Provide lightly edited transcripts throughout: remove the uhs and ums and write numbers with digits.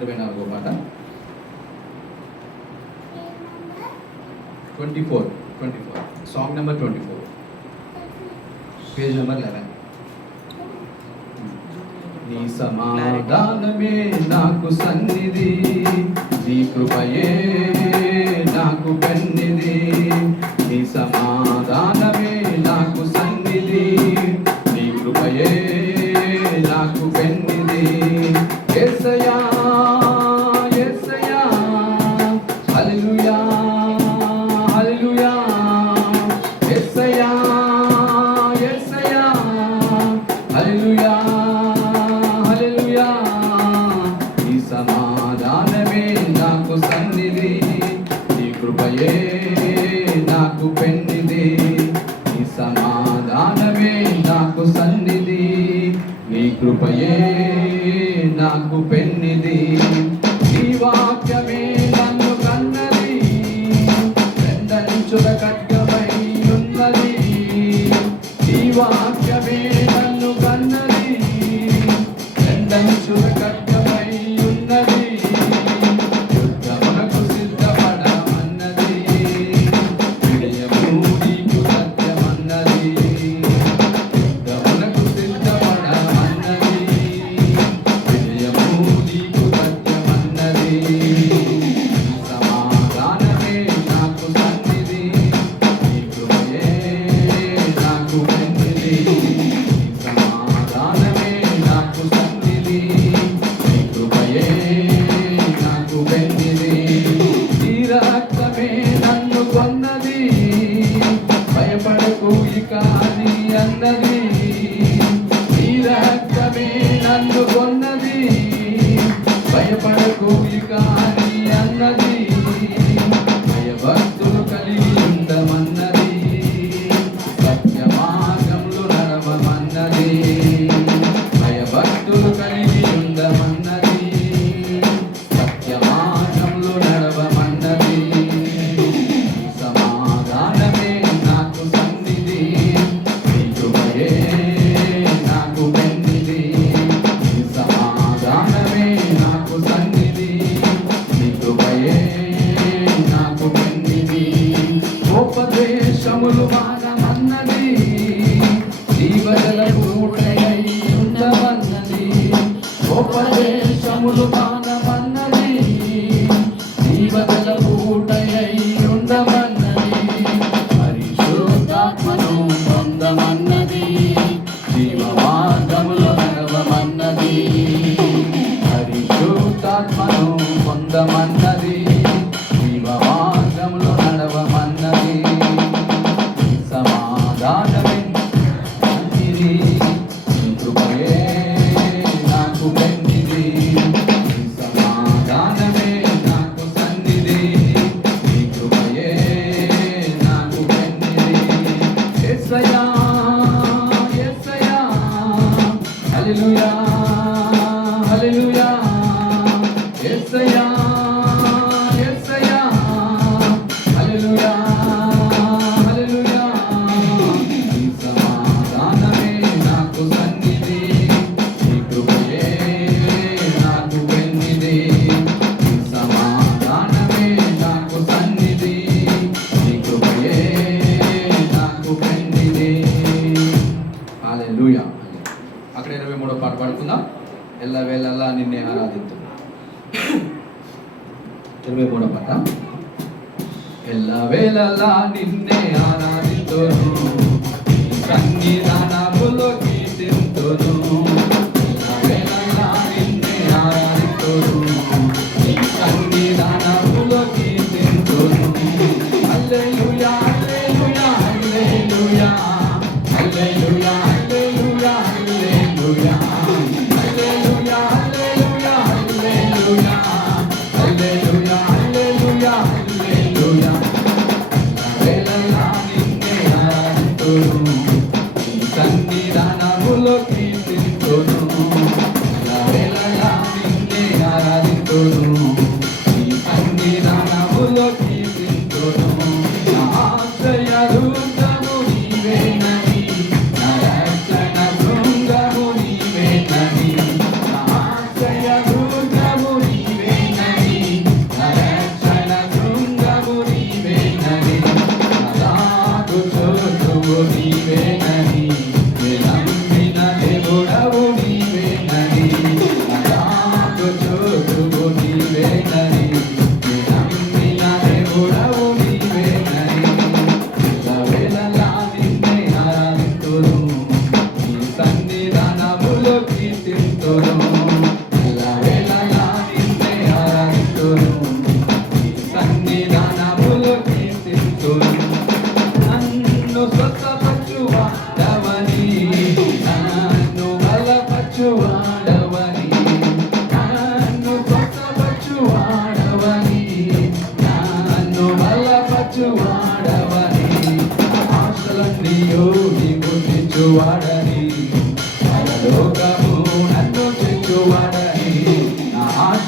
24వ పాట 24 song number 24 page number 11. నీ సమాధానమే నాకు సన్నిధి, నీ కృపయే నాకు పెన్నిధి. నీ సమాధానమే నాకు సన్నిధి, నీ కృపయే నాకు పెన్నిధి. యేసయ్యా యేసయ్యా హల్లెలూయా హల్లెలూయా. యేసయ్యా యేసయ్యా హల్లెలూయా హల్లెలూయా. నీ సమాధానమే నాకు సన్నిధి, నీ కృపయే నాకు పెన్నిధి. నీ సమాధానమే నాకు సన్నిధి, నీ కృపయే నాకు పెన్నిధి. నీ వాక్యమే నన్ను కన్నది, రెండంచుల ఖడ్గమై ఉన్నది. నీ వాక్యమే నన్ను కన్నది, రెండంచుల ఖడ్గమై ఉన్నది. యుద్ధమునకు సిద్ధపడమన్నది, విజయము నీకు సత్యమన్నది. యుద్ధమునకు సిద్ధపడమన్నది, విజయము నీకు సత్యమన్నది. సమాధానమే నాకు సన్నిధి, నీ కృపయే నాకు పెన్నిధి. సమాధానమే నాకు సన్నిధి, నీ కృపయే నాకు పెన్నిధి. నీ రక్తమే నన్ను కొన్నది, భయపడకు ఇక అని అన్నది. నీ రక్తమే నన్ను కొన్నది, భయపడకు ఇక అని అన్నది. భయభక్తులు కలిగి ఉండమన్నది, సత్య మార్గంలో నడవమన్నది. భయభక్తులు కలిగి ఉండమన్నది, సత్య మార్గంలో నడవమన్నది. సమాధానమే నాకు సన్నిధి, నీ కృపయే నాకు పెన్నిధి. సమాధానమే నాకు సన్నిధి, నీ కృపయే నాకు పెన్నిధి. కోపద్వేషములు మానమన్నది, జీవజలపు ఊటయై ఉండమన్నది. కోపద్వేషములు మానమన్నది, జీవజలపు ఊటయై ఉండమన్నది. పరిశుద్ధాత్మను పొందమన్నది, జీవ మార్గములో నడవమన్నది. పరిశుద్ధాత్మను పొందమన్నది, జీవ మార్గములో నడవమన్నది. సమాధానమే సన్నిధి, నీ కృపయే నాకు పెన్నిధి. సమాధానమే నాకు సన్నిధి, నీ కృపయే నాకు పెన్నిధి. యేసయ్యా యేసయ్యా హల్లెలూయా హల్లెలూయా. యేసయ్యా యేసయ్యా హల్లెలూయా హల్లెలూయా. నీ సమాధానమే నాకు సన్నిధి, నీ కృపయే నాకు పెన్నిధి. నీ సమాధానమే నాకు సన్నిధి, నీ కృపయే నాకు పెన్నిధి. హల్లెలూయా. అక్కడ 23వ పాట పాడుకుందాం. ఎల్లవేళలా నిన్నే ఆరాధింతున్నా. 23వ పాట. ఎల్లవేళలా నిన్నే ఆరాధింతును, నీ సన్నిధానములో కీర్తింతును. ఎల్లవేళలా నిన్నే ఆరాధింతును, నీ సన్నిధానములో కీర్తింతును. హల్లెలూయా హల్లెలూయా హల్లెలూయా హల్లెలూయా హల్లెలూయా హల్లెలూయా హల్లెలూయా హల్లెలూయా హల్లెలూయా హల్లెలూయా హల్లెలూయా హల్లెలూయా. ఎల్లవేళలా నిన్నే ఆరాధింతును, నీ సన్నిధానములో కీర్తింతును.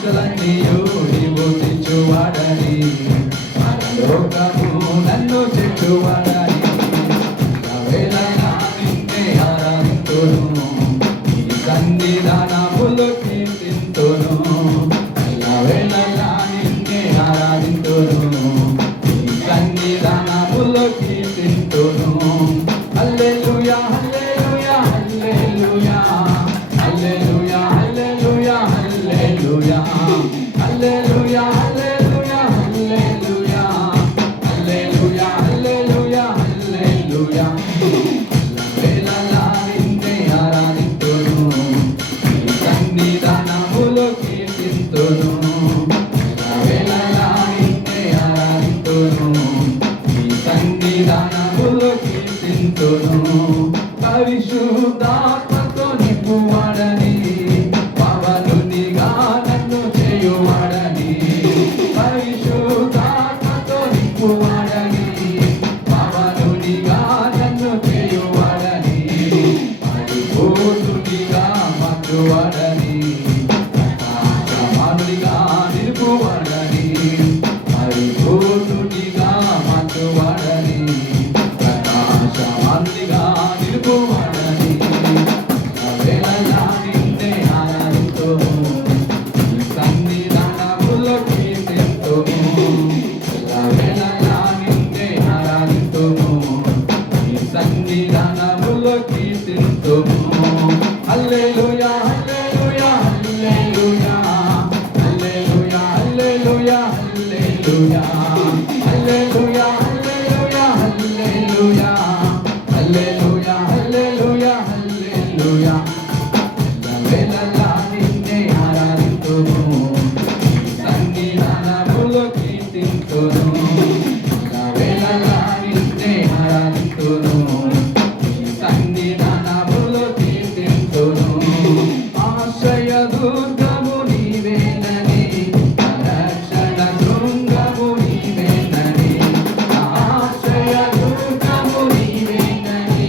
ఆశలన్నీయు నీవు తెచ్చువాడని పరలోకము నన్ను చెట్టువాడని వేళలా నిన్నే ఆరాధింతును నీ సన్నిధానములో కీర్తింతును వేళలా నిన్నే ఆరాధింతును నీ సన్నిధానములో కీర్తింతును హల్లెలూయా హల్లెలూయా హల్లెలూయా హల్లెలూయా హల్లెలూయా హల్లెలూయా హల్లెలూయా హల్లెలూయా హల్లెలూయా హల్లెలూయా హల్లెలూయా హల్లెలూయా వేళలా నిన్నే ఆరాధింతును నీ సన్నిధానములో కీర్తింతును వేళలా నిన్నే ఆరాధింతును నీ సన్నిధానములో కీర్తింతును పరిశుద్ధాత్మతో నింపువాడని పవనునిగా నన్ను చేయువాడని పరిశుద్ధాత్మతో నింపువాడని పవనునిగా నన్ను చేయువాడని పరిపూర్ణునిగా మార్చువాడని సమానునిగా నిలుపువాడని పరిపూర్ణునిగా మార్చువాడని ప్రకాశమానునిగా నిలుపువాడని వేళలా నిన్నే ఆరాధింతుము నీ సన్నిధానములో కీర్తింతుము వేళలా నిన్నే ఆరాధింతుము నీ సన్నిధానములో కీర్తింతుము హల్లెలూయా హల్లెలూయా హల్లెలూయా హల్లెలూయా హల్లెలూయా హల్లెలూయా హల్లెలూయా హల్లెలూయా హల్లెలూయా హల్లెలూయా హల్లెలూయా హల్లెలూయా వేళలా నిన్నే ఆరాధింతుము నీ సన్నిధానములో కీర్తింతును వేళలా నిన్నే ఆరాధింతును నీ సన్నిధానములో కీర్తింతును ఆశ్రయ దుర్గము నీవేనని రక్షణ శృంగము నీవేనని ఆశ్రయ దుర్గము నీవేనని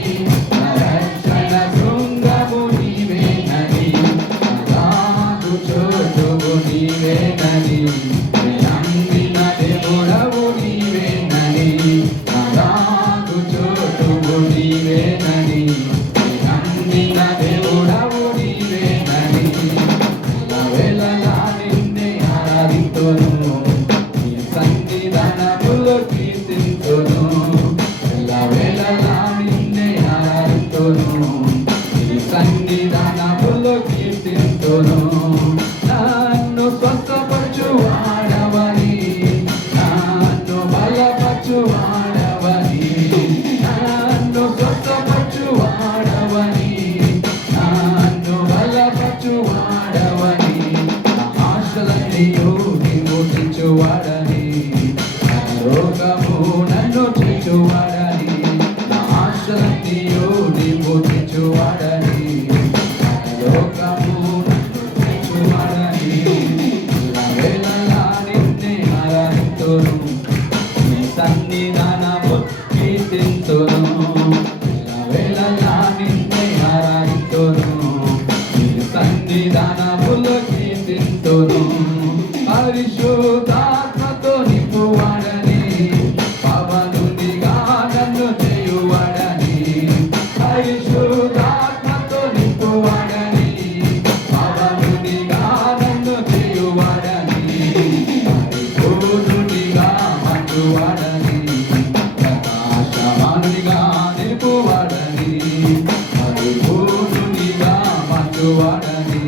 రక్షణ శృంగము నీవేనని నాదు చోటువు నీవేనని నమ్మిన దేవుడవు నీవేనని నాదు చోటువు నీవేనని నమ్మిన దేవుడవు నీవేనని వేళలా నిన్నే ఆరాధింతును నీ సన్నిధానములో కీర్తింతును వేళలా నిన్నే ఆరాధింతును నీ సన్నిధానములో కీర్తింతును నన్ను స్వస్థపరచువాడవని నన్ను బలపరచువాడవని నన్ను స్వస్థపరచువాడవని నన్ను బలపరచువాడవని నా ఆశలన్నీయు నీవు తెచ్చువాడని రోగము నన్ను తెచ్చువాడని నా ఆశలన్నీయు నీవు తెచ్చువాడని రోగము నన్ను తెచ్చువాడని వేళలా నిన్నే ఆరాధింతును నీ సన్నిధానము కీర్తింతును వేళలా నిన్నే ఆరాధింతును నీ సన్నిధానములో కీర్తింతును పరిశుద్ధాత్మతో నింపువాడని పవనునిగా నన్ను చేయువాడని పరిశుద్ధాత్మతో నింపువాడని పవనునిగా నన్ను చేయువాడని పరిపూర్ణునిగా మార్చువాడని ప్రకాశమానునిగా నిలుపువాడని పరిపూర్ణునిగా మార్చువాడని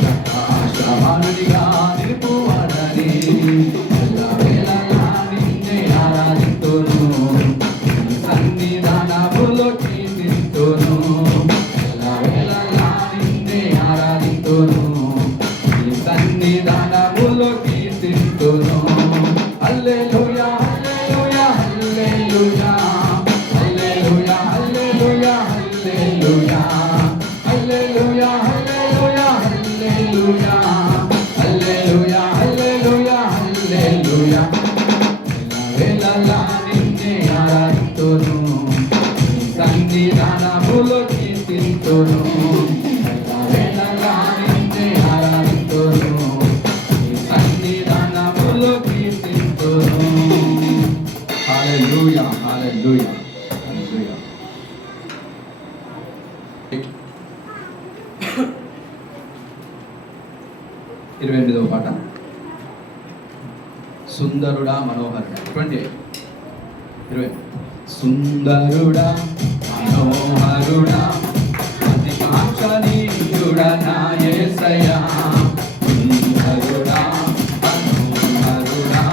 ప్రకాశమానునిగా నిలుపువాడని వేళలా నిన్నే ఆరాధింతును నీ సన్నిధానములో కీర్తింతును వేళలా నిన్నే ఆరాధింతును నీ సన్నిధానములో కీర్తింతును హల్లెలూయా హల్లెలూయా హల్లెలూయా హల్లెలూయా హల్లెలూయా హల్లెలూయా హల్లెలూయా హల్లెలూయా హల్లెలూయా హల్లెలూయా 28వ పాట. సుందరుడా మనోహరుడా 20 సుందరుడా మనోహరుడా అతి కాంక్షణీయుడా నా యేసయ్యా. సుందరుడా మనోహరుడా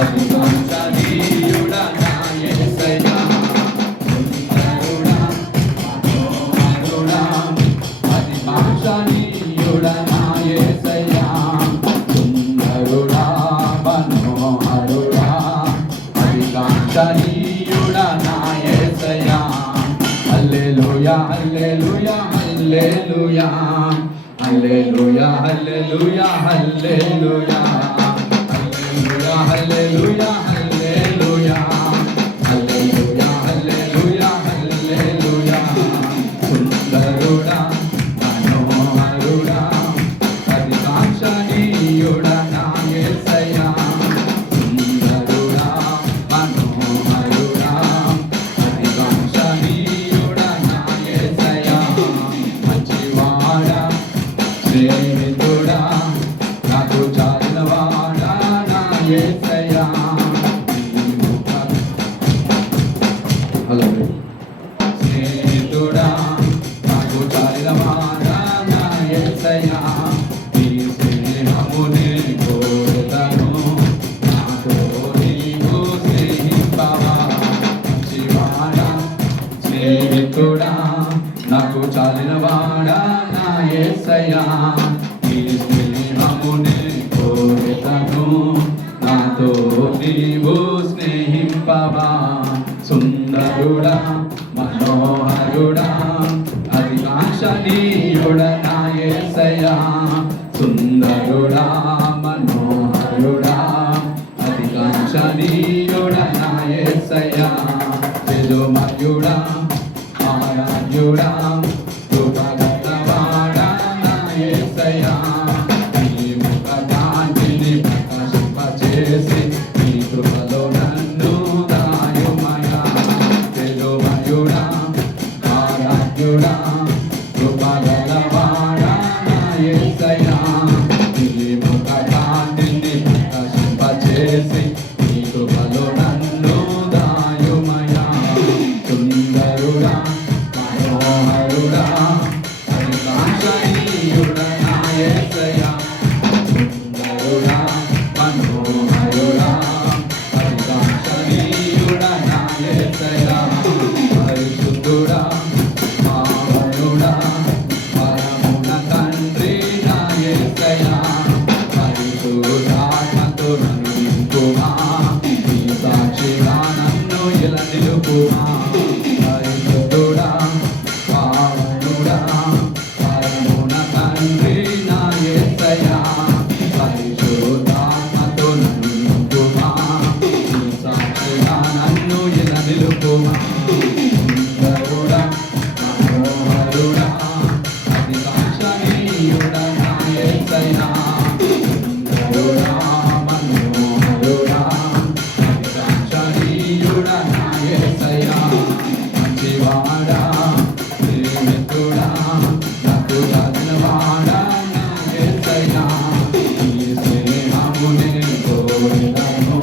అతి కాంక్షణీయుడా నా యేసయ్యా. సుందరుడా మనోహరుడా అతి కాంక్షణీయుడా నా యేసయ్యా. సుందరుడా మనోహరుడా అతి కాంక్షణీయుడా నా యేసయ్యా. హల్లెలూయా హల్లెలూయా హల్లెలూయా హల్లెలూయా హల్లెలూయా హల్లెలూయా హల్లెలూయా హల్లెలూయా హల్లెలూయా హల్లెలూయా హల్లెలూయా హల్లెలూయా. సుందరుడా మనోహరుడా అతి కాంక్షణీయుడా నా యేసయ్యా. సుందరుడా మనోహరుడా అతి కాంక్షణీయుడా నా యేసయ్యా. మంచివాడా స్నేహితుడా నాకు చాలినవాడా నా యేసయ్యా. హలో స్నేహితుడా నాకు చాలినవాడా నా యేసయ్యా. నీ స్నేహమునే కోరుతాను నాతో నీవు స్నేహింపవా. మంచివాడా స్నేహితుడా నాకు చాలినవాడా నా యేసయ్యా. నీ స్నేహమునే కోరుతాను నాతో నీవు స్నేహింపవా. సుందరుడా మనోహరుడా అతి కాంక్షణీయుడా నా యేసయ్యా. సుందరుడా మనోహరుడా అతి కాంక్షణీయుడా నా యేసయ్యా. తేజోమయుడా ఆరాధ్యుడా కృపగలవాడా నా యేసయ్యా. నీ ముఖ కాంతిని ప్రకాశింపచేసి నీ కృపలో నన్ను దాయుమయా. తేజోమయుడా ఆరాధ్యుడా కృపగలవాడా నా యేసయ్యా. నీ ముఖ కాంతిని ప్రకాశింపచేసి నీ కృపలో నన్ను దాయుమయా. సుందరుడా మనోహరుడా అతి కాంక్షణీయుడా నా యేసయ్యా. సుందరుడా మనోహరుడా అతి కాంక్షణీయుడా నా యేసయ్యా. పరిశుద్ధుడా పావనుడా పరమున తండ్రి నా యేసయ్యా. పరిశుద్ధాత్మతో నన్ను నింపుమా. నీ సాక్షిగా నన్ను ఇలా నిలుపుమా. పరిశుద్ధుడా పావనుడా పరమున తండ్రి నా యేసయ్యా. పరిశుద్ధాత్మతో నన్ను నింపుమా. నీ సాక్షిగా నన్ను ఇలా నిలుపుమా. సుందరుడా మనోహరుడా అతి కాంక్షణీయుడా నా యేసయ్యా. సుందరుడా మనోహరుడా అతి కాంక్షణీయుడా నా యేసయ్యా. మంచివాడా స్నేహితుడా నాకు చాలినవాడా నా యేసయ్యా. నీ స్నేహమునే కోరుతాను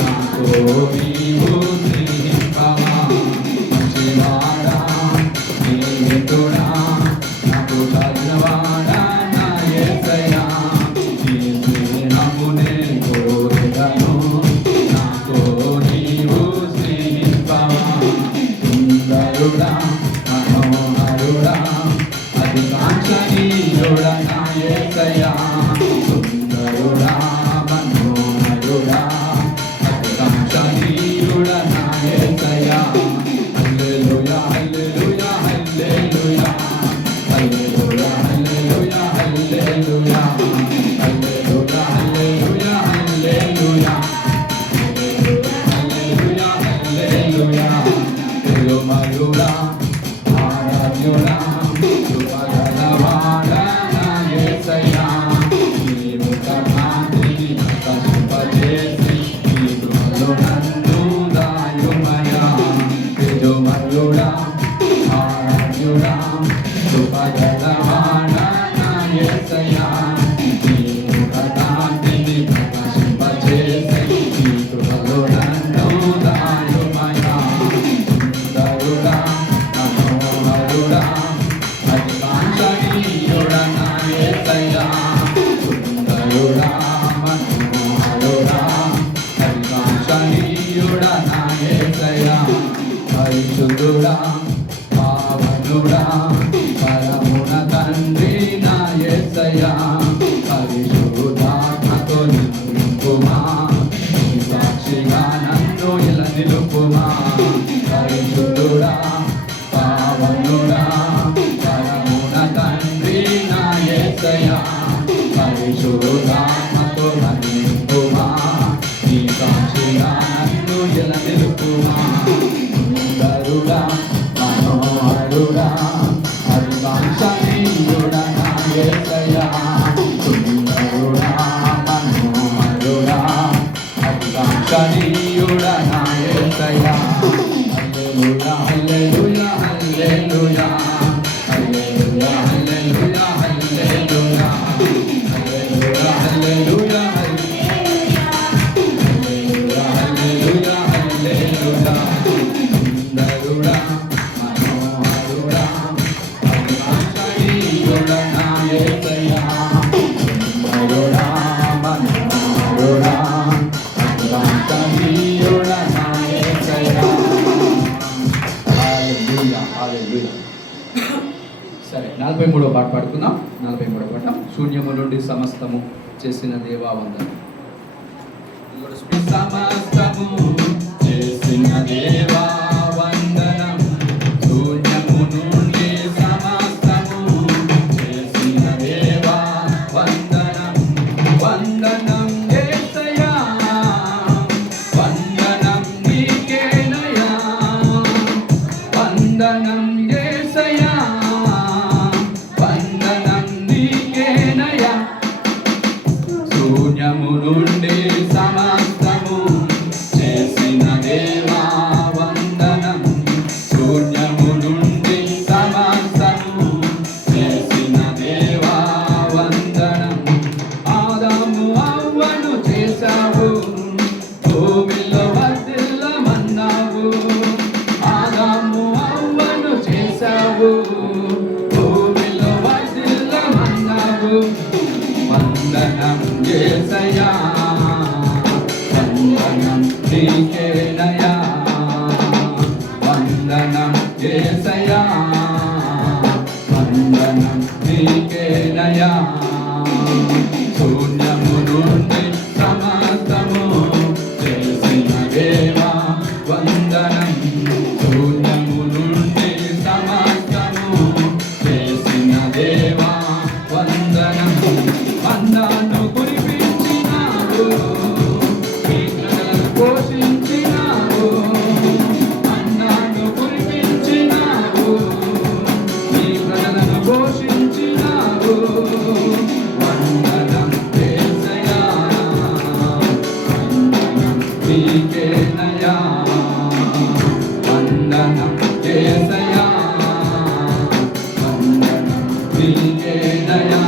నాతో నీవు స్నేహింపవా. మంచివాడా స్నేహితుడా నాకు చాలినవాడా నా యేసయ్యా. నీ స్నేహమునే కోరుతాను నాతో నీవు స్నేహింపవా. సుందరుడా మనోహరుడా అతి కాంక్షణీయుడా నా యేసయ్యా. సుందరుడా మనోహరుడా అతి కాంక్షణీయుడా నా యేసయ్యా. హల్లెలూయా హల్లెలూయా హల్లెలూయా హల్లెలూయా హల్లెలూయా హల్లెలూయా హల్లెలూయా హల్లెలూయా హల్లెలూయా హల్లెలూయా హల్లెలూయా. తేజోమయుడా ఆరాధ్యుడా కృపగలవాడా నా యేసయ్యా. నీ ముఖ మనోహరుడా మనోహరుడా పరికాంక్షణీయుడా నా యేసయ్యా పరిశుద్ధుడా పావనుడా పరమున తండ్రి నా యేసయ్యా పరిశుద్ధాత్మతో నింపుమా సాక్షిగా నన్ను ఇలా నిలుపుమా పరిశుద్ధుడా పావనుడా పరమున తండ్రి నా యేసయ్యా పరిశుద్ధాత్మతో నింపుమా నీ సాక్షిగా నన్ను ఇలా నిలుపుమా సుందరుడా మనోహరుడా పరికాంక్షణీయుడా నా యేసయ్యా సుందరుడా మనోహరుడా పరికాంక్షణీయుడా నా యేసయ్యా హల్లెలూయా హల్లెలూయా హల్లెలూయా హల్లెలూయా హల్లెలూయా హల్లెలూయా హల్లెలూయా హల్లెలూయా హల్లెలూయా హల్లెలూయా సుందరుడా మనోహరుడా పరికాంక్షణీయుడా నా యేసయ్యా సుందరుడా మనోహరుడా పరికాంక్షణీయుడా నా యేసయ్యా హల్లెలూయా హల్లెలూయా. సరే 43వ పాట పాడుకుందాం. 43వ పాట శూన్యము నుండి సమస్తము చేసిన దేవా వందనం. సమస్తము చేసిన దేవా వందనం శూన్యము నుండి సమస్తము చేసిన దేవా వందనం వందనం యేసయ్యా వందనం నీకేనయ్యా వందనం యేసయ్యా వందనం నీకేనయ్యా శూన్యము నుండి సమస్తము చేసిన దేవా వందనం శూన్యము నుండి సమస్తము చేసిన దేవా వందనం ఆదాము అవ్వను చేశావు భూమిలో వర్ధిల్లమన్నావు ఆదాము అవ్వను చేశావు భూమిలో వర్ధిల్లమన్నావు వందనం యేసయ్యా వందనం నీకేనయ్యా వందనం యేసయ్యా వందనం నీకేనయ్యా శూన్యము నుండి సమస్తము చేసిన దేవా వందనం శూన్యము నుండి సమస్తము చేసిన దేవా వందనం అన్నాను కురిపించినావు పోషించినావు అన్నాను కురిపించినావు నీ ప్రజలను పోషించినావు వందనం యేసయ్యా వందనం నీకేనయ్యా వందనం యేసయ్యా వందనం నీకేనయ్యా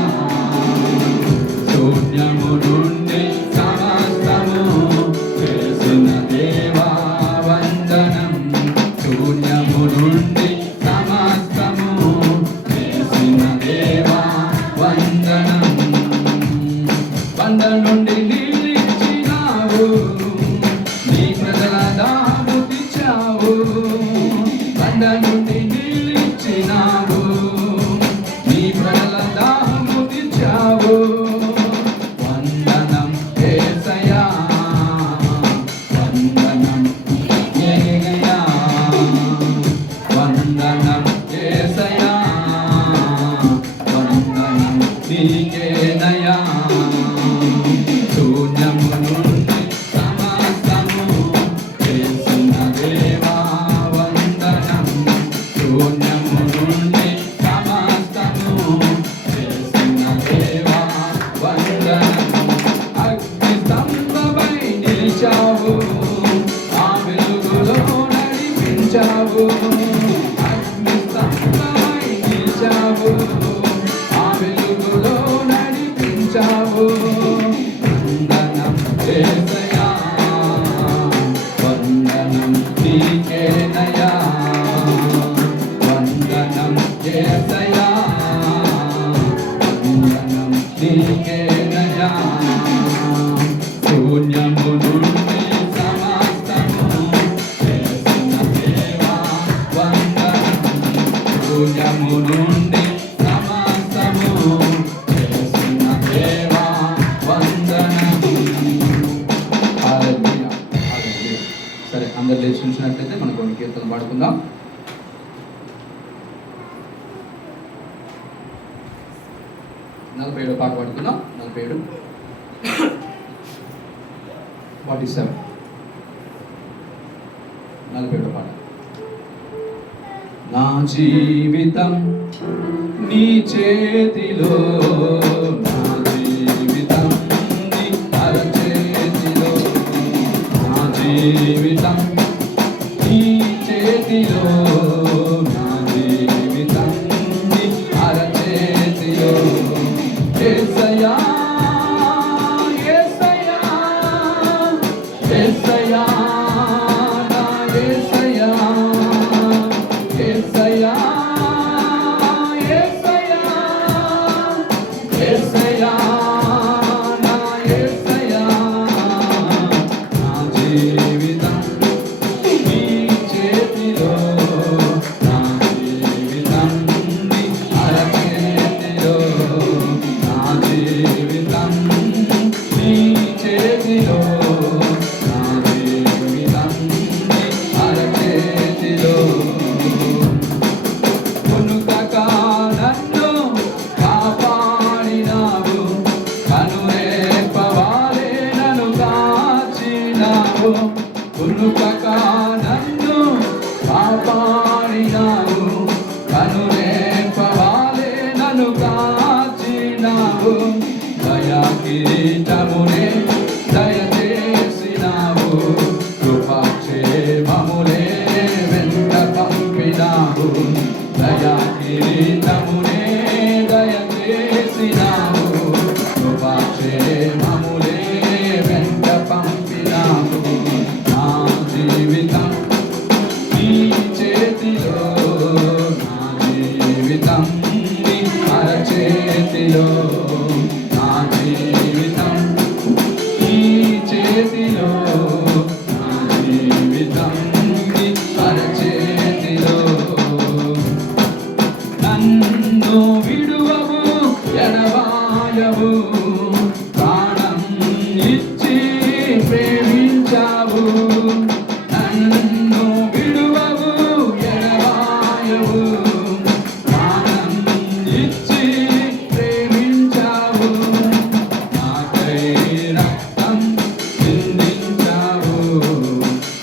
శూన్యము నుండి సమస్తము చేసిన దేవా వందనం శూన్యము నుండి సమస్తము చేసిన దేవా వందనం బండ నుండి నీళ్ళిచ్చినావు నీ ప్రజల దాహము తీర్చావు బండ నుండి నీళ్ళిచ్చినావు నీ ప్రజల దాహము తీర్చావు వందనం యేసయ్యా వందనం యేసయ్యా వందనం యేసయ్యా వందనం నీకేనయ్యా శూన్యము నుండి సమస్తము చేసిన దేవా వందనం శూన్యము నుండి సమస్తము చేసిన దేవా వందనం అగ్ని స్తంభమై నిలిచావు ఆ వెలుగులో నడిపించావు అగ్ని స్తంభమై నిలిచావు ఆ వెలుగులో నడిపించావు వందనం యేసయ్యా వందనం నీకేనయ్యా వందనం యేసయ్యా వందనం నీకే వాలేనయా శూన్యము నుండి సమస్తము చేసిన దేవా వందనము శూన్యము నుండి సమస్తము చేసిన దేవా వందనము హల్లెలూయా హల్లెలూయా. సరే అందరు లేచి ఉంచినట్లయితే మనం కొన్ని కీర్తనలు పాడుకుందాం. 47 పాట పాడుతున్నాం. 47 47 47 పాట. నా జీవితం నీ చేతిలో, నా జీవితం నీ అరచేతిలో, నా జీవితం నీ చేతిలో, నా జీవితం నీ అరచేతిలో. యేసయ్యా యేసయ్యా యేసయ్యా నా యేసయ్యా యేసయ్యా యేసయ్యా యేసయ్యా నా యేసయ్యా నా జీవితం నీ చేతిలో, నా జీవితం నీ అరచేతిలో, నా జీవితం నీ చేతిలో, నా జీవితం నీ అరచేతిలో. కొనుకక నన్ను కాపాడినావు, కనురేపవాలే నన్ను కాచినావు. కొనుకక నన్ను కాపాడినావు, కనురేపవాలే నన్ను కాచినావు. దయా కిరీటమునే దయచేసినావు, కృపాక్షేమములే వెంట పంపినావు. దయా కిరీటమునే దయచేసినావు, కృపాక్షేమములే వెంట పంపినావు. నా జీవితం నీ చేతిలో, నా జీవితం నీ అరచేతిలో, నా జీవితం నీ చేతిలో, నా జీవితం నీ అరచేతిలో. నన్ను విడువవు ఎడబాయవు, ప్రాణం ఇచ్చి ప్రేమించావు. నన్ను విడువవు ఎడబాయవు, ప్రాణం ఇచ్చి ప్రేమించావు. నాకై రక్తం చిందించావు,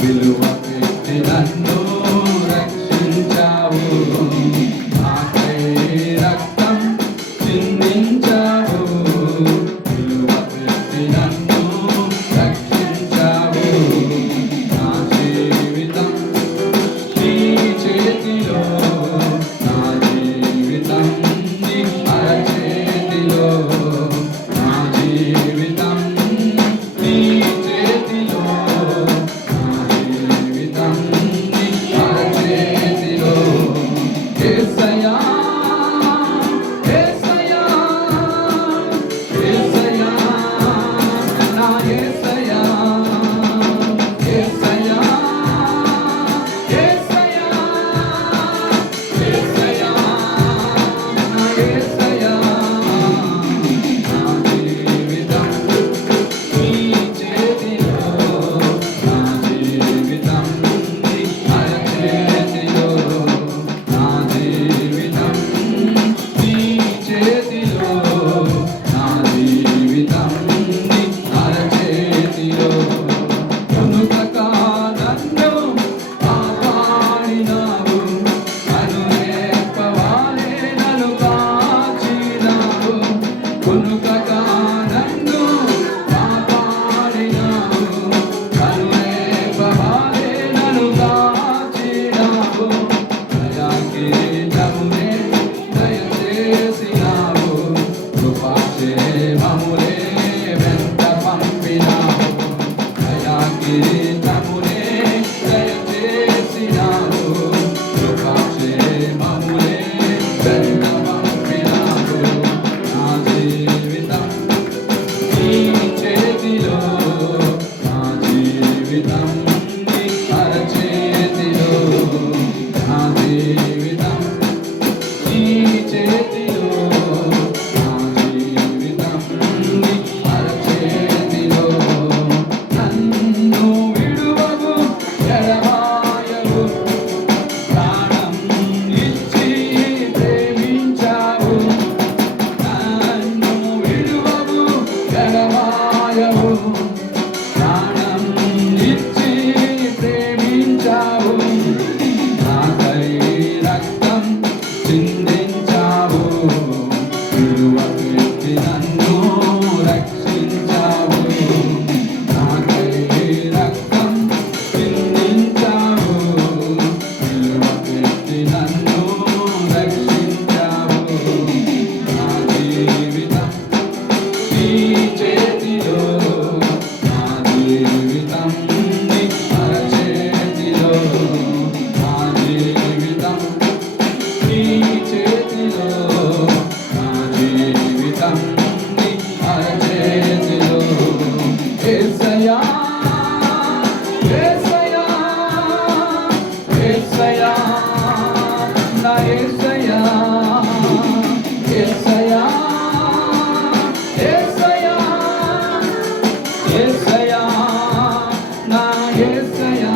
విలువ పెట్టి నన్ను రక్షించావు. నాకై రక్తం చిందించావు, విలువ పెట్టి నన్ను ప్రభువాయవు ప్రాణం ఇచ్చి ప్రేమించావు నాకై రక్తం చిందించావు విలువ పెట్టి నన్ను రక్షించావు నాకై రక్తం చిందించావు విలువ పెట్టి నన్ను రక్షించావు నా జీవితం నీ చేతిలో నా జీవితం నీ అరచేతిలో నా జీవితం నీ చేతిలో నా జీవితం నీ అరచేతిలో యేసయ్యా యేసయ్యా యేసయ్యా నా యేసయ్యా యేసయ్యా యేసయ్యా యేసయ్యా నా యేసయ్యా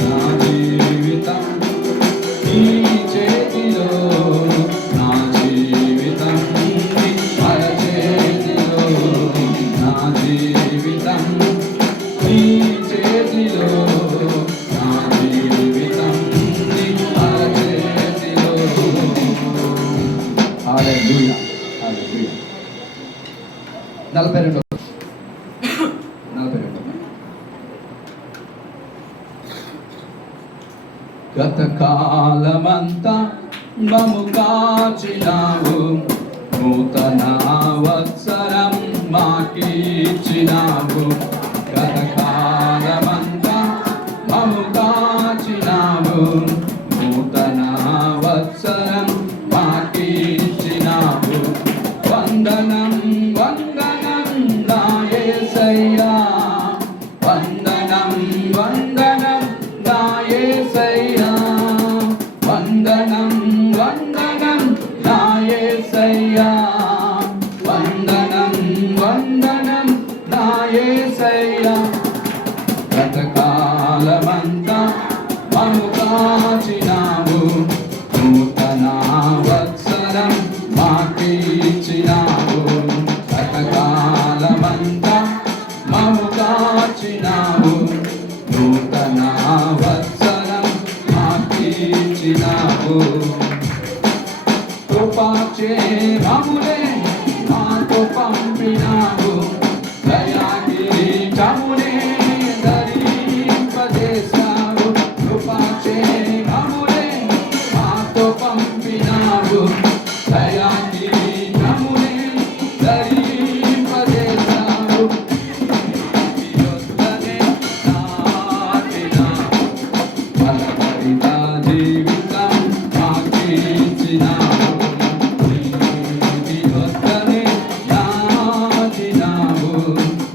నా జీవితం నీ చేతిలో నా జీవితం నీ అరచేతిలో నా జీవితం నీ చేతిలో నా జీవితం నీ అరచేతిలో హల్లెలూయా హల్లెలూయా 42 గత కాలమంతా మము కాచినావు నూతన వత్సరం మాకిచ్చినావు గత కాలమంతా మము కాచినావు నూతన వత్సరం మాకిచ్చినావు వందనం వందనం నా యేసయ్యా వందనం వందనం నా యేసయ్యా వందనం వందనం నా యేసయ్యా వందనం వందనం నా యేసయ్యా గతకాలమంతా మము కాచినావు నూతన వత్సరం మాకిచ్చినావు గతకాలమంతా మము కాచినావు నూతన వత్సరం మాకిచ్చినావు కృపాచే మమ్మునే మాతో పంపినావు దయాకిరీటమునే ధరింపజేశావు కృపాచే మమ్మునే మాతో పంపినావు దయాకిరీటమునే ధరింపజేశావు యొద్దనే నాటినావు బలపడిన జీవితం మాకిచ్చినావు నీతి యొద్దనే నాటినావు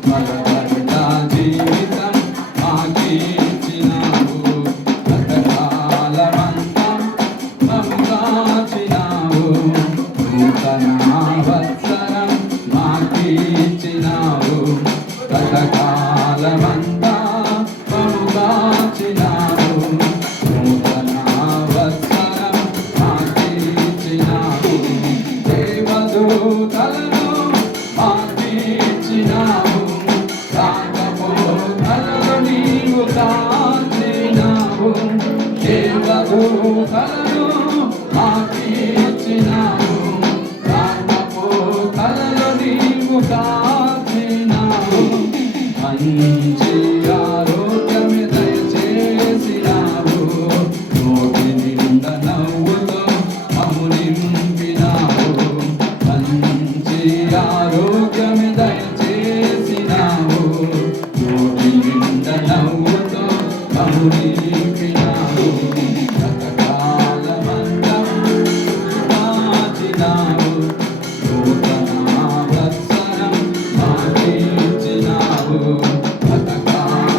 బలపడిన జీవితం మాకిచ్చినావు గతకాలమంతా మము కాచినావు నూతన వత్సరం మాకిచ్చినావు గతకాలమంతా మము కాచినావు నూతన వత్సరం మాకిచ్చినావు దేవదూతలను మాకిచ్చినావు రాకపోకలను నీవు కాచినావు దేవదూతలను మాకిచ్చినావు రాకపోకలను నీవు కాచినావు మంచి ఆరోగ్యమే దయచేసినావు నోటి నిండా నవ్వుతో మమ్ము నింపినావు మంచి ఆరోగ్యమే దయచేసినావు నోటి నిండా నవ్వుతో మమ్ము నింపినావు గతకాలమంతా కాచినావు నూతన వత్సరం మాకిచ్చినావు గతకాలమంతా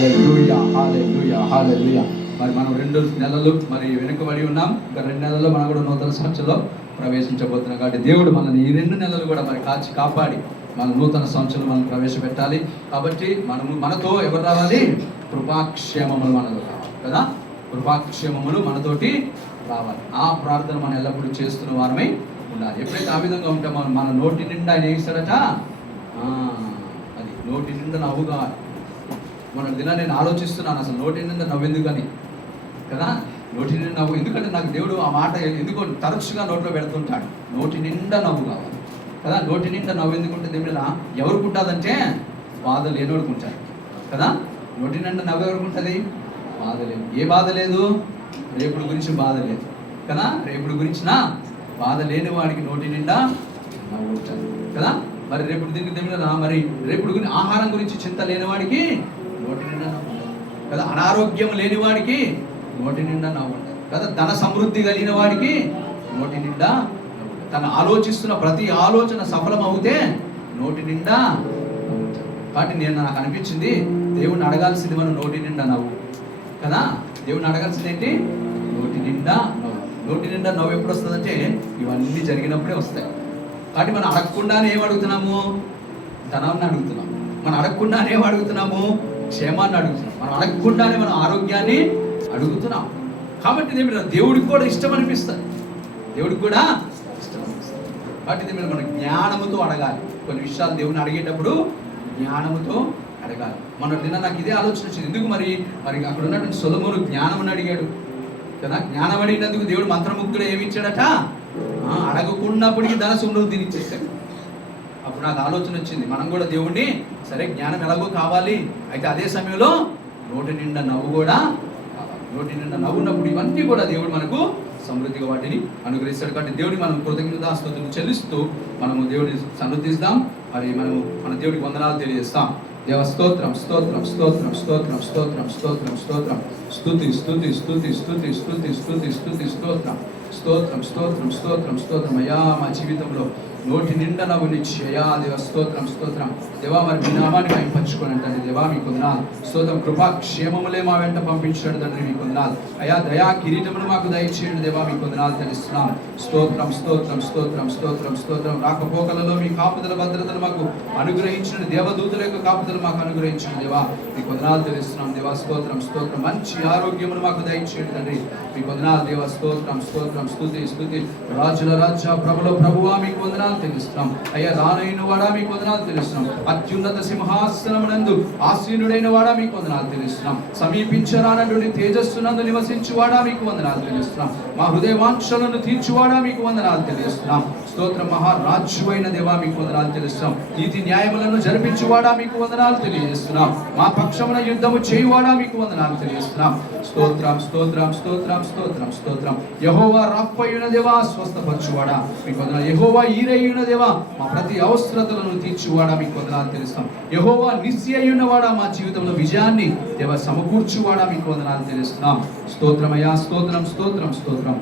హల్లెలూయా, హల్లెలూయా, హల్లెలూయా. మరి మనం 2 నెలలు మరి వెనుకబడి ఉన్నాం. ఇంకా 2 నెలల్లో మనం కూడా నూతన సంవత్సరంలో ప్రవేశించబోతున్నాం. కాబట్టి దేవుడు మనల్ని ఈ 2 నెలలు కూడా మరి కాచి కాపాడి మన నూతన సంవత్సరం మనం ప్రవేశపెట్టాలి. కాబట్టి మనతో ఎవరు రావాలి? కృపాక్షేమములు మనలో రావాలి కదా. కృపాక్షేమములు మనతోటి రావాలి. ఆ ప్రార్థన మనం ఎల్లప్పుడూ చేస్తున్న వారమై ఉండాలి. ఎప్పుడైతే ఆ విధంగా ఉంటామో మన నోటి నిండా ఆయన ఏమిస్తాడట, అది నోటి నిండా నవ్వుగా. మన దిన నేను ఆలోచిస్తున్నాను అసలు నోటి నిండా నవ్వెందుకని కదా. నోటి నిండా నవ్వు ఎందుకంటే నాకు దేవుడు ఆ మాట ఎందుకో తరచుగా నోట్లో పెడుతుంటాడు. నోటి నిండా నవ్వు కావాలి కదా. నోటి నిండా నవ్వు ఎందుకుంటే దేవుడు ఎవరికి ఉంటుందంటే బాధ లేనివాడికి ఉంటాడు కదా. నోటి నిండా నవ్వు ఎవరికి ఉంటుంది? బాధ లేదు. ఏ బాధ లేదు? రేపుడు గురించి బాధ లేదు కదా. రేపుడు గురించిన బాధ లేని వాడికి నోటి నిండా నవ్వు ఉంటుంది కదా. మరి రేపుడు దీనికి దేవుడు మరి రేపుడు గురించి ఆహారం గురించి చింత లేని వాడికి నోటి నిండా నవ్వు ఉంటుంది కదా. అనారోగ్యం లేని వాడికి నోటి నిండా నవ్వు ఉంటుంది కదా. ధన సమృద్ధి కలిగిన వాడికి నోటి నిండా తను ఆలోచిస్తున్న ప్రతి ఆలోచన సఫలం అవుతే నోటి నిండా నవ్వు ఉంటుంది. కాబట్టి నాకు అనిపించింది దేవుడిని అడగాల్సింది మనం నోటి నిండా నవ్వు కదా. దేవుడిని అడగాల్సింది ఏంటి? నోటి నిండా నవ్వు. నోటి నిండా నవ్వు ఎప్పుడు వస్తుందంటే ఇవన్నీ జరిగినప్పుడే వస్తాయి. కాబట్టి మనం అడగకుండానే ఏం అడుగుతున్నాము? ధనాన్ని అడుగుతున్నాం. మనం అడగకుండానే ఏం అడుగుతున్నాము? క్షేమాన్ని అడుగుతున్నాం. మనం అడగకుండానే మనం ఆరోగ్యాన్ని అడుగుతున్నాం. కాబట్టి దేవుడికి కూడా ఇష్టం అనిపిస్తుంది. దేవుడికి కూడా ఇష్టం అనిపిస్తుంది. కాబట్టి మనం జ్ఞానముతో అడగాలి. కొన్ని విషయాలు దేవుని అడిగేటప్పుడు జ్ఞానముతో అడగాలి. మన నాకు ఇదే ఆలోచన వచ్చింది. ఎందుకు మరి అక్కడ ఉన్నటువంటి సొలొమోను జ్ఞానముని అడిగాడు కదా. జ్ఞానం అడిగినందుకు దేవుడు మంత్రముగ్ధుడు ఏమి ఇచ్చాడట? అడగకున్నప్పటికీ ధన సమృద్ధిని ఇచ్చేసాడు. అప్పుడు నాకు ఆలోచన వచ్చింది, మనం కూడా దేవుణ్ణి సరే జ్ఞానం ఎలాగో కావాలి, అయితే అదే సమయంలో నోటి నిండా నవ్వు కూడా కావాలి. నోటి నిండా నవ్వున్నప్పుడు ఇవన్నీ కూడా దేవుడు మనకు సమృద్ధిగా వాటిని అనుగ్రహిస్తాడు. కాబట్టి దేవుడికి మనం కృతజ్ఞతాస్తుతులు చెల్లిస్తూ మనము దేవుడిని సన్నుతిస్తాం. మరి మనము మన దేవుడికి వందనాలు తెలియజేస్తాం. దేవ స్తోత్రం, స్తోత్రం, స్తోత్రం, స్తోత్రం, స్తోత్రం, స్తోత్రం, స్తోత్రం, స్తుతి, స్తుతి, స్తుతి, స్తుతి, స్తుతి, స్తుతి, స్తుతి, స్తోత్రం, స్తోత్రం, స్తోత్రం, స్తోత్రం, స్తోత్రం. అయ్యా మా జీవితంలో నోటి నిండా నవ్వునిచ్చి అయ్యా దేవ స్తోత్రం, స్తోత్రం. దేవా మరి మీ నామాన్ని మేము పంచుకొని అంటే దేవా మీకు వందనాలు. స్తోత్రం. కృపా క్షేమములే మా వెంట పంపించాడు తండ్రి, మీకు వందనాలు. అయ్యా దయా కిరీటమును మాకు దయచేయండి దేవా, మీకు వందనాలు తెలుస్తున్నాం. స్తోత్రం, స్తోత్రం, స్తోత్రం, స్తోత్రం, స్తోత్రం. రాకపోకలలో మీ కాపుదల భద్రతను మాకు అనుగ్రహించిన దేవదూతుల యొక్క కాపుదలు మాకు అనుగ్రహించిన దేవా, మీకు వందనాలు తెలుస్తున్నాం దేవా. స్తోత్రం, స్తోత్రం. మంచి ఆరోగ్యమును మాకు దయచేయండి తండ్రి, మీకు వందనాలు దేవా. స్తోత్రం, స్తోత్రం, స్తుతి, స్తుతి. రాజుల రాజా, ప్రభుల ప్రభువా మీకు వందనాలు తెలుస్తున్నాం. అయ్యా రానైన వాడా మీకు వందనాలు తెలుస్తున్నాం. అత్యున్నత సింహాసనమునందు ఆసీనుడైన వాడా మీకు వందనాలు తెలుస్తున్నాం. సమీపించరానటువంటి తేజస్సునందు నివసించువాడా మీకు వందనాలు తెలుస్తున్నాం. మా హృదయవాంఛలను తీర్చువాడా మీకు వందనాలు తెలుస్తున్నాం. స్తోత్రం. మహారాజ్యువైన దేవా మీకు వందనాలు తెలుస్తున్నాం. నీతి న్యాయములను జరిపించువాడా మీకు వందనాలు తెలియజేస్తున్నాం. మా పక్షమున యుద్ధము చేయువాడా మీకు వందనాలు తెలియజేస్తున్నాం. స్తోత్రం, స్తోత్రం, స్తోత్రం, స్తోత్రం, స్తోత్రం. యెహోవా రాఫయున దేవా స్వస్థపరచువాడా మీకు వందనాలు. యెహోవా ఈరయ్యున దేవా మా ప్రతి అవసరతలను తీర్చువాడా మీకు వందనాలు తెలుస్తాం. యెహోవా నిస్సి అయ్యున్నవాడా మా జీవితంలో విజయాన్ని దేవా సమకూర్చువాడా మీకు వందనాలు తెలుస్తున్నాం. స్తోత్రమయ్యా, స్తోత్రం, స్తోత్రం, స్తోత్రం,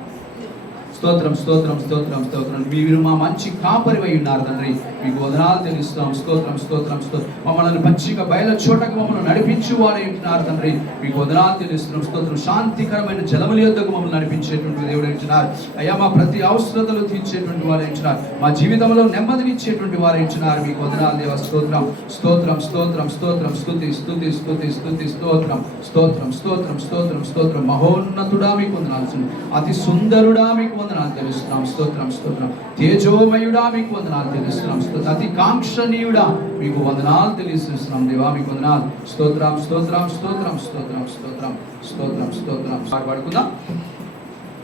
స్తోత్రం, స్తోత్రం, స్తోత్రం, స్తోత్రం. మీరు మా మంచి కాపరివై ఉన్నారు తండ్రి, మీకు వందనాలు తెలుస్తాం. స్తోత్రం, స్తోత్రం, స్తోత్రం. మమ్మల్ని పచ్చిక బయల చోటకు మమ్మల్ని నడిపించు వారే ఉంటున్నారు తండ్రి, మీకు వందనాలు తెలుస్తున్నాం. స్తోత్రం. శాంతికరమైన జలముల యొద్దకు మమ్మల్ని నడిపించేటువంటి దేవుడు ఉంటున్నారు. అయ్యా మా ప్రతి అవసరతలు తీర్చేటువంటి వారు ఉంటున్నారు. మా జీవితంలో నెమ్మదినిచ్చేటువంటి వారు ఉంటున్నారు, మీకు వందనాలు దేవ. స్తోత్రం, స్తోత్రం, స్తోత్రం, స్తోత్రం. స్తుతి, స్తుతి, స్తుతి, స్తుతి, స్తోత్రం, స్తోత్రం, స్తోత్రం, స్తోత్రం, స్తోత్రం. మహోన్నతుడా మీకు వందనాలు. అతి సుందరుడా మీకు వందనాలు తెలుస్తున్నాం. స్తోత్రం, స్తోత్రం. తేజోమయుడా మీకు వందనాలు తెలుస్తున్నాం. అతి కాంక్షణీయుడా మీకు వందనాలు తెలియజేస్తున్నాం దేవా, మీకు వందనాలు. స్తోత్రం, స్తోత్రం, స్తోత్రం, స్తోత్రం, స్తోత్రం, స్తోత్రం, స్తోత్రం. పాడుకుందాం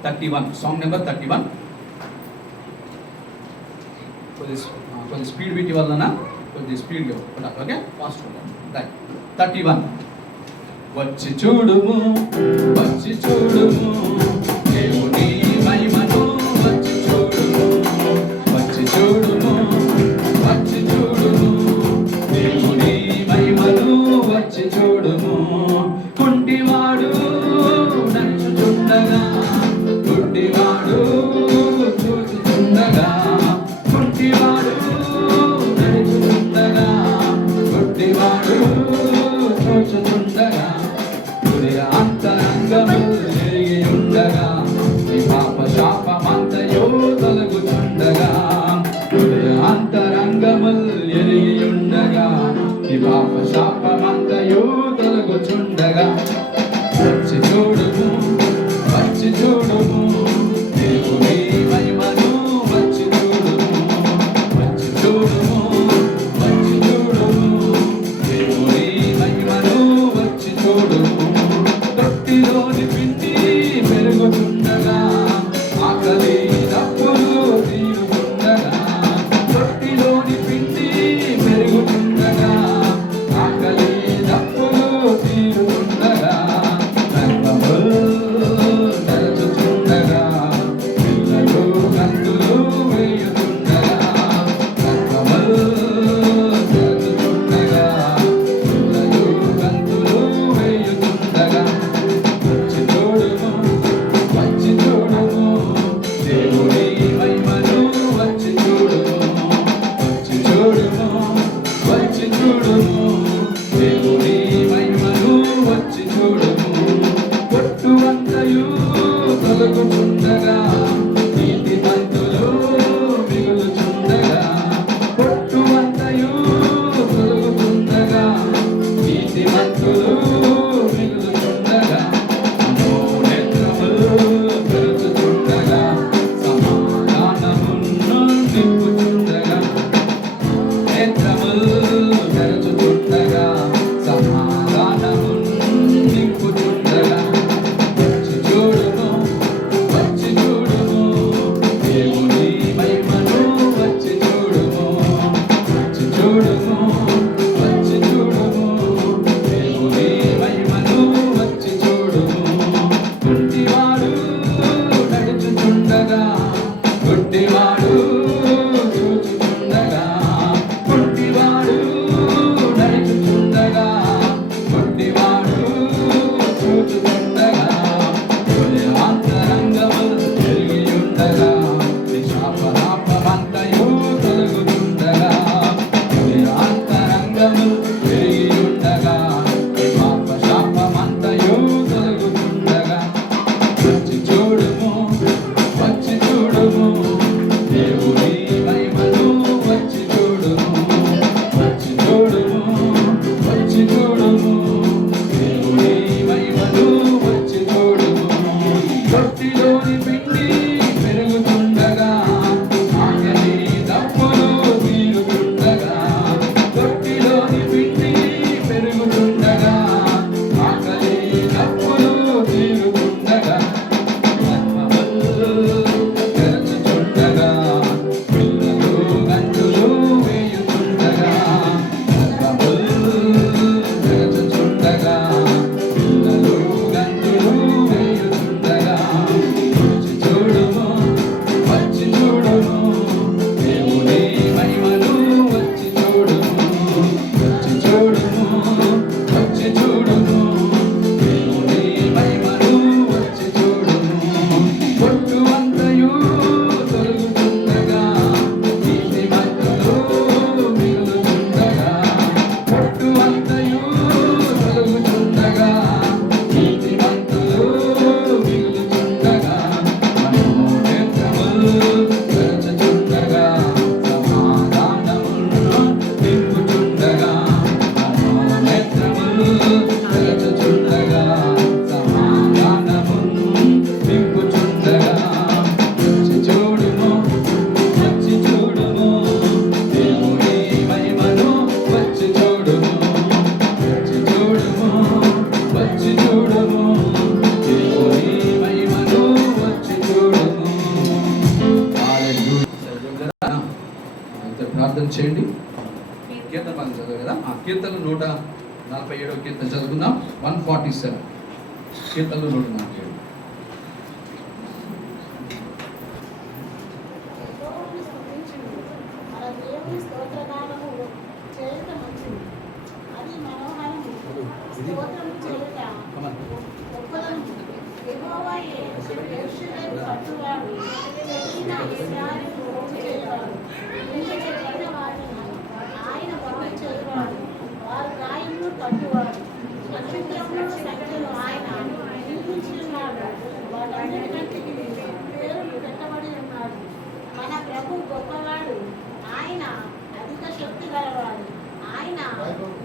31, సాంగ్ నెంబర్ 31. కొద్ది స్పీడ్ వీటి వలన కొద్ది స్పీడ్గా ఉండాలి. ఓకే, ఫాస్ట్ ఉండాలి. 31. వచ్చి చూడుము, వచ్చి చూడుము దేవుని మహిమను, వచ్చి చూడుము, వచ్చి చూడుము, వచ్చి చూడుము దేవుని మహిమను, వచ్చి చూడుము. కుంటివాడు నడుచుచుండగా, కుంటివాడు చూచుచుండగా, కుంటివాడు నడుచుచుండగా, కుంటివాడు చూచుచుండగా, పెరుగుచుండగా వచ్చి చూడుము, వచ్చి చూడుము, దేవుని మహిమను వచ్చి చూడుము, వచ్చి చూడుము, వచ్చి చూడుము, దేవుని మహిమను వచ్చి చూడుము. తొట్టిలోని పిండి పెరుగుచుండగా ఆకలి దప్పులు తీరుచుండగా, తొట్టిలోని పిండి పెరుగుచుండగా ఆకలి దప్పులు తీరుచుండగా, గర్భములు తెరచుచుండగా పిల్లలు గంతులు వేయుచుండగా, గర్భములు తెరచుచుండగా పిల్లలు గంతులు వేయుచుండగా వచ్చి చూడుము, వచ్చి చూడుము, దేవుని మహిమను వచ్చి చూడుము, వచ్చి చూడుము, వచ్చి చూడుము, దేవుని మహిమను వచ్చి చూడుము. పొట్టువంతయు తొలగుచుండగా నీతిమంతులు మిగులుచుండగా, పొట్టువంతయు తొలగుచుండగా నీతిమంతులు మిగులుచుండగా, నేత్రములు తెరచుచుండగా సమాధానమును నింపుచుండగా, నేత్రములు తెరచుచుండగా సమాధానమును నింపుచుండగా వచ్చి చూడుము, వచ్చి చూడుము, దేవుని మహిమను వచ్చి చూడుము, వచ్చి చూడుము, వచ్చి చూడుము, దేవుని మహిమను వచ్చి చూడుము. గుడ్డివాడు నడుచుచుండగా, గుడ్డివాడు చూచుచుండగా, గుడ్డివాడు నడుచుచుండగా, గుడ్డివాడు చూచుచుండగా, తొలి అంతరంగములు పెరిగియుండగా శాపనాపమంతయు తొలగుచుండగా, తొలి అంతరంగములు పెరిగియుండగా పాప శాపమంతయు తొలగుచుండగా వచ్చి చూడుము, వచ్చి చూడుము, దేవుని మహిమను వచ్చి చూడుము, వచ్చి చూడుము, వచ్చి చూడుము, దేవుని మహిమను వచ్చి చూడుము. తొట్టిలోని పిండి పెరుగుచుండగా ఆకలి దప్పులు తీరుచుండగా, తొట్టిలోని పిండి పెరుగుచుండగా ఆకలి దప్పులు తీరుచుండగా, గర్భములు తెరచుచుండగా పిల్లలు గంతులు వేయుచుండగా, గర్భములు తెరచుచుండగా పిల్లలు గంతులు వేయుచుండగా వచ్చి చూడుము, వచ్చి చూడుము, దేవుని మహిమను వచ్చి చూడుము, వచ్చి చూడుము, వచ్చి చూడుము, దేవుని మహిమను వచ్చి చూడుము. పొట్టువంతయు తొలగుచుండగా నీతిమంతులు మిగులుచుండగా, పొట్టువంతయు తొలగుచుండగా నీతిమంతులు మిగులుచుండగా, మనోనేత్రములు తెరచుచుండగా సమాధానమును నింపుచుండగా, మనోనేత్రములు తెరచుచుండగా సమాధానమును నింపుచుండగా వచ్చి చూడుము, వచ్చి చూడుము, దేవుని మహిమను వచ్చి చూడుము, వచ్చి చూడుము, వచ్చి చూడుము, దేవుని మహిమను వచ్చి చూడుము. హల్లెలూయా. అయితే ప్రార్థన చేయండి. కీర్తన మనం చదువు కదా, ఆ కీర్తన 147 కీర్తన చదువుకుందాం. 147 కీర్తనలు 147. యెహోవాను స్తుతించుము, మన దేవుని స్తోత్రగానము చేయుట మంచిది, అది మనోహరము. స్తోత్రము చేయుట గొప్పదనము. యెహోవాయే యెరూషలేము కట్టువాడు, చెక్కిన యెరూషలేము బాగు చేయువాడు, ఇంటి చెక్కిన వారిని ఆయన బాగు చేయువాడు, వారి గాయములు కట్టువాడు, నక్షత్రముల సంఖ్యలో ఆయన నిర్మించున్నాడు, వాటన్నిటికంటే పేరులు పెట్టబడి ఉన్నాడు. మన ప్రభు గొప్పవాడు, ఆయన అధిక శక్తి గలవాడు, ఆయన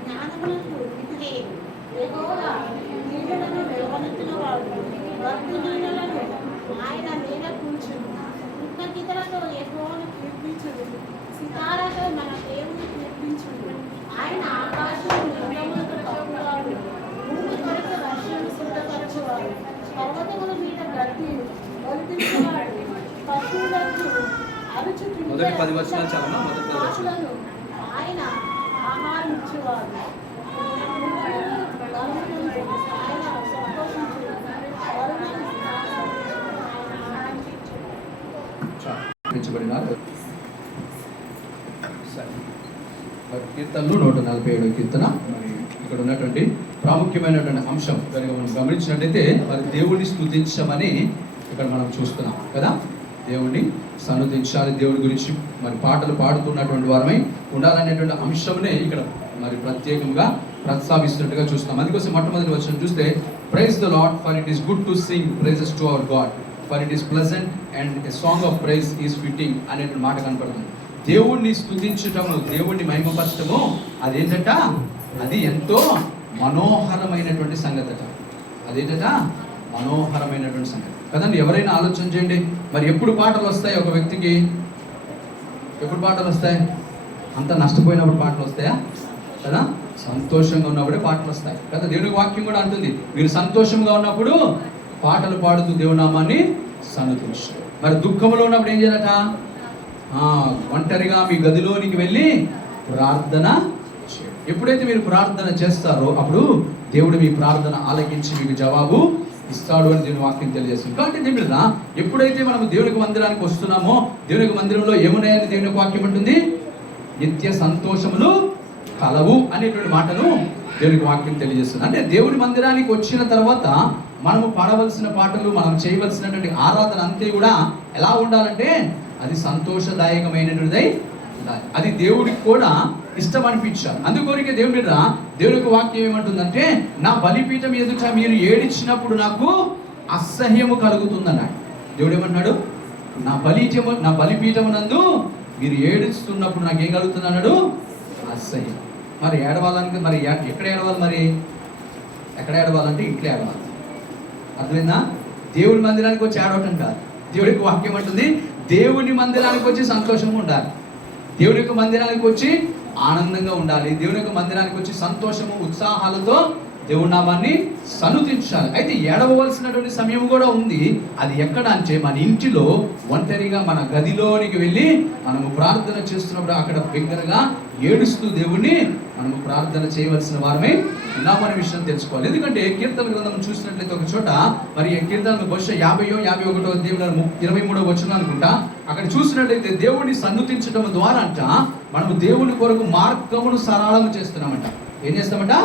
జ్ఞానములకు మితిలేడు. యెహోవా నీళ్లను లేవనెత్తినవాడు, గద్దు నీళ్లను ఆయన మీద కూర్చును. కృతజ్ఞతలతో యెహోవాను కీర్తించుడు, సితారాతో మన దేవుని కీర్తించుడు. ఆయన ఆకాశం మేఘములతో కప్పువాడు, భూమి కొరకు వర్షము సిద్ధపరచువాడు, పర్వతముల మీద గడ్డి ఒలిపించేవాడు, పశువులకు అరుచు మొదటి 10 వచనాలు చదవనా? మొదటి 10 వచనాలు. ఆకులను ఆయన ఆహారం ఇచ్చేవాడు. ఆయన సంతోషించుడు, వరుణను పెంచబడినారు. సరే. మరి కీర్తనలు 147 కీర్తన. మరి ఇక్కడ ఉన్నటువంటి ప్రాముఖ్యమైనటువంటి అంశం కనుక మనం గమనించినట్లయితే మరి దేవుడిని స్తుతించమని ఇక్కడ మనం చూస్తున్నాం కదా. దేవుడిని సన్నుతించాలి, దేవుడి గురించి మరి పాటలు పాడుతున్నటువంటి వారమై ఉండాలనేటువంటి అంశంనే ఇక్కడ మరి ప్రత్యేకంగా ప్రస్తావిస్తున్నట్టుగా చూస్తున్నాం. అందుకోసం మొట్టమొదటి వచనం చూస్తే, praise the Lord for it is good to sing praises to our God, for it is pleasant and a song of praise is fitting అనేటువంటి మాట కనపడుతుంది. దేవుణ్ణి స్తుతించటము, దేవుణ్ణి మహిమపరచటము అదేంటట, అది ఎంతో మనోహరమైనటువంటి సంగతట. అదేంటట, మనోహరమైనటువంటి సంగతి కదండి. ఎవరైనా ఆలోచన చేయండి, మరి ఎప్పుడు పాటలు వస్తాయి ఒక వ్యక్తికి? ఎప్పుడు పాటలు వస్తాయి? అంత నష్టపోయినప్పుడు పాటలు వస్తాయా కదా? సంతోషంగా ఉన్నప్పుడే పాటలు వస్తాయి కదా. దేవుని వాక్యం కూడా అంటుంది, మీరు సంతోషంగా ఉన్నప్పుడు పాటలు పాడుతూ దేవుని నామాన్ని సన్నుతించు. మరి దుఃఖంలో ఉన్నప్పుడు ఏం చేయాలట? ఒంటరిగా మీ గదిలోనికి వెళ్ళి ప్రార్థన చేయండి. ఎప్పుడైతే మీరు ప్రార్థన చేస్తారో అప్పుడు దేవుడు మీ ప్రార్థన ఆలకించి మీకు జవాబు ఇస్తాడు అని దేవుని వాక్యం తెలియజేస్తుంది. కాబట్టి దేవుడు ఎప్పుడైతే మనం దేవునికి మందిరానికి వస్తున్నామో, దేవునికి మందిరంలో ఏమున్నాయని దేవుని వాక్యం అంటుంది, నిత్య సంతోషములు కలవు అనేటువంటి మాటను దేవునికి వాక్యం తెలియజేస్తుంది. అంటే దేవుని మందిరానికి వచ్చిన తర్వాత మనము పాడవలసిన పాటలు, మనం చేయవలసినటువంటి ఆరాధన అంతే కూడా ఎలా ఉండాలంటే అది సంతోషదాయకమైనటువంటిదై ఉండాలి. అది దేవుడికి కూడా ఇష్టం అనిపించాలి. అందుకోరికే దేవునికి వాక్యం ఏమంటుందంటే, నా బలిపీఠం ఎదుట మీరు ఏడిచినప్పుడు నాకు అసహ్యము కలుగుతుందన్నాడు. దేవుడు ఏమంటున్నాడు? నా బలిపీఠము నందు మీరు ఏడుస్తున్నప్పుడు నాకు ఏం కలుగుతుంది అన్నాడు? అసహ్యం. మరి ఏడవాలని మరి ఎక్కడ ఏడవాలి? మరి ఎక్కడ ఏడవాలంటే ఇంట్లో ఏడవాలి. అర్థమైందా? దేవుడి మందిరానికి వచ్చి ఏడవటం కాదు. దేవుడికి వాక్యం అంటుంది, దేవుని మందిరానికి వచ్చి సంతోషంగా ఉండాలి, దేవుని యొక్క మందిరానికి వచ్చి ఆనందంగా ఉండాలి, దేవుని యొక్క మందిరానికి వచ్చి సంతోషము ఉత్సాహాలతో దేవుడి నామాన్ని సన్నుతించాలి. అయితే ఏడవలసినటువంటి సమయం కూడా ఉంది. అది ఎక్కడ అంటే మన ఇంటిలో ఒంటరిగా మన గదిలోనికి వెళ్ళి మనము ప్రార్థన చేస్తున్నప్పుడు అక్కడ బిగ్గరగా ఏడుస్తూ దేవుణ్ణి మనము ప్రార్థన చేయవలసిన వారమే ఉన్నామనే విషయం తెలుసుకోవాలి. ఎందుకంటే కీర్తన గ్రంథం చూసినట్లయితే ఒక చోట మరి కీర్తనలు బహుశా 50-51 దేవుడు 23వ వచనం అనుకుంటా, అక్కడ చూసినట్లయితే దేవుడిని సన్నుతించడం ద్వారా అంట మనము దేవుని కొరకు మార్గమును సరళము చేస్తున్నామంట. ఏం చేస్తామంట?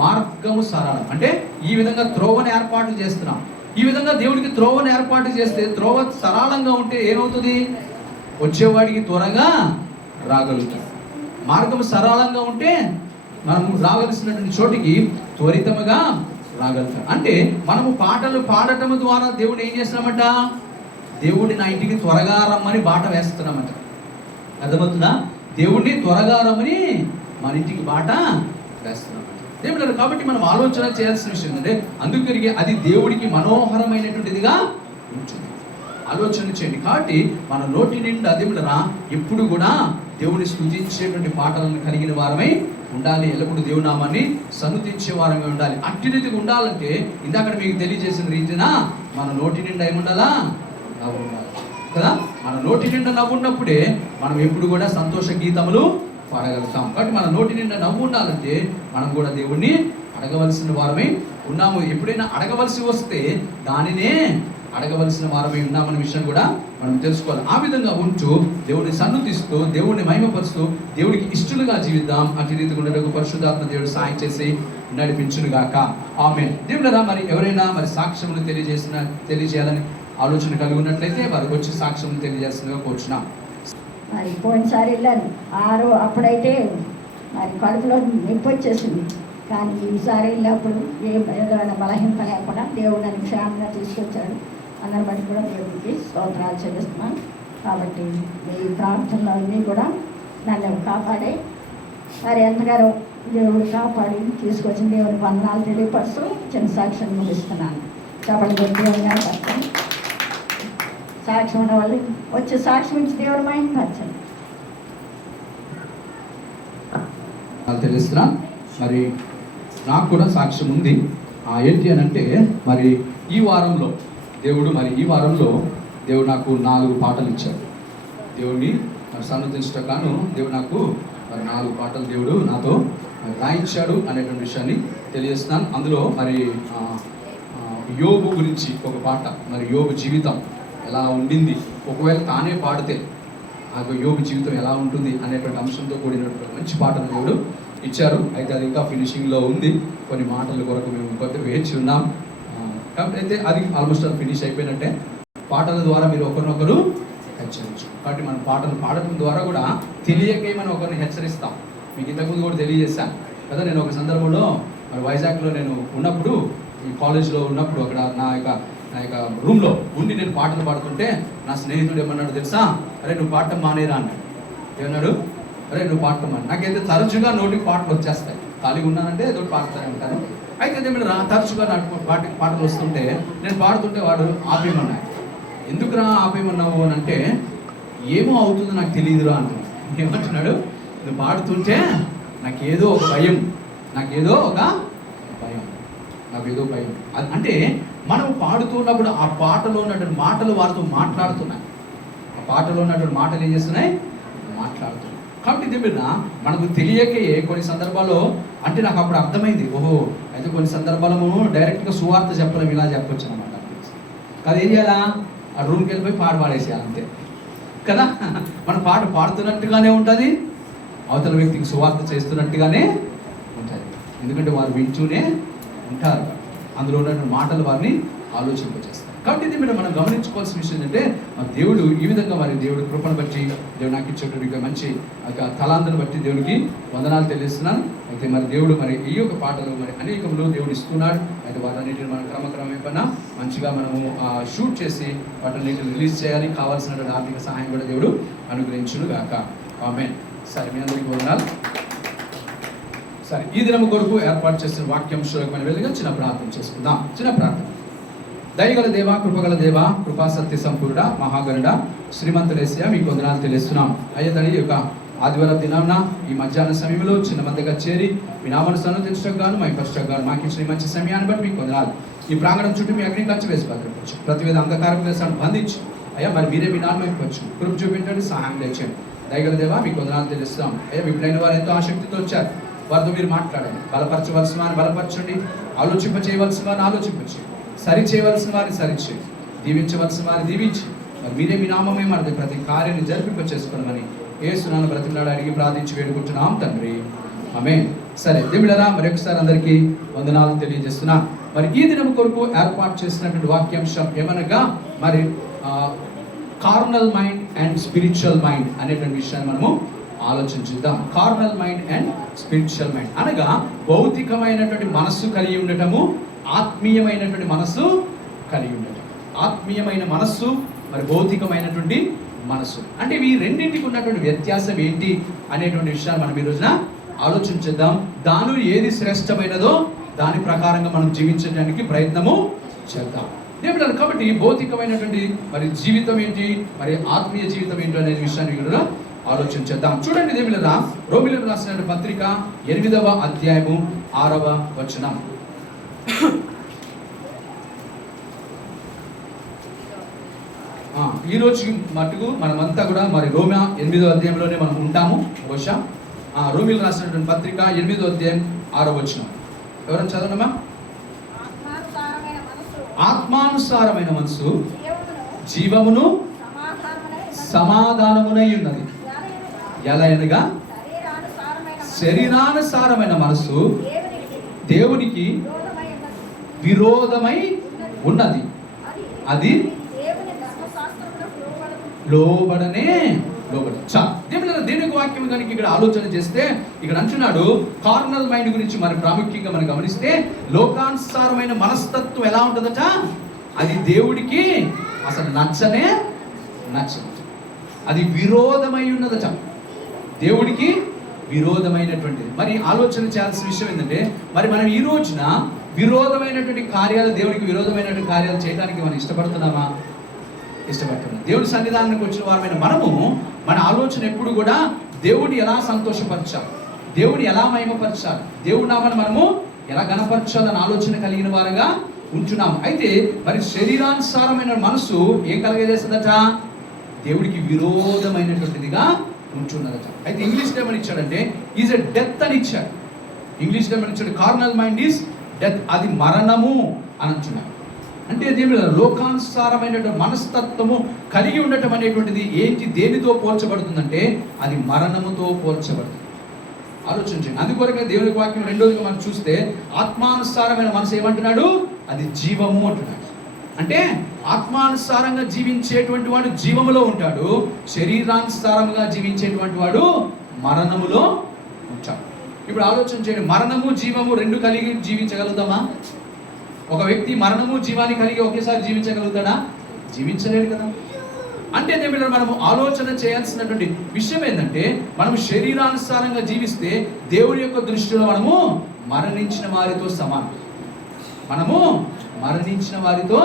మార్గము సరళం అంటే ఈ విధంగా త్రోవను ఏర్పాటు చేస్తున్నాం. ఈ విధంగా దేవుడికి త్రోవను ఏర్పాటు చేస్తే త్రోవ సరళంగా ఉంటే ఏమవుతుంది? వచ్చేవాడికి త్వరగా రాగలుగుతాం. మార్గము సరళంగా ఉంటే మనము రావలసినటువంటి చోటికి త్వరితముగా రాగలుగుతాం. అంటే మనము పాటలు పాడటం ద్వారా దేవుడు ఏం చేస్తున్నామంట? దేవుడిని నా ఇంటికి త్వరగా రమ్మని బాట వేస్తున్నామంట. అర్థమవుతుందా? దేవుడిని త్వరగా రమ్మని మన ఇంటికి బాట వేస్తున్నామంట. దేవుడు కాబట్టి మనం ఆలోచన చేయాల్సిన విషయం ఏంటంటే, అందుకని అది దేవుడికి మనోహరమైనటువంటిదిగా ఉంటుంది. ఆలోచన చేయండి. కాబట్టి మన నోటి నిండా దేవుడరా ఎప్పుడు కూడా దేవుని స్తుతించేటువంటి పాటలను కలిగిన వారమై ఉండాలి. ఎల్లప్పుడు దేవుని నామాన్ని సన్నుతించే వారంగా ఉండాలి. అట్టి రీతిగా ఉండాలంటే ఇందాక మీకు తెలియజేసిన రీతిన మన నోటి నిండా ఏముండాలా? నవ్వు ఉండాలి కదా. మన నోటి నిండా నవ్వు ఉన్నప్పుడే మనం ఎప్పుడు కూడా సంతోష గీతములు పాడగలుగుతాం. కాబట్టి మన నోటి నిండా నవ్వు ఉండాలంటే మనం కూడా దేవుణ్ణి అడగవలసిన వారమై ఉన్నాము. ఎప్పుడైనా అడగవలసి వస్తే దానినే అడగవలసిన వారమై ఉన్నామనే విషయం కూడా మనం తెలుసుకోవాలి. ఆ విధంగా ఉంటూ దేవుడిని సన్నుతిస్తూ దేవుడిని మహిమపరుస్తూ దేవుడికి ఇష్టలుగా జీవిద్దాం. అటు రీతిగా ఉండటకు పరిశుద్ధాత్మ దేవుడు సాయం చేసి నడిపించునుగాక. ఆమేన్. దేవుడరా మరి ఎవరైనా మరి సాక్ష్యములు తెలియజేయాలని ఆలోచన కలిగి ఉన్నట్లయితే వారికి వచ్చి సాక్ష్యములు తెలియజేస్తుందిగా కోరుచున్నాం. మరి పోయినసారి వెళ్ళాను అప్పుడైతే మరి కడుపులో నొప్పి వచ్చేసింది. కానీ ఈసారి వెళ్ళినప్పుడు ఏదైనా బలహీనత లేకుండా దేవుడు నన్ను క్షేమంగా తీసుకొచ్చాడు. అందరి బట్టి కూడా దేవుడికి స్తోత్రాలు చెల్లిస్తున్నాను. కాబట్టి ఈ ప్రార్థనలు అన్నీ కూడా నన్ను కాపాడే మరి ఎంతగానో దేవుడు కాపాడి తీసుకొచ్చిన దేవుని వందనాలు తెలియపరుస్తూ చిన్న సాక్ష్యం ముగిస్తున్నాను. చెప్పండి దేవుని గారు పచ్చండి. సాక్ష్యం ఉన్న వాళ్ళు వచ్చి సాక్ష్యం ఇచ్చి దేవుని మైండ్ పచ్చండి. తెలుస్తున్నా మరి నాకు కూడా సాక్ష్యం ఉంది. ఏంటి అని అంటే మరి ఈ వారంలో దేవుడు నాకు 4 పాటలు ఇచ్చాడు. దేవుడిని మరి సన్నతించటగాను దేవుడు నాకు మరి 4 పాటలు దేవుడు నాతో రాయించాడు అనేటువంటి విషయాన్ని తెలియజేస్తున్నాను. అందులో మరి యోబు గురించి ఒక పాట, మరి యోబు జీవితం ఎలా ఉండింది, ఒకవేళ తానే పాడితే ఆ యోబు జీవితం ఎలా ఉంటుంది అనేటువంటి అంశంతో కూడినటువంటి మంచి పాటను దేవుడు ఇచ్చారు. అయితే అది ఇంకా ఫినిషింగ్లో ఉంది. కొన్ని మాటల కొరకు మేము కొద్దిగా వేచి ఉన్నాం. కాబట్టి అయితే అది ఆల్మోస్ట్ ఫినిష్ అయిపోయినట్టే. పాటల ద్వారా మీరు ఒకరినొకరు హెచ్చరించు. కాబట్టి మనం పాటలు పాడటం ద్వారా కూడా తెలియకే మనం ఒకరిని హెచ్చరిస్తాం. మీకు ఇంతకుముందు కూడా తెలియజేశాను కదా. నేను ఒక సందర్భంలో మరి వైజాగ్లో నేను ఉన్నప్పుడు, ఈ కాలేజ్లో ఉన్నప్పుడు, అక్కడ నా యొక్క రూమ్లో ఉండి నేను పాటలు పాడుతుంటే నా స్నేహితుడు ఏమన్నాడు తెలుసా, అరే నువ్వు పాడటం మానేరా అన్నాడు. ఏమన్నాడు, అరే నువ్వు పాడటం మానే. నాకైతే తరచుగా నోటికి పాటలు వచ్చేస్తాయి. ఖాళీగా ఉన్నానంటే ఏదో పాడతానే ఉంటాను. అయితే ఏమైనా తరచుగా నాకు పాటలు వస్తుంటే నేను పాడుతుంటే వాడు ఆపేయమన్నాడు. ఎందుకురా ఆపేయమన్నావు అని అంటే, ఏమో అవుతుందో నాకు తెలియదురా అంటున్నాడు. ఏమంటున్నాడు, నువ్వు పాడుతుంటే నాకేదో ఒక భయం. అంటే మనం పాడుతున్నప్పుడు ఆ పాటలో ఉన్నటువంటి మాటలు వారితో మాట్లాడుతున్నాయి. ఆ పాటలో ఉన్నటువంటి మాటలు ఏం చేస్తున్నాయి, మాట్లాడుతున్నాయి. కాబట్టి ఇది మీద మనకు తెలియకే కొన్ని సందర్భాల్లో అంటే నాకు అప్పుడు అర్థమైంది, ఓహో అయితే కొన్ని సందర్భాలను డైరెక్ట్గా సువార్త చెప్పలేము, ఇలా చెప్పొచ్చు అనమాట. అది ఏం చేయాలా, ఆ రూమ్కి వెళ్ళిపోయి పాట పాడేసేయాలి అంతే కదా. మన పాట పాడుతున్నట్టుగానే ఉంటుంది, అవతల వ్యక్తికి సువార్త చేస్తున్నట్టుగానే ఉంటుంది. ఎందుకంటే వారు వింటూనే ఉంటారు. అందులో ఉన్నటువంటి మాటలు వారిని ఆలోచింపజేస్తారు. కాబట్టి ఇది మీద మనం గమనించుకోవాల్సిన విషయం ఏంటంటే, దేవుడు ఈ విధంగా మరి దేవుడి కృపను బట్టి, దేవుడు నాకు ఇచ్చేటువంటి మంచి తలాంతను బట్టి దేవునికి వందనాలు తెలియజేస్తున్నాను. అయితే మరి దేవుడు మరి ఈ యొక్క పాటలు మరి అనేకములు దేవుడు ఇస్తున్నాడు. అయితే వాటన్నిటిని మనం క్రమక్రమేపన్నా మంచిగా మనము షూట్ చేసి వాటన్నిటిని రిలీజ్ చేయాలి. కావాల్సినటువంటి ఆర్థిక సహాయం కూడా దేవుడు అనుగ్రహించును గాక. ఆమేన్. సరే, మీ అందరికీ వందనాలు. సరే, ఈ దినము కొరకు ఏర్పాటు చేసిన వాక్యాంశాలకు మనం వెళ్ళగా చిన్న ప్రార్థన చేసుకుందాం. చిన్న ప్రార్థన. దయగల దేవ, కృపగల దేవ, కృపా సత్య సంపూర్ణ మహాగరుడ శ్రీమంతుడేసయ్య, మీకు వందనాలు తెలుస్తున్నాం. అయ్యా తల్లి, యొక్క ఆదివారం దినాన ఈ మధ్యాహ్న సమయంలో చిన్న మందిగా చేరి మీ నామను సన్నతించగాను మా పరచగాను మాకు ఇచ్చిన మంచి సమయాన్ని బట్టి మీకు వందనాలు. ఈ ప్రాంగణం చుట్టూ మీ అగ్ని కంచె వేసి భద్రపరచు. ప్రతివేద అంధకార ప్రదేశాన్ని బంధించు. అయ్యా మరి మీరే మీ నాన్న వైపువచ్చు కృప చూపించండి, సహాయం తెచ్చండి. దయగల దేవ, మీకు వందనాలు తెలుస్తున్నాం. అయ్యా విప్పుడైన వారు ఎంతో ఆసక్తితో వచ్చారు. వారితో మీరు మాట్లాడండి. బలపరచవలసిన వారిని బలపరచండి, ఆలోచింప చేయవలసిన వారిని ఆలోచింపచేయండి, సరి చేయవలసిన వారిని సరిచేయండి, దీవించవలసిన వారిని దీవించి మరి మీరే మీ నామమే మనది ప్రతి కార్యాన్ని జరిపింప చేసుకోమని యేసునామమున బ్రతిమలాడి అడిగి ప్రార్థించి వేడుకుంటున్నాం తండ్రి. ఆమేన్. సరే దేవుళ్ళారా, మరొకసారి అందరికీ వందనాలు తెలియజేస్తున్నా. మరి ఈ దినం కొరకు ఏర్పాటు చేసినటువంటి వాక్యాంశం ఏమనగా మరి carnal mind and spiritual mind అనేటువంటి విషయాన్ని మనము ఆలోచించుద్దాం. Carnal mind and spiritual mind అనగా భౌతికమైనటువంటి మనస్సు కలిగి ఉండటము, ఆత్మీయమైనటువంటి మనస్సు కలిగి ఉండటం. ఆత్మీయమైన మనస్సు మరి భౌతికమైనటువంటి మనస్సు అంటే ఈ రెండింటికి ఉన్నటువంటి వ్యత్యాసం ఏంటి అనేటువంటి విషయాన్ని మనం ఈ రోజున ఆలోచించేద్దాం. దానిలో ఏది శ్రేష్టమైనదో దాని ప్రకారంగా మనం జీవించడానికి ప్రయత్నము చేద్దాం. దేవుడు కాబట్టి భౌతికమైనటువంటి మరి జీవితం ఏంటి, మరి ఆత్మీయ జీవితం ఏంటి అనే విషయాన్ని కూడా ఆలోచించేద్దాం. చూడండి దేవుళ్ళరా, రోమీయులకు రాసిన పత్రిక 8వ అధ్యాయము 6వ వచనం. ఈ రోజు మటుకు మనమంతా కూడా మరి రోమా 8వ అధ్యాయంలోనే మనం ఉంటాము. బహుశా రోమీయులకు రాసినటువంటి పత్రిక 8వ అధ్యాయం 6వ వచనం ఎవరైనా చదవనమ్మా. ఆత్మానుసారమైన మనసు జీవమును సమాధానమునై ఉన్నది. ఎలా అనగా శరీరానుసారమైన మనసు దేవునికి విరోధమై ఉన్నది, అది లోబడనే లోబడి. దేని వాక్యం కనుక ఇక్కడ ఆలోచన చేస్తే ఇక్కడ అంటున్నాడు కార్నల్ మైండ్ గురించి మరి ప్రాముఖ్యంగా మనం గమనిస్తే లోకానుసారమైన మనస్తత్వం ఎలా ఉంటుందట, అది దేవుడికి అసలు నచ్చనే నచ్చదు, అది విరోధమై ఉన్నదట. దేవుడికి విరోధమైనటువంటిది. మరి ఆలోచన చేయాల్సిన విషయం ఏంటంటే, మరి మనం ఈ రోజున విరోధమైనటువంటి కార్యాలు, దేవుడికి విరోధమైనటువంటి కార్యాలు చేయడానికి మనం ఇష్టపడుతున్నామా? ఇష్టపడుతున్నాం. దేవుడి సన్నిధానానికి వచ్చిన వారమైన మనము మన ఆలోచన ఎప్పుడు కూడా దేవుడిని ఎలా సంతోషపరచాలి, దేవుడిని ఎలా మహిమపరచాలి, దేవుడి నామాన్ని మనము ఎలా గణపరచాలని ఆలోచన కలిగిన వారుగా ఉంటున్నాము. అయితే మరి శరీరానుసారమైన మనసు ఏం కలగజేస్తుందట? దేవుడికి విరోధమైనటువంటిదిగా ఉంటున్నదట. అయితే ఇంగ్లీష్లో ఏమని ఇచ్చాడంటే ఈజ్ ఎ డెత్ అని ఇచ్చాడు. ఇంగ్లీష్లో ఏమని ఇచ్చాడు? కార్నల్ మైండ్ ఈజ్ డెత్, అది మరణము అని అంటున్నాడు. అంటే దేవుడు లోకానుసారమైనటువంటి మనస్తత్వము కలిగి ఉండటం అనేటువంటిది ఏంటి, దేనితో పోల్చబడుతుందంటే అది మరణముతో పోల్చబడుతుంది. ఆలోచించండి. అందుకొరకే దేవుని వాక్యం రెండోదిగా మనం చూస్తే ఆత్మానుసారమైన మనసు ఏమంటున్నాడు? అది జీవము అంటున్నాడు. అంటే ఆత్మానుసారంగా జీవించేటువంటి వాడు జీవములో ఉంటాడు, శరీరానుసారంగా జీవించేటువంటి వాడు మరణములో ఉంటాడు. ఇప్పుడు ఆలోచన చేయండి, మరణము జీవము రెండు కలిగి జీవించగలుగుతామా? ఒక వ్యక్తి మరణము జీవాన్ని కలిగి ఒకేసారి జీవించగలుగుతాడా? జీవించలేడు కదా. అంటే దేవుడు మనము ఆలోచన చేయాల్సినటువంటి విషయం ఏంటంటే, మనం శరీరానుసారంగా జీవిస్తే దేవుడి యొక్క దృష్టిలో మనము మరణించిన వారితో సమానం. మనము మరణించిన వారితో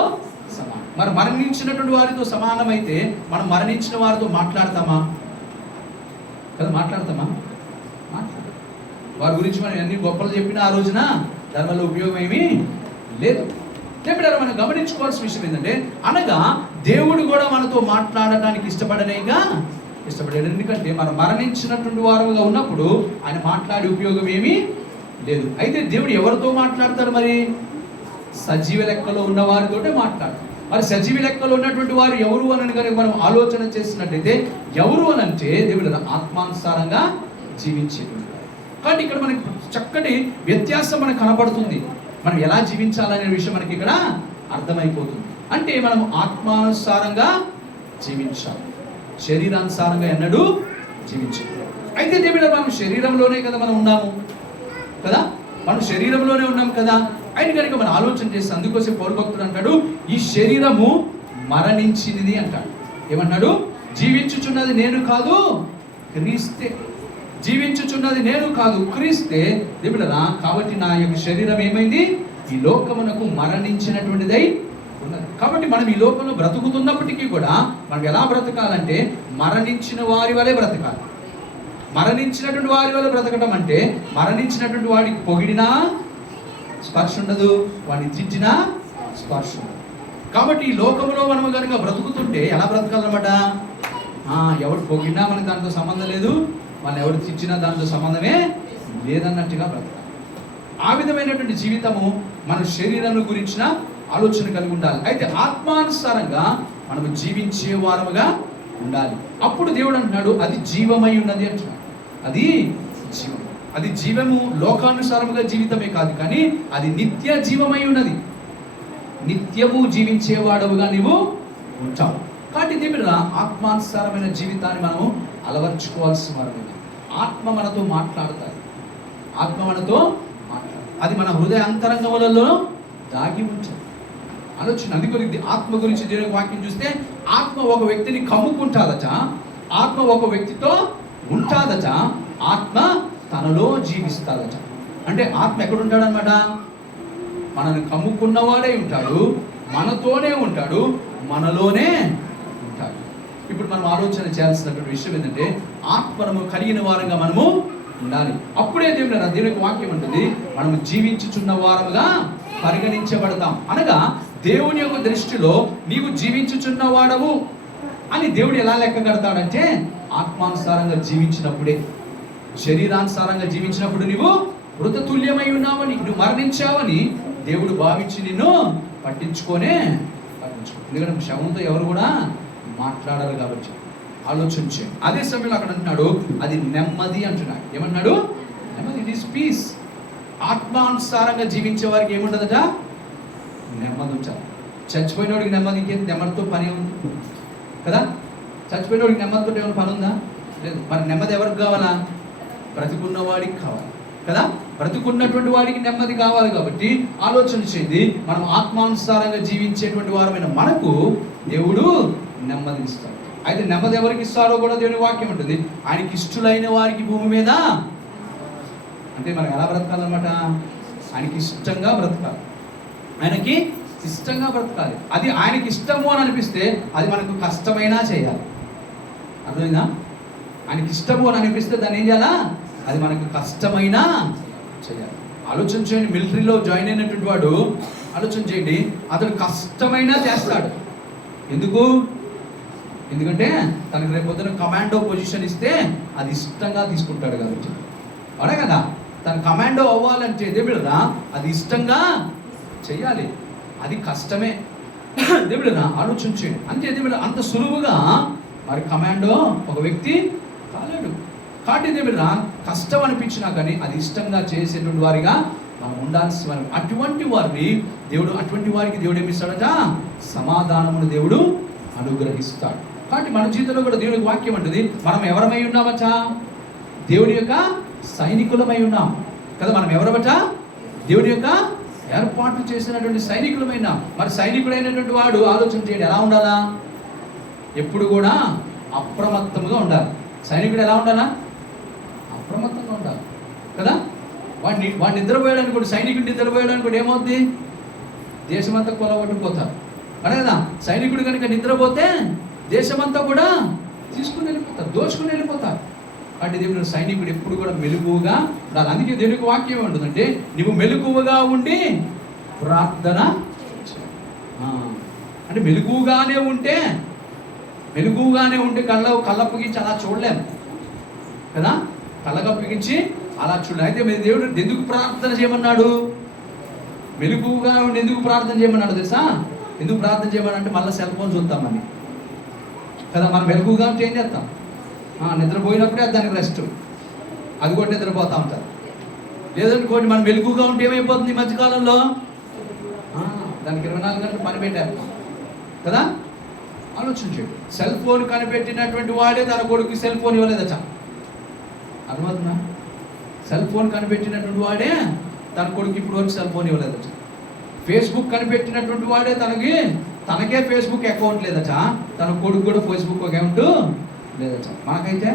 సమానం. మరి మరణించినటువంటి వారితో సమానమైతే మనం మరణించిన వారితో మాట్లాడతామా? కదా, మాట్లాడతామా? వారి గురించి మనం ఎన్ని గొప్పలు చెప్పినా ఆ రోజున దానివల్ల ఉపయోగం ఏమీ లేదు. లేకపోతే మనం గమనించుకోవాల్సిన విషయం ఏంటంటే, అనగా దేవుడు కూడా మనతో మాట్లాడటానికి ఇష్టపడలేగా ఇష్టపడాడు. ఎందుకంటే మనం మరణించినటువంటి వారుగా ఉన్నప్పుడు ఆయన మాట్లాడే ఉపయోగం ఏమీ లేదు. అయితే దేవుడు ఎవరితో మాట్లాడతారు? మరి సజీవ లెక్కలో ఉన్న వారితోటే మాట్లాడతారు. మరి సజీవ లెక్కలో ఉన్నటువంటి వారు ఎవరు అని కనుక మనం ఆలోచన చేసినట్టయితే ఎవరు అని అంటే దేవుడు ఆత్మానుసారంగా జీవించేటువంటి. కాబట్టి ఇక్కడ మనకి చక్కటి వ్యత్యాసం మనకు కనపడుతుంది. మనం ఎలా జీవించాలనే విషయం మనకి ఇక్కడ అర్థమైపోతుంది. అంటే మనం ఆత్మానుసారంగా జీవించాలి, శరీరానుసారంగా ఎన్నడూ జీవించాలి. అయితే దేవుడు మనం శరీరంలోనే కదా మనం ఉన్నాము కదా, మనం శరీరంలోనే ఉన్నాం కదా. ఆయన కనుక మనం ఆలోచన చేస్తే, అందుకోసం పౌలు భక్తుడు అంటాడు, ఈ శరీరము మరణించినది అంటాడు. ఏమన్నాడు? జీవించుచున్నది నేను కాదు క్రీస్తే. జీవించుచున్నది నేను కాదు క్రీస్తే. దేవుడరా, కాబట్టి నా యొక్క శరీరం ఏమైంది? ఈ లోకమునకు మరణించినటువంటిదై ఉన్నది. కాబట్టి మనం ఈ లోకంలో బ్రతుకుతున్నప్పటికీ కూడా మనం ఎలా బ్రతకాలంటే మరణించిన వారి వలె బ్రతకాలి. మరణించినటువంటి వారి వల్ల బ్రతకటం అంటే మరణించినటువంటి వాడికి పొగిడినా స్పర్శ ఉండదు, వాడిని తిట్టినా స్పర్శ ఉండదు. కాబట్టి ఈ లోకంలో మనం కనుక బ్రతుకుతుంటే ఎలా బ్రతకాలన్నమాట? ఎవరు పొగిడినా మనకు దాంతో సంబంధం లేదు, వాళ్ళు ఎవరు తిట్టినా దాంతో సంబంధమే లేదన్నట్టుగా బ్రతకాలి. ఆ విధమైనటువంటి జీవితము మన శరీరం గురించిన ఆలోచన కలిగి ఉండాలి. అయితే ఆత్మానుసారంగా మనము జీవించే వారముగా ఉండాలి. అప్పుడు దేవుడు అంటున్నాడు అది జీవమై ఉన్నది అంటున్నాడు. అది జీవం, అది జీవము లోకానుసారముగా జీవితమే కాదు, కానీ అది నిత్య జీవమై ఉన్నది. నిత్యము జీవించేవాడవుగా నీవు ఉంటావు. కాబట్టి దేవుడు ఆత్మానుసారమైన జీవితాన్ని మనము అలవర్చుకోవాల్సిన వారు. ఆత్మ మనతో మాట్లాడుతుంది, ఆత్మ మనతో మాట్లాడు, అది మన హృదయ అంతరంగములలో దాగి ఉంటుంది. ఆలోచన. అందుకని ఆత్మ గురించి దేవుని వాక్యం చూస్తే ఆత్మ ఒక వ్యక్తిని కమ్ముకుంటాదట, ఆత్మ ఒక వ్యక్తితో ఉంటాదట, ఆత్మ తనలో జీవిస్తాదట. అంటే ఆత్మ ఎక్కడుంటాడనమాట? మనల్ని కమ్ముకున్నవాడే ఉంటాడు, మనతోనే ఉంటాడు, మనలోనే ఉంటాడు. ఇప్పుడు మనం ఆలోచన చేయాల్సినటువంటి విషయం ఏంటంటే ఆత్మను కలిగిన వారంగా మనము ఉండాలి. అప్పుడే దేవునికి వాక్యం ఉంటుంది మనము జీవించుచున్న వారముగా పరిగణించబడతాం. అనగా దేవుని యొక్క దృష్టిలో నీవు జీవించుచున్న వాడవు అని దేవుడు ఎలా లెక్క కడతాడంటే ఆత్మానుసారంగా జీవించినప్పుడే. శరీరానుసారంగా జీవించినప్పుడు నీవు మృతతుల్యమై ఉన్నావని, నువ్వు మరణించావని దేవుడు భావించి నిన్ను పట్టించుకోనే పట్టించుకో. ఎందుకంటే శవంతో ఎవరు కూడా మాట్లాడారు కాబట్టి ఆలోచించే. అదే సమయంలో అక్కడ అంటున్నాడు అది నెమ్మది అంటున్నాడు. ఏమన్నాడు? నెమ్మది. It is piece. ఆత్మానుసారంగా జీవించే వారికి ఏముంటుందట? నెమ్మది ఉంటుంది. చచ్చిపోయినోడికి నెమ్మది, ఇంకేం నెమ్మదితో పని ఉంది కదా. చచ్చిపోయినోడికి నెమ్మదితో ఏమైనా పని ఉందా? లేదు. మరి నెమ్మది ఎవరికి కావాలా? బ్రతికున్న వాడికి కావాలి కదా. బ్రతికున్నటువంటి వాడికి నెమ్మది కావాలి. కాబట్టి ఆలోచన చేయండి, మనం ఆత్మానుసారంగా జీవించేటువంటి వారమైన మనకు దేవుడు నెమ్మదిని ఇస్తాడు. అయితే నెమ్మది ఎవరికి ఇస్తాడో కూడా దేవుని వాక్యం ఉంటుంది. ఆయనకి ఇష్టలైన వారికి భూమి మీద అంటే మనం ఎలా బ్రతకాలన్నమాట? ఆయనకి ఇష్టంగా బ్రతకాలి, ఆయనకి ఇష్టంగా బ్రతకాలి. అది ఆయనకి ఇష్టము అని అనిపిస్తే అది మనకు కష్టమైనా చేయాలి. అర్థమైందా? ఆయనకి ఇష్టము అని అనిపిస్తే దాన్ని ఏం చేయాలా? అది మనకు కష్టమైనా చేయాలి. ఆలోచన చేయండి, మిలిటరీలో జాయిన్ అయినటువంటి వాడు ఆలోచన చేయండి, అతడు కష్టమైనా చేస్తాడు. ఎందుకంటే తనకు రేపు పొద్దున కమాండో పొజిషన్ ఇస్తే అది ఇష్టంగా తీసుకుంటాడు కాబట్టి. అవునా కదా? తను కమాండో అవ్వాలంటే దేవుడురా అది ఇష్టంగా చెయ్యాలి, అది కష్టమే. దేవుడురా ఆలోచన చేయండి. అంటే దేవుడు అంత సులువుగా మరి కమాండో ఒక వ్యక్తి కాలేడు. కాబట్టి దేవుడురా కష్టం అనిపించినా కానీ అది ఇష్టంగా చేసేటువంటి వారిగా మనం ఉండాల్సిన వారు. అటువంటి వారికి దేవుడు ఏమిస్తాడట? సమాధానమును దేవుడు అనుగ్రహిస్తాడు. కాబట్టి మన జీవితంలో కూడా దేవుడికి వాక్యం అంటుంది, మనం ఎవరమై ఉన్నామట? దేవుడి యొక్క సైనికులమై ఉన్నాం కదా. మనం ఎవరమట? దేవుడి యొక్క ఏర్పాటు చేసినటువంటి సైనికులమైన. మరి సైనికుడైనటువంటి వాడు ఆలోచన చేయండి, ఎలా ఉండాలా? ఎప్పుడు కూడా అప్రమత్తంగా ఉండాలి. సైనికుడు ఎలా ఉండాలా? అప్రమత్తంగా ఉండాలి కదా. వాడు నిద్రపోయాడు అనుకోండి, సైనికుడు నిద్రపోయాడు అనుకోండి, ఏమవుద్ది? దేశమంతా కొలగొట్టుకుపోతారు అదే కదా. సైనికుడు కనుక నిద్రపోతే దేశమంతా కూడా తీసుకుని వెళ్ళిపోతారు, దోచుకుని వెళ్ళిపోతారు. అంటే దేవుడు సైనికుడు ఎప్పుడు కూడా మెలకువగా ఉండాలి. అందుకే దేవుడికి వాక్యం ఏమంటుందంటే, నువ్వు మెలకువగా ఉండి ప్రార్థన. అంటే మెలకువగానే ఉంటే కళ్ళప్పగించి అలా చూడలేము కదా. కళ్ళగప్పగించి అలా చూడలేము. అయితే దేవుడు ఎందుకు ప్రార్థన చేయమన్నాడు? మెలకువగా ఉండి ఎందుకు ప్రార్థన చేయమన్నాడు తెలుసా? ఎందుకు ప్రార్థన చేయమని? మళ్ళీ సెల్ ఫోన్ చూద్దామని కదా. మనం మెలకువగా ఉంటే ఏం చేస్తాం? నిద్రపోయినప్పుడే దానికి రెస్ట్, అది కూడా నిద్రపోతూ ఉంటారు. లేదనుకోండి మనం మెలకువగా ఉంటే ఏమైపోతుంది ఈ మధ్యకాలంలో? దానికి 24 గంటలు పని పెట్టేస్తాం కదా. ఆలోచించండి, సెల్ ఫోన్ కనిపెట్టినటువంటి వాడే తన కొడుకు సెల్ ఫోన్ ఇవ్వలేదట. అర్థమవుతుందా? సెల్ ఫోన్ కనిపెట్టినటువంటి వాడే తన కొడుకు ఇప్పుడు వరకు సెల్ ఫోన్ ఇవ్వలేదట. ఫేస్బుక్ కనిపెట్టినటువంటి వాడే తనకే ఫేస్బుక్ అకౌంట్ లేదట, తన కొడుకు కూడా ఫేస్బుక్ అకౌంట్ లేదట. మనకైతే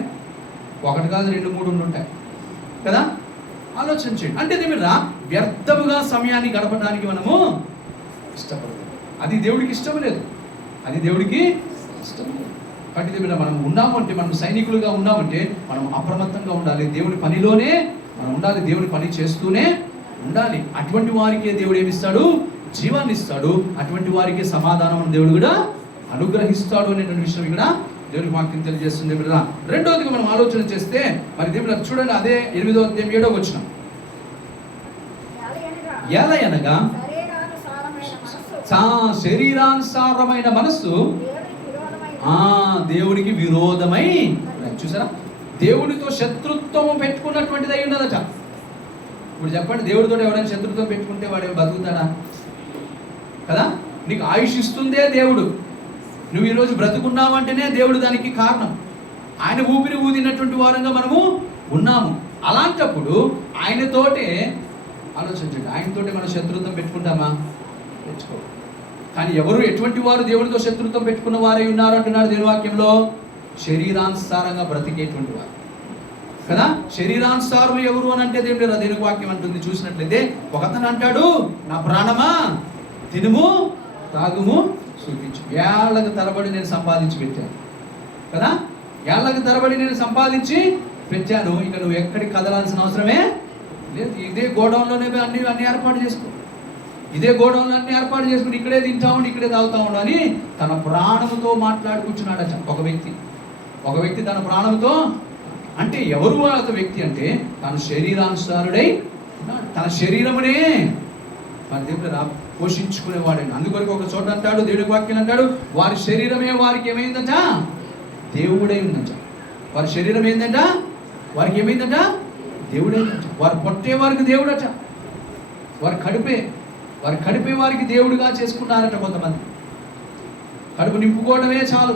1 కాదు 2 3 ఉంటాయి కదా. ఆలోచించండి. అంటే దేవుడా వ్యర్థముగా సమయాన్ని గడపడానికి మనము ఇష్టపడదు. అది దేవుడికి ఇష్టం లేదు, కాబట్టి దేవుడా మనం ఉన్నామంటే, మనం సైనికులుగా ఉన్నామంటే మనం అప్రమత్తంగా ఉండాలి. దేవుడి పనిలోనే మనం ఉండాలి, దేవుడి పని చేస్తూనే ఉండాలి. అటువంటి వారికే దేవుడు ఏమిస్తాడు? జీవాన్ని ఇస్తాడు. అటువంటి వారికి సమాధానం దేవుడు కూడా అనుగ్రహిస్తాడు అనేటువంటి విషయం ఇక్కడ దేవుని వాక్యం తెలియజేస్తుంది. రెండోదిగా మనం ఆలోచన చేస్తే మరి దేవుడు చూడండి, అదే 8వ అధ్యాయం 7వ వచనం. ఎలయనగా శరీరానుసారమైన మనస్సు దేవుడికి విరోధమై. చూసారా, దేవుడితో శత్రుత్వం పెట్టుకున్నటువంటిది అయి ఉన్నదట. ఇప్పుడు చెప్పండి, దేవుడితో ఎవరైనా శత్రుత్వం పెట్టుకుంటే వాడు బతుకుతాడా? కదా. నీకు ఆయుష్ ఇస్తుందే దేవుడు. నువ్వు ఈరోజు బ్రతుకున్నావంటేనే దేవుడు దానికి కారణం. ఆయన ఊపిరి ఊదినటువంటి వారంగా మనము ఉన్నాము. అలాంటప్పుడు ఆయనతోటే ఆలోచించండి, ఆయనతోటే మనం శత్రుత్వం పెట్టుకుంటామా? తెచ్చుకో. కానీ ఎవరు ఎటువంటి వారు దేవుడితో శత్రుత్వం పెట్టుకున్న వారై ఉన్నారు అంటున్నాడు దేవుని వాక్యంలో? శరీరానుసారంగా బ్రతికేటువంటి వారు కదా. శరీరానుసారులు ఎవరు అని అంటే దేవుని వాక్యం అంటుంది. చూసినట్లయితే ఒకతను అంటాడు, నా ప్రాణమా తినుము తాగుము చూపించు. ఏళ్ళకు తరబడి నేను సంపాదించి పెట్టాను కదా. ఏళ్ళకు తరబడి నేను సంపాదించి పెట్టాను, ఇక నువ్వు ఎక్కడికి కదలాల్సిన అవసరమే లేదు. ఇదే గోడౌన్లోనే అన్ని ఏర్పాటు చేసుకో, ఇదే గోడౌన్లో అన్ని ఏర్పాటు చేసుకుని ఇక్కడే తింటా ఉండి ఇక్కడే తాగుతా ఉండు అని తన ప్రాణముతో మాట్లాడుకుంటున్నాడట ఒక వ్యక్తి తన ప్రాణంతో. అంటే ఎవరు ఒక వ్యక్తి అంటే తన శరీరానుసారుడై తన శరీరమునే మన దేవుడు పోషించుకునేవాడండి. అందుకొరకు ఒక చోట అంటాడు, దేవుడి వాక్యం అంటాడు, వారి శరీరమే వారికి ఏమైందట? దేవుడై ఉందట. వారి శరీరం ఏందంట? వారికి ఏమైందట? దేవుడైందట. వారు పొట్టే వారికి దేవుడట. వారి కడుపే వారికి దేవుడిగా చేసుకున్నారట. కొంతమంది కడుపు నింపుకోవడమే చాలు.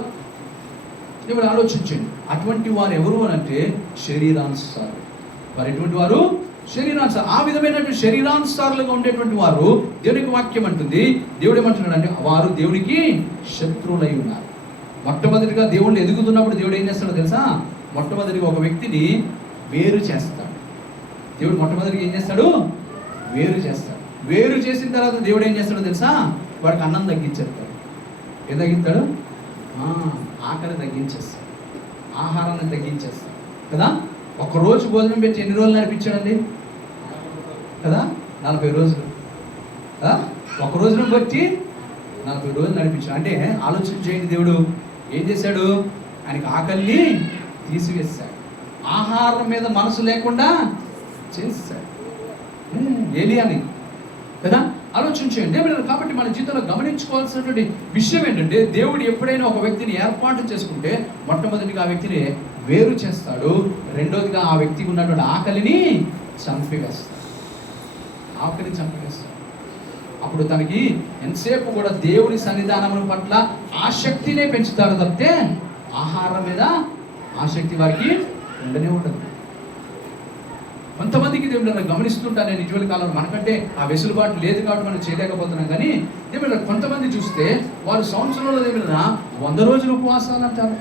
దేవుడు ఆలోచించండి, అటువంటి వారు ఎవరు అని అంటే శరీరానుసారు. వారు ఎటువంటి వారు? శరీరానుసారు. ఆ విధమైనటువంటి శరీరానుసారులుగా ఉండేటువంటి వారు దేవునికి వాక్యం అంటుంది. దేవుడు ఏమంటున్నాడు అంటే వారు దేవునికి శత్రువులై ఉన్నారు. మొట్టమొదటిగా దేవుణ్ణి ఎదుగుతున్నప్పుడు దేవుడు ఏం చేస్తాడో తెలుసా? మొట్టమొదటిగా ఒక వ్యక్తిని వేరు చేస్తాడు. దేవుడు మొట్టమొదటిగా ఏం చేస్తాడు? వేరు చేస్తాడు. వేరు చేసిన తర్వాత దేవుడు ఏం చేస్తాడో తెలుసా? వాడికి అన్నం తగ్గించేస్తాడు. ఏం తగ్గిస్తాడు? ఆకలి తగ్గించేస్తాడు, ఆహారాన్ని తగ్గించేస్తాడు కదా. ఒక్కరోజు భోజనం పెట్టి ఎన్ని రోజులు నడిపించాడండి కదా? 40 రోజులు. ఒక రోజును బట్టి 40 రోజులు నడిపించాడు. అంటే ఆలోచన చేయండి, దేవుడు ఏం చేశాడు? ఆయనకి ఆకలిని తీసివేశాడు, ఆహారం మీద మనసు లేకుండా చేశాడు ఏలియాని కదా. ఆలోచించండి. కాబట్టి మన జీవితంలో గమనించుకోవాల్సినటువంటి విషయం ఏంటంటే, దేవుడు ఎప్పుడైనా ఒక వ్యక్తిని ఏర్పాటు చేసుకుంటే మొట్టమొదటిగా ఆ వ్యక్తిని వేరు చేస్తాడు, రెండోదిగా ఆ వ్యక్తికి ఉన్నటువంటి ఆకలిని చంపివేస్తాడు. ఆకలిని చంపివేస్తాడు. అప్పుడు తనకి ఎంతసేపు కూడా దేవుని సన్నిధానం పట్ల ఆసక్తినే పెంచుతాడు తప్పితే ఆహారం మీద ఆసక్తి వారికి ఉండనే ఉండదు. కొంతమందికి దేవుడు గమనిస్తుంటాను నేను ఇటీవల కాలంలో. మనకంటే ఆ వెసులుబాటు లేదు కాబట్టి మనం చేయలేకపోతున్నాం. కానీ దేవుడు కొంతమంది చూస్తే వారు సంవత్సరంలో దేవుడు 100 రోజులు ఉపవాసాలు అంటారు,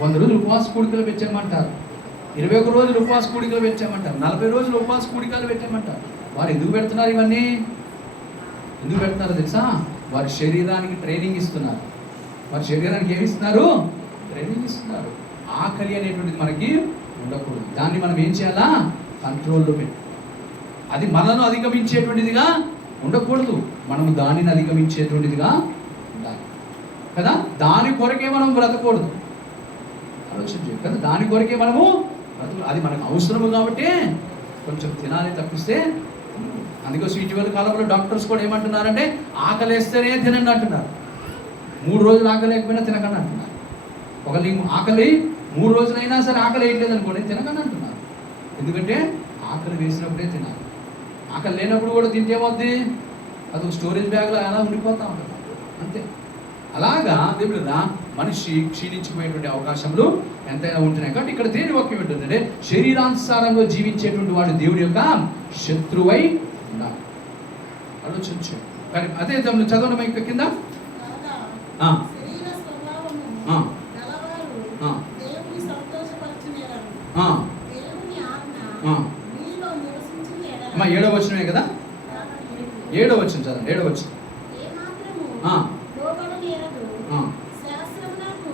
100 రోజులు ఉపవాస కూడికలు పెట్టామంటారు, 21 రోజులు ఉపవాస కూడికలు పెట్టామంటారు, 40 రోజులు ఉపవాస కూడికలు పెట్టామంటారు. వారు ఎందుకు పెడుతున్నారు? ఇవన్నీ ఎందుకు పెడుతున్నారో తెలుసా? వారి శరీరానికి ట్రైనింగ్ ఇస్తున్నారు. వారి శరీరానికి ఏమి ఇస్తున్నారు? ట్రైనింగ్ ఇస్తున్నారు. ఆకలి అనేటువంటిది మనకి ఉండకూడదు. దాన్ని మనం ఏం చేయాలా? కంట్రోల్లో పెట్టి, అది మనను అధిగమించేటువంటిదిగా ఉండకూడదు, మనము దానిని అధిగమించేటువంటిదిగా ఉండాలి కదా. దాని కొరకే మనం బ్రతకూడదు. ఆలోచించు కదా, దాని కొరకే మనము బ్రతకూడదు. అది మనకు అవసరము కాబట్టి కొంచెం తినాలి తప్పిస్తే. అందుకోసం ఇటీవల కాలంలో డాక్టర్స్ కూడా ఏమంటున్నారంటే, ఆకలి వేస్తేనే తినండి అంటున్నారు. 3 రోజులు ఆకలి లేకపోయినా తినకండి అంటున్నారు. ఒకళ్ళు ఆకలి 3 రోజులైనా సరే ఆకలి వేయట్లేదు అనుకోండి, తినకండి అంటున్నారు. ఎందుకంటే ఆకలి వేసినప్పుడే తినాలి. ఆకలి లేనప్పుడు కూడా తింటే ఏమవుద్ది? అది ఒక స్టోరేజ్ బ్యాగ్లో అలా ఉండిపోతూ ఉంటుంది అంతే. అలాగా దేవుడు మనిషి క్షీణించిపోయేటువంటి అవకాశాలు ఎంతైనా ఉంటున్నాయి. కాబట్టి ఇక్కడ దేని వాక్యం ఏంటంటే, శరీరానుసారంగా జీవించేటువంటి వాడు దేవుడి యొక్క శత్రువై ఉండాలి. ఆలోచించు. కానీ అదే చదవడం ఇంకా కింద శరీర స్వభావము గలవారు దేవుని సంతోషపరచునేరను. దేవుని ఆజ్ఞ మీలో నివసించిన ఎడల. 7వ వచనమే కదా? 7వ వచనం చదవండి. 7వ వచనం. ఏ మాత్రము లోబడనేరదు, శాస్త్రమునకు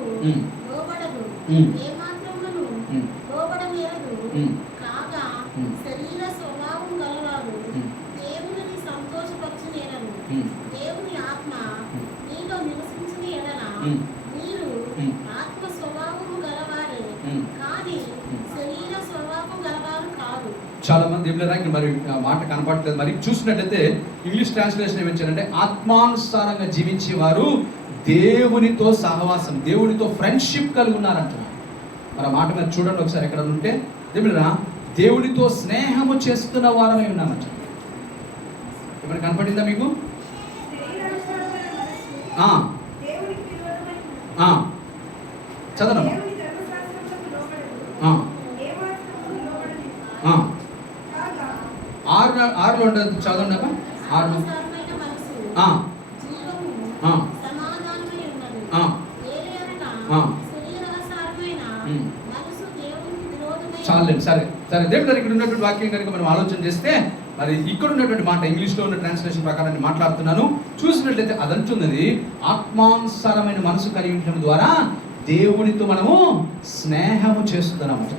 లోబడదు, ఏ మాత్రమును లోబడనేరదు, కాగా శరీర స్వభావం గలవారు దేవుని సంతోషపరచునేరను. దేవుని ఆత్మ మీలో నివసించిన ఎడల మీరు ఆత్మ స్వభావము గలవారే కానీ శరీర స్వభావం గలవారు కాదు. చాలా మంది మరి మాట కనపడలేదు. మరి చూసినట్లయితే ఇంగ్లీష్ ట్రాన్స్లేషన్ ఏమిచ్చారంటే, ఆత్మానుసారంగా జీవించేవారు దేవునితో సహవాసం, దేవునితో ఫ్రెండ్షిప్ కలిగి ఉన్నారంటున్నారు. మరి ఆ మాట మీద చూడండి ఒకసారి. ఎక్కడ ఉంటే దేవునితో స్నేహము చేస్తున్న వారమై ఉన్నామంట. ఇప్పుడు కనపడిందా మీకు? చదవమ్మా. 6లో ఉంటుంది చదవండి అమ్మా. 6 సర్వసాధారణమైన మనసు, జీవము, సమాధానమై ఉన్నది. ఏలయనగా శరీరానుసారమైన మనసు దేవునికి విరోధమై. చాలండి. సరే సరే. దేవుడు ఇక్కడ ఉన్నటువంటి వాక్యం కనుక మనం ఆలోచన చేస్తే, మరి ఇక్కడ ఉన్నటువంటి మాట ఇంగ్లీష్లో ఉన్న ట్రాన్స్లేషన్ ప్రకారం మాట్లాడుతున్నాను. చూసినట్లయితే అదంటున్నది, ఆత్మానుసారమైన మనసు కలిగి ఉండటం ద్వారా దేవునితో మనము స్నేహము చేస్తున్నామట.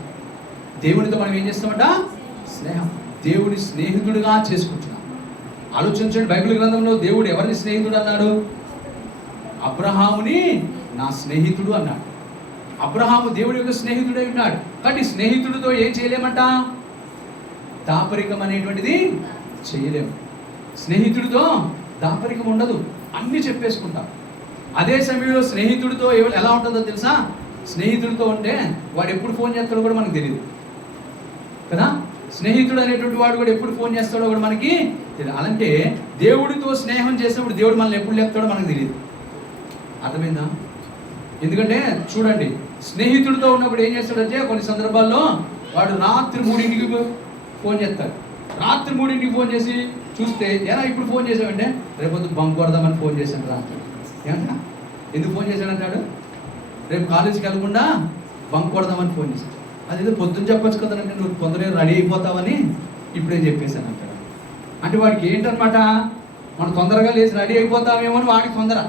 దేవునితో మనం ఏం చేస్తామట? స్నేహం. దేవుని స్నేహితుడిగా చేసుకుంటున్నాం. ఆలోచించండి, బైబిల్ గ్రంథంలో దేవుడు ఎవరిని స్నేహితుడు అన్నాడు? అబ్రహాముని నా స్నేహితుడు అన్నాడు. అబ్రహాము దేవుడి యొక్క స్నేహితుడై ఉన్నాడు. కాబట్టి స్నేహితుడితో ఏం చేయలేమంట? దాపరికం అనేటువంటిది చేయలేము. స్నేహితుడితో దాపరికం ఉండదు, అన్ని చెప్పేసుకుంటాం. అదే సమయంలో స్నేహితుడితో ఎలా ఉంటుందో తెలుసా? స్నేహితుడితో ఉంటే వాడు ఎప్పుడు ఫోన్ చేస్తాడో కూడా మనకు తెలియదు కదా. స్నేహితుడు అనేటువంటి వాడు కూడా ఎప్పుడు ఫోన్ చేస్తాడో కూడా మనకి తెలియదు. అలాంటే దేవుడితో స్నేహం చేసినప్పుడు దేవుడు మనల్ని ఎప్పుడు లేపుతాడో మనకు తెలియదు. అర్థమైందా? ఎందుకంటే చూడండి, స్నేహితుడితో ఉన్నప్పుడు ఏం చేస్తాడంటే కొన్ని సందర్భాల్లో వాడు రాత్రి 3ంటికి ఫోన్ చేస్తాడు. రాత్రి 3ంటికి ఫోన్ చేసి చూస్తే, ఎలా ఇప్పుడు ఫోన్ చేసామంటే, రేపొద్దు బంక్ కొడదామని ఫోన్ చేశాడు రాత్రి. ఏమంటా? ఎందుకు ఫోన్ చేశాడంటాడు? రేపు కాలేజీకి వెళ్ళకుండా బంక్ కొడదామని ఫోన్ చేశాడు. అదేదో పొద్దున్న చెప్పొచ్చు కదంటే నువ్వు తొందరగా రెడీ అయిపోతావని ఇప్పుడే చెప్పేశాను అక్కడ. అంటే వాడికి ఏంటనమాట, మనం తొందరగా లేచి రెడీ అయిపోతామేమో అని వాడికి తొందర.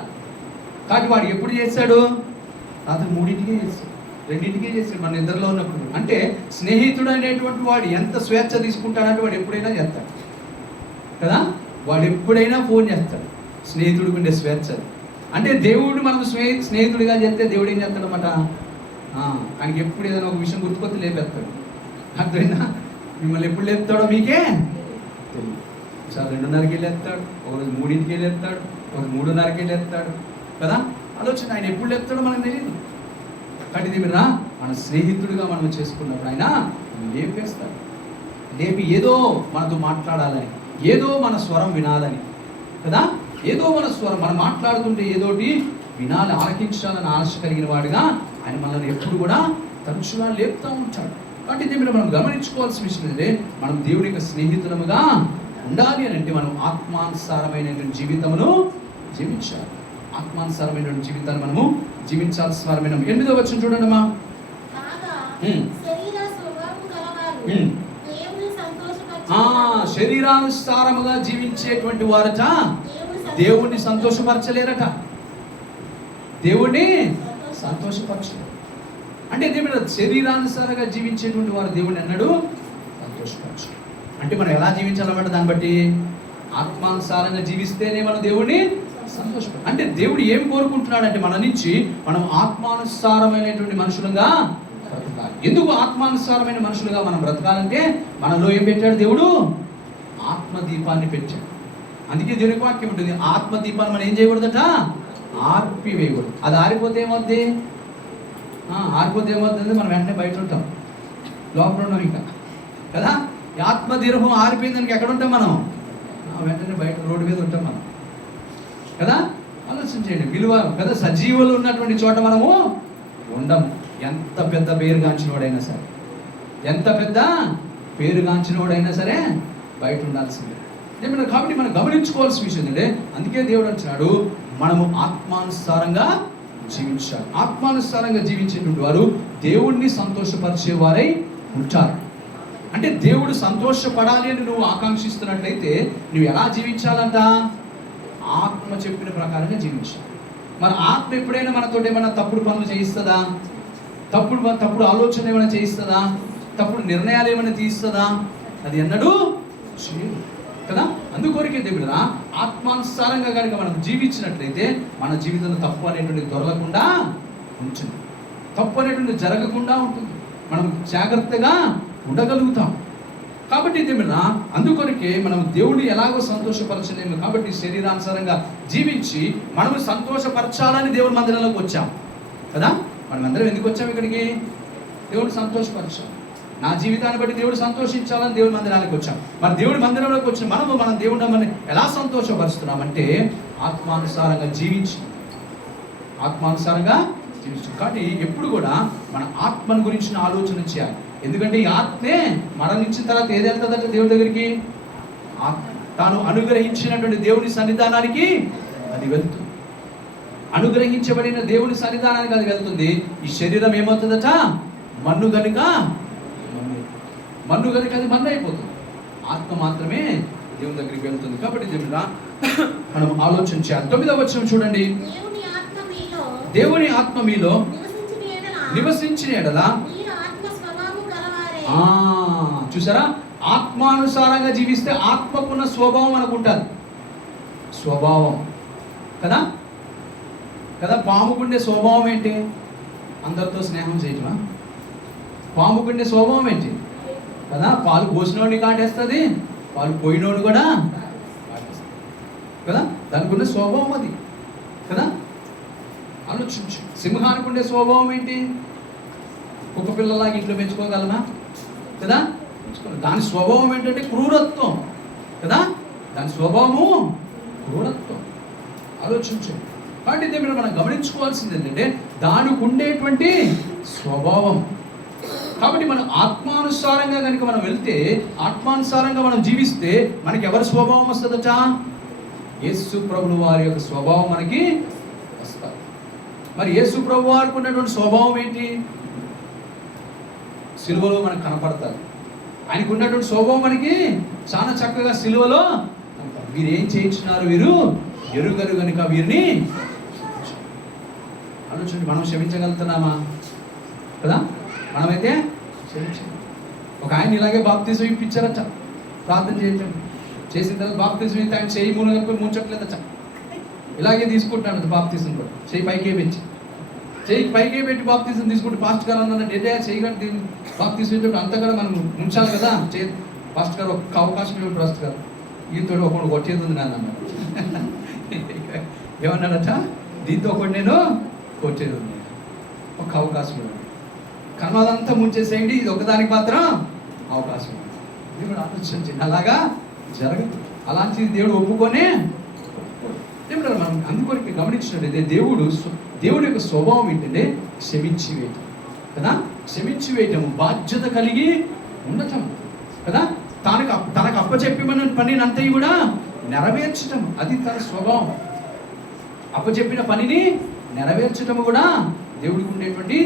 కాబట్టి వాడు ఎప్పుడు చేశాడు, రాత్రి 3ంటికే చేశాడు, 2ంటికే చేశాడు మన నిద్రలో ఉన్నప్పుడు. అంటే స్నేహితుడు అనేటువంటి వాడు ఎంత స్వేచ్ఛ తీసుకుంటాడంటే వాడు ఎప్పుడైనా చేస్తాడు కదా, వాడు ఎప్పుడైనా ఫోన్ చేస్తాడు. స్నేహితుడికి ఉండే స్వేచ్ఛ. అంటే దేవుడు మనం స్నేహితుడిగా చేస్తే దేవుడు ఏం చేస్తాడనమాట, ఆయనకి ఎప్పుడు ఏదైనా ఒక విషయం గుర్తుకొచ్చి లేపేస్తాడు. అర్థమైనా, మిమ్మల్ని ఎప్పుడు లేపుతాడో మీకే తెలియదు. సార్ 2:30కి లేపుతాడు, ఒకరోజు 3ంటికి లేపుతాడు, ఒకరోజు 3:30కి లేపుతాడు కదా. ఆలోచన ఆయన ఎప్పుడు లేపుతాడో మనకు తెలియదు. కాబట్టి దగ్గర మన స్నేహితుడిగా మనం చేసుకున్నప్పుడు ఆయన లేపేస్తాడు. లేపి ఏదో మనతో మాట్లాడాలని, ఏదో మన స్వరం వినాలని కదా, ఏదో మన స్వరం మనం మాట్లాడుతుంటే ఏదోటి వినాలి, ఆలకించాలని ఆశ కలిగిన వాడిగా ఆయన మనల్ని ఎప్పుడు కూడా తరచుగా లేపుతూ ఉంటాడు. కాబట్టి దీన్ని మనం గమనించుకోవాల్సిన విషయం ఏంటంటే, మనం దేవుడి యొక్క స్నేహితులముగా ఉండాలి అని అంటే మనం ఆత్మానుసారమైనటువంటి జీవితమును జీవించాలి. ఆత్మానుసారమైనటువంటి జీవితాన్ని మనము జీవించాల్సిన వారమైన. 8వ వచనం చూడండి అమ్మా. శరీరానుసారముగా జీవించేటువంటి వారట దేవుణ్ణి సంతోషపరచలేరట. దేవుణ్ణి సంతోషపరచలేరు. అంటే దేవుడు శరీరానుసారంగా జీవించేటువంటి వారు దేవుడిని అన్నాడు సంతోషపరచు. అంటే మనం ఎలా జీవించాలన్నమాట, దాన్ని బట్టి ఆత్మానుసారంగా జీవిస్తేనే మనం దేవుడిని సంతోషపడ. అంటే దేవుడు ఏం కోరుకుంటున్నాడు అంటే మన నుంచి మనం ఆత్మానుసారమైనటువంటి మనుషులుగా బ్రతకాలి. ఎందుకు ఆత్మానుసారమైన మనుషులుగా మనం బ్రతకాలంటే మనలో ఏం పెట్టాడు దేవుడు, ఆత్మదీపాన్ని పెట్టాడు. అందుకే దేవుని వాక్యం ఉంటుంది, ఆత్మదీపాన్ని మనం ఏం చేయకూడదట, ఆర్పివేయకూడదు. అది ఆరిపోతే ఏమవుద్ది, ఆరిపోతే ఏమవుతుంది, మనం వెంటనే బయట ఉంటాం, లోపల ఉన్నాం ఇంకా కదా. ఆత్మదీపం ఆరిపోయింది దానికి ఎక్కడ ఉంటాం మనం, వెంటనే బయట రోడ్డు మీద ఉంటాం మనం కదా. ఆలోచించండి, విలువ కదా, సజీవులు ఉన్నటువంటి చోట మనము ఉండము. ఎంత పెద్ద పేరుగాంచినోడైనా సరే, ఎంత పెద్ద పేరుగాంచినోడైనా సరే బయట ఉండాల్సిందే. కాబట్టి మనం గమనించుకోవాల్సిన విషయం ఏంటంటే, అందుకే దేవుడు అంటున్నాడు మనము ఆత్మానుసారంగా జీవించాలి. ఆత్మానుసారంగా జీవించేటువంటి వారు దేవుణ్ణి సంతోషపరిచే వారై ఉంటారు. అంటే దేవుడు సంతోషపడాలి అని నువ్వు ఆకాంక్షిస్తున్నట్లయితే నువ్వు ఎలా జీవించాలంట, ఆత్మ చెప్పిన ప్రకారంగా జీవించాలి. మన ఆత్మ ఎప్పుడైనా మనతో ఏమైనా తప్పుడు పనులు చేయిస్తుందా, తప్పుడు ఆలోచన ఏమైనా చేయిస్తుందా, తప్పుడు నిర్ణయాలు ఏమైనా తీస్తుందా, అది ఎన్నడూ చేయదు కదా. అందుకొరకే దేవుడు ఆత్మానుసారంగా కనుక మనం జీవించినట్లయితే మన జీవితంలో తప్పు అనేటువంటి దొరలకుండా ఉంటుంది, తప్పు అనేటువంటి జరగకుండా ఉంటుంది, మనం జాగ్రత్తగా ఉండగలుగుతాం. కాబట్టి దేవుడు అందుకొరకే మనం దేవుడిని ఎలాగో సంతోషపరచలేము. కాబట్టి శరీరానుసారంగా జీవించి మనము సంతోషపరచాలని దేవుడి మందిరంలోకి వచ్చాం కదా. మనం అందరం ఎందుకు వచ్చాం ఇక్కడికి, దేవుడిని సంతోషపరచాం. నా జీవితాన్ని బట్టి దేవుడు సంతోషించాలని దేవుడి మందిరానికి వచ్చాం. మరి దేవుడి మందిరంలోకి వచ్చిన మనం దేవుడిని మనం ఎలా సంతోషపరుస్తున్నామంటే ఆత్మానుసారంగా జీవించి, ఆత్మానుసారంగా జీవించు. కాబట్టి ఎప్పుడు కూడా మన ఆత్మను గురించిన ఆలోచన చేయాలి. ఎందుకంటే ఈ ఆత్మే మరణించిన తర్వాత ఏది వెళ్తుందంటే దేవుడి దగ్గరికి, తాను అనుగ్రహించినటువంటి దేవుని సన్నిధానానికి అది వెళ్తుంది. అనుగ్రహించబడిన దేవుని సన్నిధానానికి అది వెళ్తుంది. ఈ శరీరం ఏమవుతుందట, మన్ను గనుక అది మన్ను అయిపోతుంది. ఆత్మ మాత్రమే దేవుని దగ్గరికి వెళ్తుంది. కాబట్టి దేవుడు మనం ఆలోచన చేయాలి. 9వ వచనం చూడండి. దేవుని ఆత్మ మీలో నివసించిన ఎడల, చూసారా, ఆత్మానుసారంగా జీవిస్తే ఆత్మకున్న స్వభావం మనకు ఉంటుంది. స్వభావం కదా కదా. పాముకుండే స్వభావం ఏంటి, అందరితో స్నేహం చేయటమా? పాముకుండే స్వభావం ఏంటి కదా, పాలు పోసినోడిని కాటేస్తుంది, పాలు పోయినోడు కూడా కాటేస్తుంది కదా. దానికి ఉండే స్వభావం అది కదా. ఆలోచించు, సింహానికి ఉండే స్వభావం ఏంటి, కుక్క పిల్లలాగా ఇంట్లో పెంచుకోగలనా కదా. దాని స్వభావం ఏంటంటే క్రూరత్వం కదా, దాని స్వభావము క్రూరత్వం. ఆలోచించు. కాబట్టి దేవుడు మనం గమనించుకోవాల్సింది ఏంటంటే దానికి ఉండేటువంటి స్వభావం. కాబట్టి మనం ఆత్మానుసారంగా కనుక మనం వెళ్తే, ఆత్మానుసారంగా మనం జీవిస్తే మనకి ఎవరి స్వభావం వస్తుందట, యేసు ప్రభువు వారి యొక్క స్వభావం మనకి వస్తుంది. మరి యేసు ప్రభు వారికి ఉన్నటువంటి స్వభావం ఏంటి, సిలువలో మనకు కనపడతారు. ఆయనకు ఉన్నటువంటి స్వభావం మనకి చాలా చక్కగా సిలువలో వీరు ఏం చేయించినారు, వీరు ఎరుగరు కనుక వీరిని ఆలోచించి. మనం క్షమించగలుగుతున్నామా కదా? మనమైతే క్షమించాం. ఒక ఆయన ఇలాగే బాప్తిజం ఇప్పించారట, ప్రార్థన చేయించండి. చేసిన తర్వాత బాప్తిజం అయితే ఆయన చేయి మూలగలిపి ముంచట్లేదట, ఇలాగే తీసుకుంటాడు బాప్తిజం కూడా. చేయి పైకే పెంచి, చేయి పైకే పెట్టి బాప్తిజం తీసుకుంటే పాస్ట్ గారు అన్నట్టు ఏదే చేయగలి బాప్తిజం అంతా కూడా మనం ఉంచాలి కదా. పాస్ట్ గారు ఒక్క అవకాశం ఇవ్వండి, పాస్ట్ గారు దీంతో ఒకటి కొట్టేది ఉంది నాన్న అన్నాడు. ఏమన్నాడట, దీంతో ఒకటి నేను కొట్టేది ఉంది, ఒక అవకాశం ఇవ్వండి. కర్మదంతా ముంచేసేయండి, ఇది ఒకదానికి మాత్రం అవకాశం ఉంది. దేవుడు ఆలోచించండి, అలాగా జరగదు. అలాంటిది దేవుడు ఒప్పుకొనే దేవుడు. మనం అందుకొరికి గమనించినట్లయితే దేవుడి యొక్క స్వభావం ఏంటంటే క్షమించివేయటం కదా. క్షమించివేయటము, బాధ్యత కలిగి ఉండటం కదా. తనకు అప్పచెప్పిన పనిని అంతా కూడా నెరవేర్చటం, అది తన స్వభావం. అప్పచెప్పిన పనిని నెరవేర్చటము కూడా దేవుడికి ఉండేటువంటి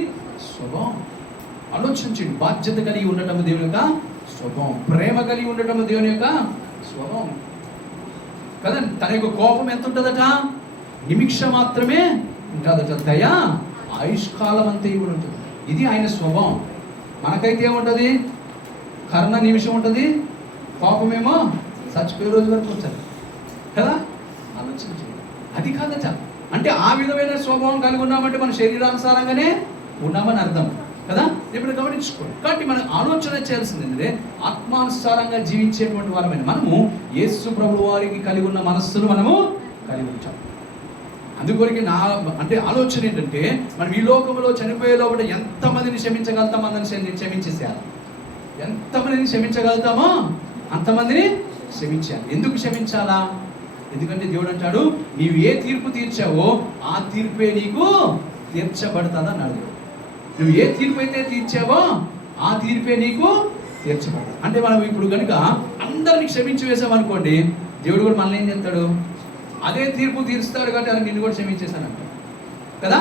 స్వభావం. ఆలోచించండి, బాధ్యత కలిగి ఉండటము దేవుని యొక్క స్వభావం, ప్రేమ కలిగి ఉండటము దేవుని యొక్క స్వభావం కదా. తన యొక్క కోపం ఎంత ఉంటుందట, నిమిషం మాత్రమే ఉంటుందట. దయ ఆయుష్కాలం అంతా కూడా ఉంటుంది. ఇది ఆయన స్వభావం. మనకైతే ఏముంటుంది, కరుణ నిమిషం ఉంటుంది, కోపమేమో చచ్చిపోయే రోజు వరకు వచ్చారు కదా. ఆలోచించండి, అది కాదట. అంటే ఆ విధమైన స్వభావం కలిగి ఉన్నామంటే మన శరీరానుసారంగానే ఉన్నామని అర్థం కదా. ఇప్పుడు గమనించుకోండి. కాబట్టి మనం ఆలోచన చేయాల్సింది ఏంటంటే ఆత్మానుసారంగా జీవించేటువంటి వారమైన మనము యేసు ప్రభు వారికి కలిగి ఉన్న మనస్సును మనము కలిగి ఉంటాం. అందుకొరికి అంటే ఆలోచన ఏంటంటే మనం ఈ లోకంలో చనిపోయే లోపల ఎంతమందిని క్షమించగలుగుతామో అందరిని క్షమించేసేయాలి. ఎంతమందిని క్షమించగలుగుతామో అంతమందిని క్షమించాలి. ఎందుకు క్షమించాలా? ఎందుకంటే దేవుడు అంటాడు, నీవు ఏ తీర్పు తీర్చావో ఆ తీర్పే నీకు తీర్చబడుతుంది అన్నాడు. నువ్వు ఏ తీర్పు అయితే తీర్చావో ఆ తీర్పే నీకు తీర్చబడదు. అంటే మనం ఇప్పుడు కనుక అందరిని క్షమించి వేసామనుకోండి, దేవుడు కూడా మనల్ని ఏం చేస్తాడు, అదే తీర్పు తీరుస్తాడు. కాబట్టి ఆయన నిన్ను కూడా క్షమించేశానంట కదా.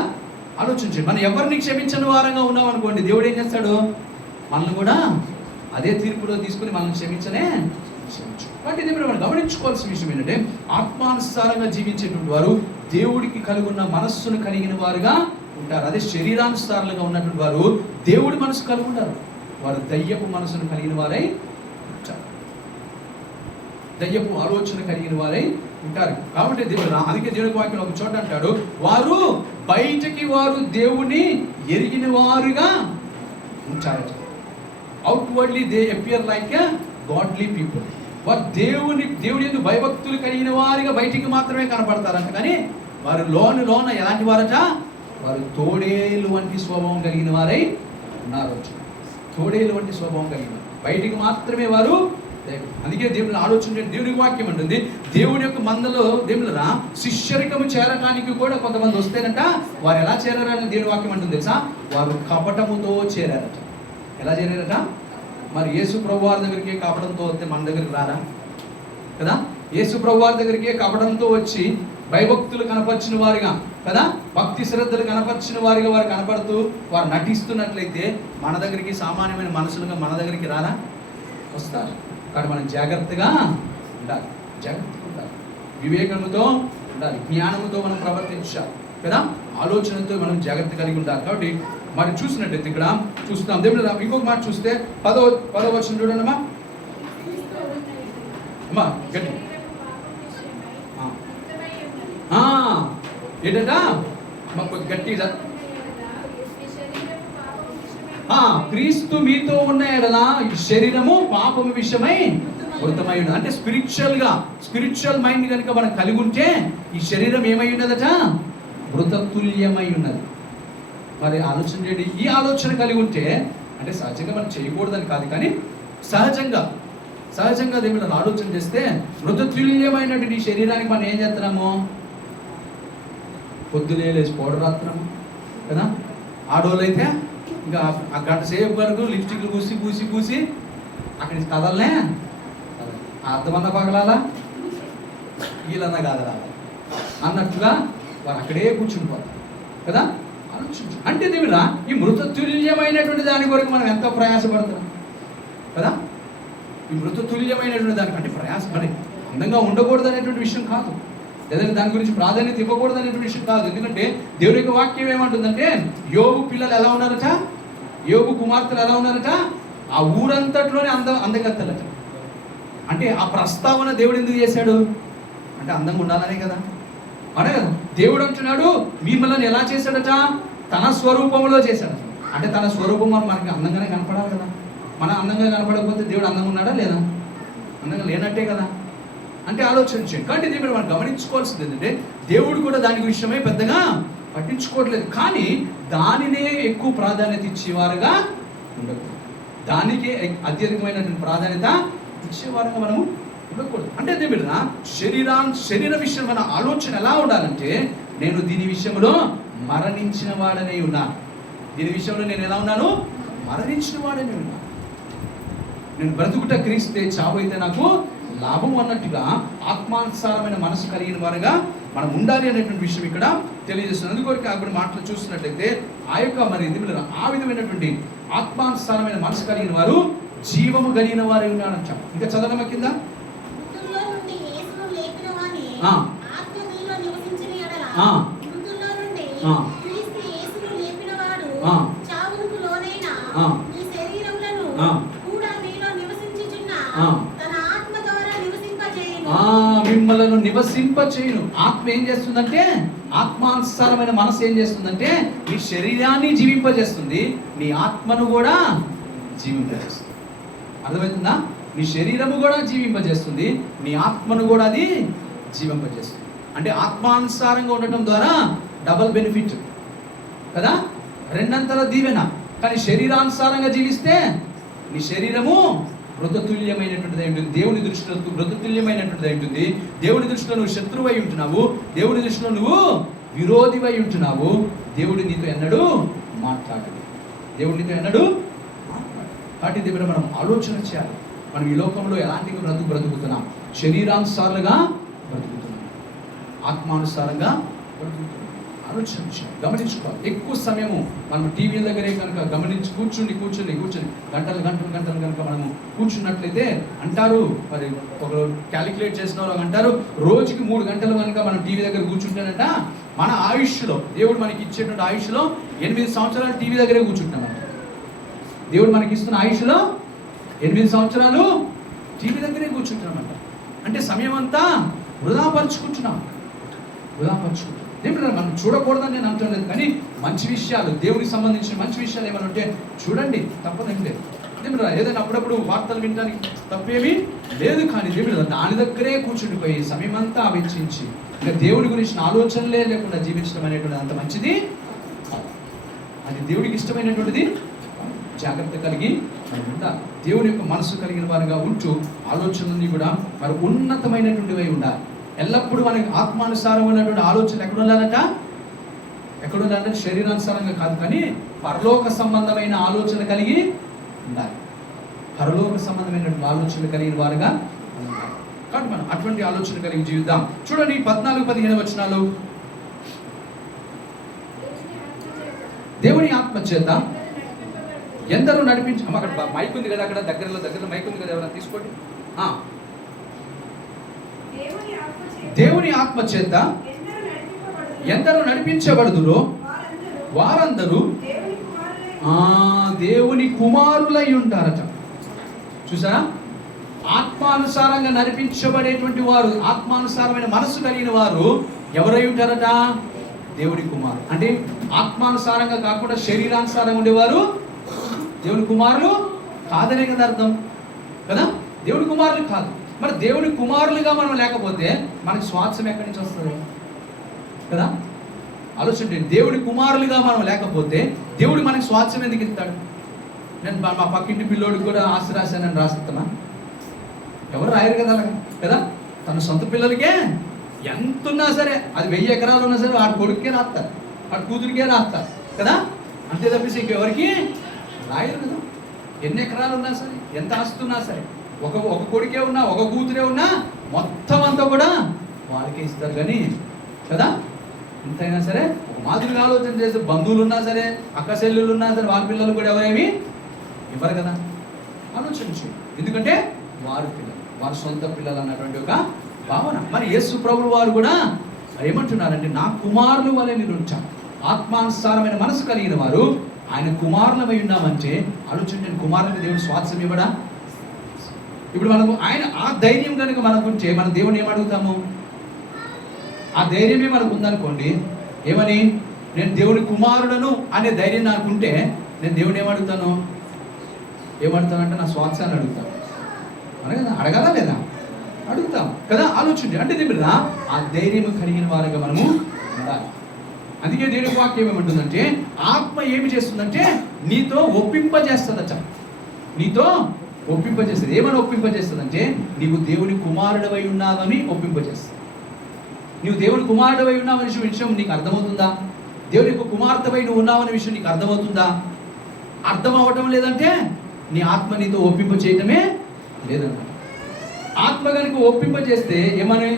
ఆలోచించండి, మనం ఎవరిని క్షమించని వారంగా ఉన్నాం అనుకోండి, దేవుడు ఏం చేస్తాడు, మనల్ని కూడా అదే తీర్పులో తీసుకుని మనల్ని క్షమించు. కాబట్టి ఇది మనం గమనించుకోవాల్సిన విషయం ఏంటంటే ఆత్మానుసారంగా జీవించేటువంటి వారు దేవుడికి కలిగి ఉన్న మనస్సును కలిగిన వారుగా ఉంటారు. అదే శరీరానుసారంగా ఉన్నటువంటి వారు దేవుడి మనసు కలిగి ఉంటారు. వారు దయ్యపు మనసును కలిగిన వారై ఉంటారు, దయ్యపు ఆలోచన కలిగిన వారై ఉంటారు. కాబట్టి అందుకే దేవుడి వాక్యం ఒక చోట అంటాడు, వారు బయటకి వారు దేవుని ఎరిగిన వారుగా ఉంటారట. Outwardly they appear like a godly people. వారు దేవుడి యందు భయభక్తులు కలిగిన వారిగా బయటికి మాత్రమే కనపడతారంట. కానీ వారు లోన ఎలాంటి వారట, వారు తోడేలు వంటి స్వభావం కలిగిన వారై ఉన్నారు. తోడేలు వంటి స్వభావం కలిగిన బయటికి మాత్రమే వారు. అందుకే దేవుని ఆలోచన, దేవుని వాక్యం అంటుంది, దేవుడి యొక్క మందలో దేవుళ్ళరా శిష్యరికము చేరటానికి కూడా కొంతమంది వస్తేనంట, వారు ఎలా చేరారని దేవుని వాక్యం అంటుంది తెలుసా, వారు కపటముతో చేరారట. ఎలా చేరారట? మరి యేసు ప్రభు వారి దగ్గరికి కపటంతో వస్తే మన దగ్గరికి రారా కదా. యేసు ప్రభు వారి దగ్గరికి కపటంతో వచ్చి భయభక్తులు కనపరిచిన వారిగా కదా, భక్తి శ్రద్ధలు కనపరిచిన వారిగా వారు కనపడుతూ వారు నటిస్తున్నట్లయితే మన దగ్గరికి సామాన్యమైన మనుషులుగా మన దగ్గరికి రారా? వస్తారు. కాబట్టి మనం జాగ్రత్తగా ఉండాలి, వివేకముతో ఉండాలి, జ్ఞానముతో మనం ప్రవర్తించాలి కదా, ఆలోచనతో మనం జాగ్రత్త కలిగి ఉండాలి. కాబట్టి మరి చూసినట్టయితే ఇక్కడ చూస్తాం దేవుడు. ఇంకొక మాట చూస్తే 10వ వచనం చూడండి అమ్మా. గట్టి ఏంటంట మాకు గట్టిగా, క్రీస్తు మీతో ఉన్న ఎడల శరీరము పాపము విషయమై మృతమై ఉన్నది. అంటే స్పిరిచువల్ మైండ్ కనుక మనం కలిగి ఉంటే ఈ శరీరం ఏమై ఉన్నదట, మృతతుల్యమై ఉన్నది. మరి ఆలోచన చేయండి, ఈ ఆలోచన కలిగి ఉంటే అంటే సహజంగా మనం చేయకూడదని కాదు, కానీ సహజంగా దేవుడు ఆలోచన చేస్తే మృతతుల్యమైనటువంటి ఈ శరీరానికి మనం ఏం చేస్తున్నాము, పొద్దునే లేచి పౌడర్ రాస్తున్నాము కదా. ఆడవాళ్ళు అయితే ఇంకా ఆ గంట సేపు వరకు లిప్స్టిక్లు పూసి అక్కడి నుంచి కదలనే అర్థమన్నా పగలాలా వీళ్ళన్నా కాదలా అన్నట్టుగా వారు అక్కడే కూర్చుండిపోతారు కదా. ఆలోచించు. అంటే దేవుడా ఈ మృతతుల్యమైనటువంటి దాని కొరకు మనం ఎంతో ప్రయాసపడుతున్నాం కదా. ఈ మృతతుల్యమైనటువంటి దానికి అంటే ప్రయాసం మరి అందంగా ఉండకూడదు అనేటువంటి విషయం కాదు, లేదంటే దాని గురించి ప్రాధాన్యత ఇవ్వకూడదు అనేటువంటి విషయం కాదు. ఎందుకంటే దేవుడి యొక్క వాక్యం ఏమంటుందంటే యోబు పిల్లలు ఎలా ఉన్నారట, యోబు కుమార్తెలు ఎలా ఉన్నారట, ఆ ఊరంతట్లోనే అందగత్తలట. అంటే ఆ ప్రస్తావన దేవుడు ఎందుకు చేశాడు అంటే అందంగా ఉండాలనే కదా, అనే కదా. దేవుడు అంటున్నాడు మిమ్మల్ని ఎలా చేశాడట, తన స్వరూపంలో చేశాడు. అంటే తన స్వరూపం మనకి అందంగానే కనపడాలి కదా. మన అందంగా కనపడకపోతే దేవుడు అందంగా ఉన్నాడా లేదా, అందంగా లేనట్టే కదా. అంటే ఆలోచించండి. కాబట్టి దేవుడు మనం గమనించుకోవాల్సింది ఏంటంటే దేవుడు కూడా దాని విషయమై పెద్దగా పట్టించుకోవట్లేదు, కానీ దానినే ఎక్కువ ప్రాధాన్యత ఇచ్చేవారుగా ఉండకూడదు, దానికే అత్యధికమైనటువంటి ప్రాధాన్యత ఇచ్చేవారుగా మనము ఉండకూడదు. అంటే దేవుడు శరీర విషయం మన ఆలోచన ఎలా ఉండాలంటే నేను దీని విషయంలో మరణించిన వాడనే ఉన్నాను, దీని విషయంలో నేను ఎలా ఉన్నాను, మరణించిన వాడనే ఉన్నాను. నేను బ్రతుకుట క్రీస్తే చావు అయితే నాకు లాభం అన్నట్టుగా ఆత్మానుసారమైన మనసు కలిగిన వారుగా మనం ఉండాలి అనేటువంటి విషయం ఇక్కడ తెలియజేస్తుంది. అందుకొరకు అక్కడ మాటలు చూస్తున్నట్లయితే ఆ యొక్క మరి ఆ విధమైనటువంటి ఆత్మానుసారమైన మనసు కలిగిన వారు జీవము కలిగిన వారు ఉన్నారంట. ఇంకా చదవమ కింద మిమ్మలను నివసింపచేయును. ఆత్మ ఏం చేస్తుందంటే, ఆత్మానుసారమైన మనసు ఏం చేస్తుందంటే నీ శరీరాన్ని జీవింపజేస్తుంది, నీ ఆత్మను కూడా జీవింపజేస్తుంది. అర్థమవుతుందా? నీ శరీరము కూడా జీవింపజేస్తుంది, నీ ఆత్మను కూడా అది జీవింపజేస్తుంది. అంటే ఆత్మానుసారంగా ఉండటం ద్వారా డబల్ బెనిఫిట్ కదా, రెండంతల దీవెన. కానీ శరీరానుసారంగా జీవిస్తే నీ శరీరము మృతతుల్యమైనటువంటిది ఉంటుంది, దేవుని దృష్టిలో మృతతుల్యమైనటువంటిది ఉంటుంది. దేవుని దృష్టిలో నువ్వు శత్రువై ఉంటున్నావు, దేవుని దృష్టిలో నువ్వు విరోధివై ఉంటున్నావు. దేవుడు నీతో ఎన్నడూ మాట్లాడదు, దేవుడు నీతో ఎన్నడూ మాట్లాడు. కాబట్టి దేవుడు మనం ఆలోచన చేయాలి, మనం ఈ లోకంలో ఎలాంటి బ్రతుకుతున్నాం, శరీరానుసారులుగా బ్రతుకుతున్నాం, ఆత్మానుసారంగా బ్రతుకుతున్నాం. ఆలోచించాలి, గమనించుకోవాలి. ఎక్కువ సమయము మనం టీవీల దగ్గరే కనుక గమనించి కూర్చుని గంటలు కనుక మనము కూర్చున్నట్లయితే అంటారు, మరి ఒక క్యాలిక్యులేట్ చేసిన వాళ్ళు అంటారు, రోజుకి 3 గంటలు కనుక మనం టీవీ దగ్గర కూర్చుంటానంట మన ఆయుష్లో, దేవుడు మనకి ఇచ్చేటువంటి ఆయుష్లో 8 సంవత్సరాలు టీవీ దగ్గరే కూర్చుంటామంట. దేవుడు మనకి ఇస్తున్న ఆయుష్లో 8 సంవత్సరాలు టీవీ దగ్గరే కూర్చుంటామంట. అంటే సమయం అంతా వృధాపరుచుకుంటున్నాం. దేవుడు మనం చూడకూడదని నేను అంటలేదు, కానీ మంచి విషయాలు, దేవునికి సంబంధించిన మంచి విషయాలు ఏమైనా ఉంటే చూడండి, తప్పదేం లేదు. దేవుడు ఏదైనా అప్పుడప్పుడు వార్తలు వినడానికి తప్పేమీ లేదు, కానీ దేవుడు దాని దగ్గరే కూర్చుండిపోయి సమయం అంతా వెచ్చించి ఇంకా దేవుడి గురించిన ఆలోచనలే లేకుండా జీవించడం అనేటువంటిది అంత మంచిది, అది దేవుడికి ఇష్టమైనటువంటిది. జాగ్రత్త కలిగి ఉండాలి, దేవుని యొక్క మనసు కలిగిన వారిగా ఉంటూ ఆలోచనలన్నీ కూడా మరి ఉన్నతమైనటువంటివి ఉండాలి. ఎల్లప్పుడూ మనకి ఆత్మానుసారమైనటువంటి ఆలోచన ఎక్కడ ఉండాలంటే శరీరానుసారంగా కాదు, కానీ పరలోక సంబంధమైన ఆలోచన కలిగి ఉండాలి, పరలోక సంబంధమైనటువంటి ఆలోచనలు కలిగిన వారుగా ఉండాలి. కాబట్టి మనం అటువంటి ఆలోచన కలిగి జీవిద్దాం. చూడండి 14-15 వచనాలు. దేవుని ఆత్మ చేత ఎందరూ నడిపించి, అక్కడ మైక్ ఉంది కదా, అక్కడ దగ్గరలో మైక్ ఉంది కదా, ఎవరైనా తీసుకోండి. దేవుని ఆత్మ చేత ఎందరూ నడిపించబడుదురో వారందరూ దేవుని కుమారులై ఉంటారట. చూసారా, ఆత్మానుసారంగా నడిపించబడేటువంటి వారు, ఆత్మానుసారమైన మనసు కలిగిన వారు ఎవరై ఉంటారట, దేవుని కుమారు. అంటే ఆత్మానుసారంగా కాకుండా శరీరానుసారంగా ఉండేవారు దేవుని కుమారులు కాదనే కదా అర్థం కదా, దేవుని కుమారులు కాదు. మరి దేవుని కుమారులుగా మనం లేకపోతే మనకి స్వాస్థ్యం ఎక్కడి నుంచి వస్తుంది కదా, ఆలోచించండి. దేవుడి కుమారులుగా మనం లేకపోతే దేవుడు మనకి స్వాస్థ్యం ఎందుకు ఇస్తాడు? నేను మా పక్కింటి పిల్లోడికి కూడా ఆస్తి రాశానని రాసిస్తున్నా, ఎవరు రాయరు కదా కదా. తన సొంత పిల్లలకే ఎంతున్నా సరే, అది 1000 ఎకరాలు ఉన్నా సరే వాడి కొడుకే రాస్తారు, వాడి కూతురికే రాస్తారు కదా. అంతే తప్పిసి ఇంకెవరికి రాయరు కదా. ఎన్ని ఎకరాలు ఉన్నా సరే, ఎంత ఆస్తి ఉన్నా సరే, ఒక కొడుకే ఉన్నా, ఒక కూతురే ఉన్నా మొత్తం అంతా కూడా వాళ్ళకే ఇస్తారు కానీ కదా. ఎంతైనా సరే ఒక మాదిరిగా ఆలోచన చేసే బంధువులు ఉన్నా సరే, అక్క చెల్లెళ్ళు ఉన్నా సరే, వాళ్ళ పిల్లలు కూడా ఎవరేమి ఇవ్వరు కదా. ఆలోచించు, ఎందుకంటే వారి పిల్లలు, వారి సొంత పిల్లలు అన్నటువంటి ఒక భావన. మరి యేసు ప్రభువు వారు కూడా ఏమంటున్నారంటే, నా కుమారులు వలె మీరు ఉంచారు. ఆత్మానుసారమైన మనసు కలిగిన వారు ఆయన కుమారులమై ఉన్నామంటే ఆలోచించండి, కుమారులకు దేవుడు స్వాస్థ్యం ఇవ్వడా? ఇప్పుడు మనము ఆయన ఆ ధైర్యం కనుక మనకుంటే మన దేవుని ఏమడుగుతాము? ఆ ధైర్యమే మనకు ఉందనుకోండి, ఏమని, నేను దేవుని కుమారుడను అనే ధైర్యం నాకుంటే నేను దేవుని ఏమడుగుతాను? ఏమడుగుతానంటే నా స్వాస్థ్యాన్ని అడుగుతాను. కదా, అడగాలా లేదా? అడుగుతాం కదా. ఆలోచించండి, అంటే దేవుడు ఆ ధైర్యం కలిగిన వారుగా మనము ఉండాలి. అందుకే దేవుని వాక్యం ఏమంటుందంటే, ఆత్మ ఏమి చేస్తుందంటే నీతో ఒప్పింపజేస్తుందట. నీతో ఒప్పింపజేస్తుంది. ఏమని ఒప్పింపజేస్తుందంటే, నీవు దేవుని కుమారుడవై ఉన్నావని ఒప్పింపజేస్తుంది. నువ్వు దేవుని కుమారుడవై ఉన్నావనే విషయం నీకు అర్థమవుతుందా? దేవుని యొక్క కుమార్తెపై నువ్వు ఉన్నావనే విషయం నీకు అర్థమవుతుందా? అర్థం అవ్వటం లేదంటే నీ ఆత్మ నీతో ఒప్పింప చేయటమే లేదన్నమాట. ఆత్మ కనుక ఒప్పింపజేస్తే ఏమని,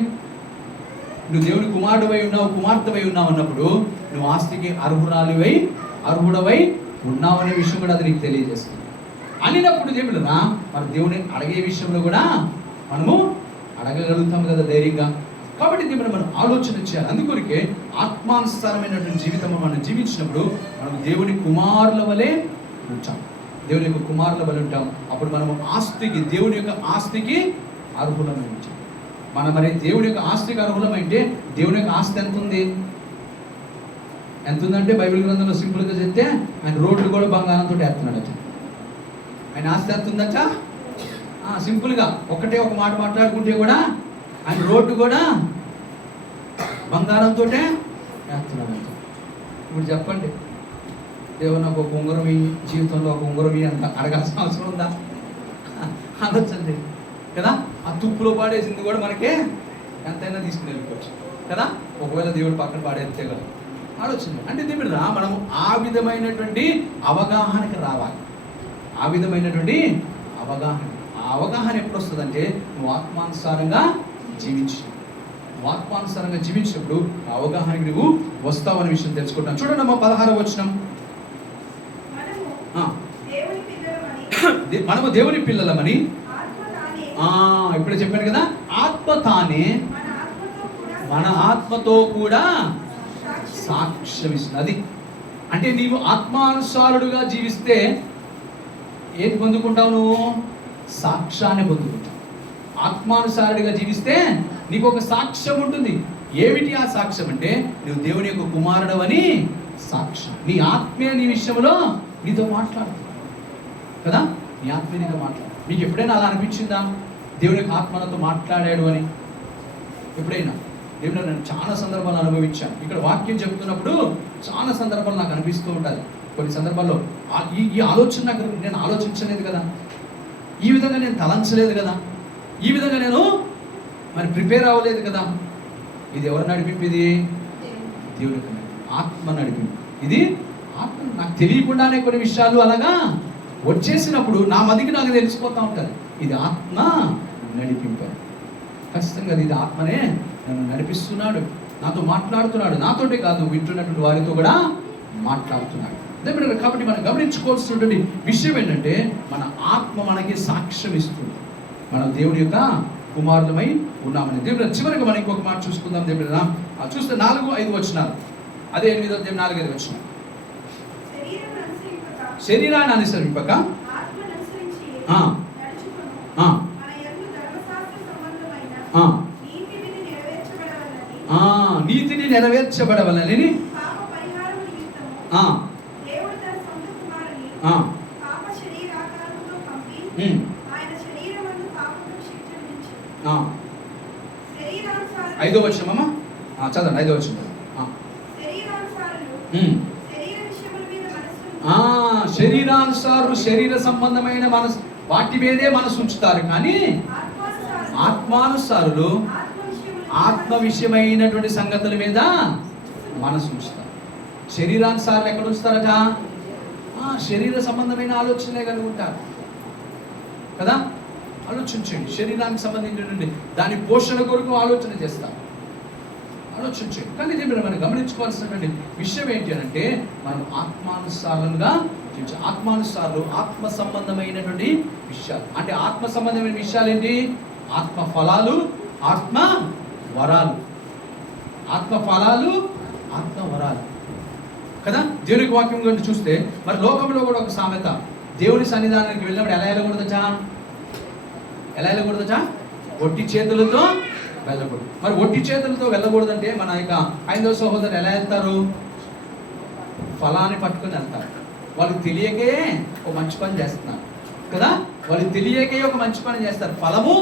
నువ్వు దేవుని కుమారుడవై ఉన్నావు, కుమార్తెవై ఉన్నావు అన్నప్పుడు నువ్వు ఆస్తికి అర్హుడవై ఉన్నావు అనే విషయం కూడా అది నీకు తెలియజేస్తుంది. అనినప్పుడు దేవుడునా మరి దేవుని అడిగే విషయంలో కూడా మనము అడగగలుగుతాం కదా ధైర్యంగా. కాబట్టి దేవుడు మనం ఆలోచన చేయాలి. అందుకొరికే ఆత్మానుసారమైనటువంటి జీవితం మనం జీవించినప్పుడు మనం దేవుని కుమారుల వలె ఉంటాం. దేవుని యొక్క కుమారుల వలె ఉంటాం. అప్పుడు మనము ఆస్తికి, దేవుని యొక్క ఆస్తికి అర్హులమై ఉంటాం. మనం మరి దేవుని యొక్క ఆస్తికి అర్హులమైతే దేవుని యొక్క ఆస్తి ఎంత ఉంది? ఎంత ఉందంటే బైబిల్ గ్రంథంలో సింపుల్గా చెప్తే ఆయన రోడ్లు కూడా బంగారంతో వేస్తున్నాడట. ఆయన ఆస్తి ఎంత ఉందట? సింపుల్గా ఒకటే ఒక మాట మాట్లాడుకుంటే కూడా ఆయన రోడ్డు కూడా బంగారంతో వేస్తున్నాడట. ఇప్పుడు చెప్పండి, దేవుని ఒక ఉంగరం జీవితంలో ఒక ఉంగరం అంత అడగాల్సిన అవసరం ఉందా? ఆలోచండి కదా. ఆ తుప్పులో పాడేసింది కూడా మనకే ఎంతైనా తీసుకుని వెళ్ళిపోవచ్చు కదా, ఒకవేళ దేవుడు పక్కన పాడేస్తే కదా. ఆలోచన అంటే దేవుడు మనము ఆ విధమైనటువంటి అవగాహనకి రావాలి. ఆ విధమైనటువంటి అవగాహన, ఆ అవగాహన ఎప్పుడు వస్తుందంటే నువ్వు ఆత్మానుసారంగా జీవించినప్పుడు ఆ అవగాహనకి నువ్వు వస్తావు అనే విషయం తెలుసుకుంటాను. చూడండి అమ్మా 16వ వచనం, మనము దేవుని పిల్లలమని ఇప్పుడే చెప్పాను కదా, ఆత్మ తానే మన ఆత్మతో కూడా సాక్ష్యం ఇస్తుంది. అది అంటే నీవు ఆత్మానుసారుడుగా జీవిస్తే ఏది పొందుకుంటావు? నువ్వు సాక్ష్యాన్ని పొందుకుంటావు. ఆత్మానుసారుడిగా జీవిస్తే నీకు ఒక సాక్ష్యం ఉంటుంది. ఏమిటి ఆ సాక్ష్యం అంటే, నువ్వు దేవుని యొక్క కుమారుడవని సాక్ష్యం. నీ ఆత్మీయ నీ విషయంలో నీతో మాట్లాడుతుంది కదా, నీ ఆత్మీయ నీతో మాట్లాడు. మీకు ఎప్పుడైనా అలా అనిపించిందా దేవుని యొక్క ఆత్మలతో మాట్లాడాడు అని? ఎప్పుడైనా దేవుడు నేను చాలా సందర్భాలు అనుభవించాను. ఇక్కడ వాక్యం చెప్తున్నప్పుడు చాలా సందర్భాలు నాకు అనిపిస్తూ ఉంటుంది. కొన్ని సందర్భాల్లో ఈ ఆలోచన నాకు నేను ఆలోచించలేదు కదా, ఈ విధంగా నేను తలంచలేదు కదా, ఈ విధంగా నేను మరి ప్రిపేర్ అవ్వలేదు కదా. ఇది ఎవరు నడిపింపు? ఇది దేవుని ఆత్మ నడిపింపు. ఇది ఆత్మ నాకు తెలియకుండానే కొన్ని విషయాలు అలాగా వచ్చేసినప్పుడు నా మదికి నాకు తెలిసిపోతూ ఉంటుంది. ఇది ఆత్మ నడిపింపారు. ఖచ్చితంగా ఇది ఆత్మనే నన్ను నడిపిస్తున్నాడు, నాతో మాట్లాడుతున్నాడు. నాతోటే కాదు, వింటున్నటువంటి వారితో కూడా మాట్లాడుతున్నాడు. కాబట్టి మనం గమనించుకోవాల్సినటువంటి విషయం ఏంటంటే, మన ఆత్మ మనకి సాక్ష్యం ఇస్తుంది మనం దేవుడి యొక్క కుమారులమై ఉన్నామని. దేవుడు చివరికి మనం ఇంకొక మాట చూసుకుందాం. దేవుడు చూస్తే 4-5 వచనాలు, అదే 8వ 4-5 వచనాలు. శరీరాన్ని అనుసరింపక నీతిని నెరవేర్చబడవలని ఐదో వచనం అమ్మా చదవండి. 5వ వచనం శరీరానుసారులు శరీర సంబంధమైన మనసు వాటి మీదే మనసు ఉంచుతారు, కానీ ఆత్మానుసారులు ఆత్మ విషయమైనటువంటి సంగతుల మీద మనసు ఉంచుతారు. శరీరానుసారులు ఎక్కడ ఉంచుతారట? శరీర సంబంధమైన ఆలోచనలే కలిగి ఉంటారు కదా. ఆలోచించండి, శరీరానికి సంబంధించినటువంటి దాని పోషణ కొరకు ఆలోచన చేస్తారు. ఆలోచించండి. కానీ ఇది మనం గమనించుకోవాల్సినటువంటి విషయం ఏంటి అని అంటే, మనం ఆత్మానుసారంగా ఆత్మానుసారులు, ఆత్మ సంబంధమైనటువంటి విషయాలు. అంటే ఆత్మ సంబంధమైన విషయాలు ఏంటి? ఆత్మ ఫలాలు, ఆత్మ వరాలు. ఆత్మ ఫలాలు, ఆత్మ వరాలు కదా. దేవునికి వాక్యం గురించి చూస్తే మరి లోకంలో కూడా ఒక సామెత, దేవుని సన్నిధానానికి వెళ్ళినప్పుడు ఎలా వెళ్ళకూడదచా? ఒట్టి చేతులతో వెళ్ళకూడదు. మరి ఒట్టి చేతులతో వెళ్ళకూడదంటే మన యొక్క ఐదవ సహోదరులు ఎలా వెళ్తారు? ఫలాన్ని పట్టుకుని వెళ్తారు. వాళ్ళకి తెలియకే ఒక మంచి పని చేస్తున్నారు కదా. వాళ్ళకి తెలియకే ఒక మంచి పని చేస్తారు, ఫలము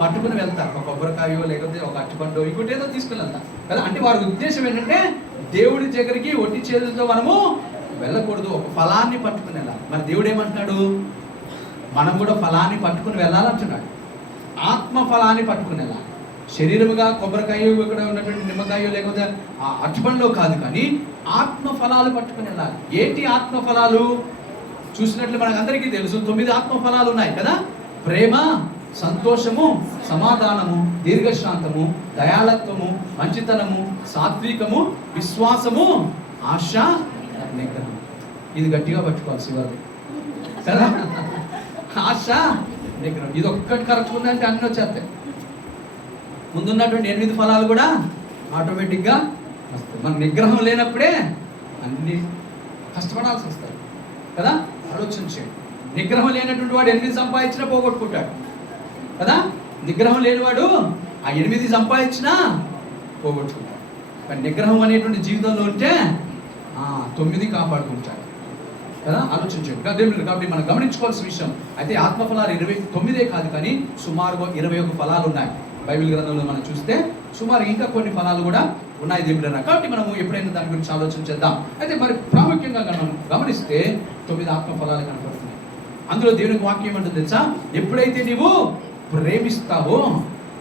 పట్టుకుని వెళ్తారు. ఒక కొబ్బరికాయో లేకపోతే ఒక అరటిపండు ఇంకోటి ఏదో తీసుకుని వెళ్తారు కదా. అంటే వారి ఉద్దేశం ఏంటంటే దేవుడి దగ్గరికి ఒట్టి చేతులతో మనము వెళ్ళకూడదు, ఒక ఫలాన్ని పట్టుకుని వెళ్ళాలి. మరి దేవుడు ఏమంటున్నాడు? మనం కూడా ఫలాన్ని పట్టుకుని వెళ్ళాలంటున్నాడు. ఆత్మ ఫలాన్ని పట్టుకుని వెళ్ళాలి. శరీరముగా కొబ్బరికాయ ఇక్కడ ఉన్నటువంటి నిమ్మకాయ లేకపోతే ఆ అరటిపండులో కాదు, కానీ ఆత్మ ఫలాలు పట్టుకుని వెళ్ళాలి. ఏంటి ఆత్మ ఫలాలు? చూసినట్లు మనకు అందరికీ తెలుసు 9 ఆత్మ ఫలాలు ఉన్నాయి కదా. ప్రేమ, సంతోషము, సమాధానము, దీర్ఘశాంతము, దయాళత్వము, మంచితనము, సాత్వికము, విశ్వాసము, ఆశ, నిగ్రహం. ఇది గట్టిగా పట్టుకోవాలి శివాజీ కదా. ఆశ, నిగ్రహం, ఇది ఒక్కటి కరెక్ట్ ఉందంటే అన్నీ వచ్చేస్తాయి. ముందున్నటువంటి 8 ఫలాలు కూడా ఆటోమేటిక్గా వస్తాయి. మన నిగ్రహం లేనప్పుడే అన్ని కష్టపడాల్సి వస్తుంది కదా. ఆలోచించండి. నిగ్రహం లేనటువంటి వాడు 8 సంపాదించినా పోగొట్టుకుంటాడు కదా. నిగ్రహం లేనివాడు ఆ 8 సంపాదించినా పోగొట్టుకుంటాడు. కానీ నిగ్రహం అనేటువంటి జీవితంలో ఉంటే 9 కాపాడుకుంటాడు కదా. ఆలోచించండి. కాబట్టి మనం గమనించుకోవాల్సిన విషయం అయితే ఆత్మఫలాలు 29 కాదు, కానీ సుమారుగా 21 ఫలాలు ఉన్నాయి బైబిల్ గ్రంథంలో. మనం చూస్తే సుమారు ఇంకా కొన్ని ఫలాలు కూడా ఉన్నాయి దేవుడు. కాబట్టి మనము ఎప్పుడైనా దాని గురించి ఆలోచించేద్దాం. అయితే మరి ప్రాముఖ్యంగా మనం గమనిస్తే 9 ఆత్మ ఫలాలు కనపడుతున్నాయి. అందులో దేవునికి వాక్యం ఏమంటుంది తెలుసా? ఎప్పుడైతే నీవు ప్రేమిస్తావో,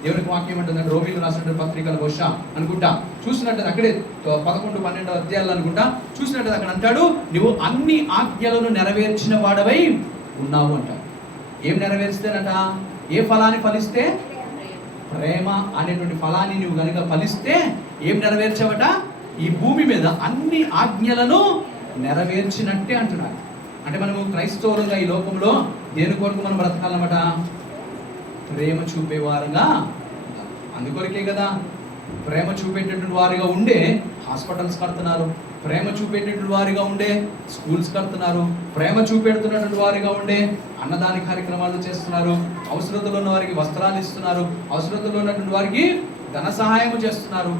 దేవునికి వాక్యం ఏమంటుందంటే రోమిలకు రాసిన పత్రికల బహుశా అనుకుంటా చూసినట్టు అక్కడే 11-12 అధ్యాయాలు అనుకుంటా చూసినట్టు అక్కడ అంటాడు, నువ్వు అన్ని ఆజ్ఞలను నెరవేర్చిన వాడవై ఉన్నావు అంటాడు. ఏం నెరవేర్స్తేనట? ఏ ఫలాన్ని ఫలిస్తే? ప్రేమ అనేటువంటి ఫలాన్ని నువ్వు కనుక ఫలిస్తే ఏం నెరవేర్చావట? ఈ భూమి మీద అన్ని ఆజ్ఞలను నెరవేర్చినట్టే అంటున్నాడు. అంటే మనము క్రైస్తవులుగా ఈ లోకంలో దేని కొరకు మనం బ్రతకాలన్నమాట? ప్రేమ చూపేవారుగా. అందుకొరకే కదా ప్రేమ చూపేటటువంటి వారిగా ఉండే హాస్పిటల్స్ కడుతున్నారు, ప్రేమ చూపేటటువంటి వారిగా ఉండే స్కూల్స్ కడుతున్నారు, ప్రేమ చూపెడుతున్నటువంటి వారిగా ఉండే అన్నదాన కార్యక్రమాలు చేస్తున్నారు, అవసరతలో ఉన్న వారికి వస్త్రాలు ఇస్తున్నారు, అవసరతలో ఉన్నటువంటి వారికి ధన సహాయం చేస్తున్నారు.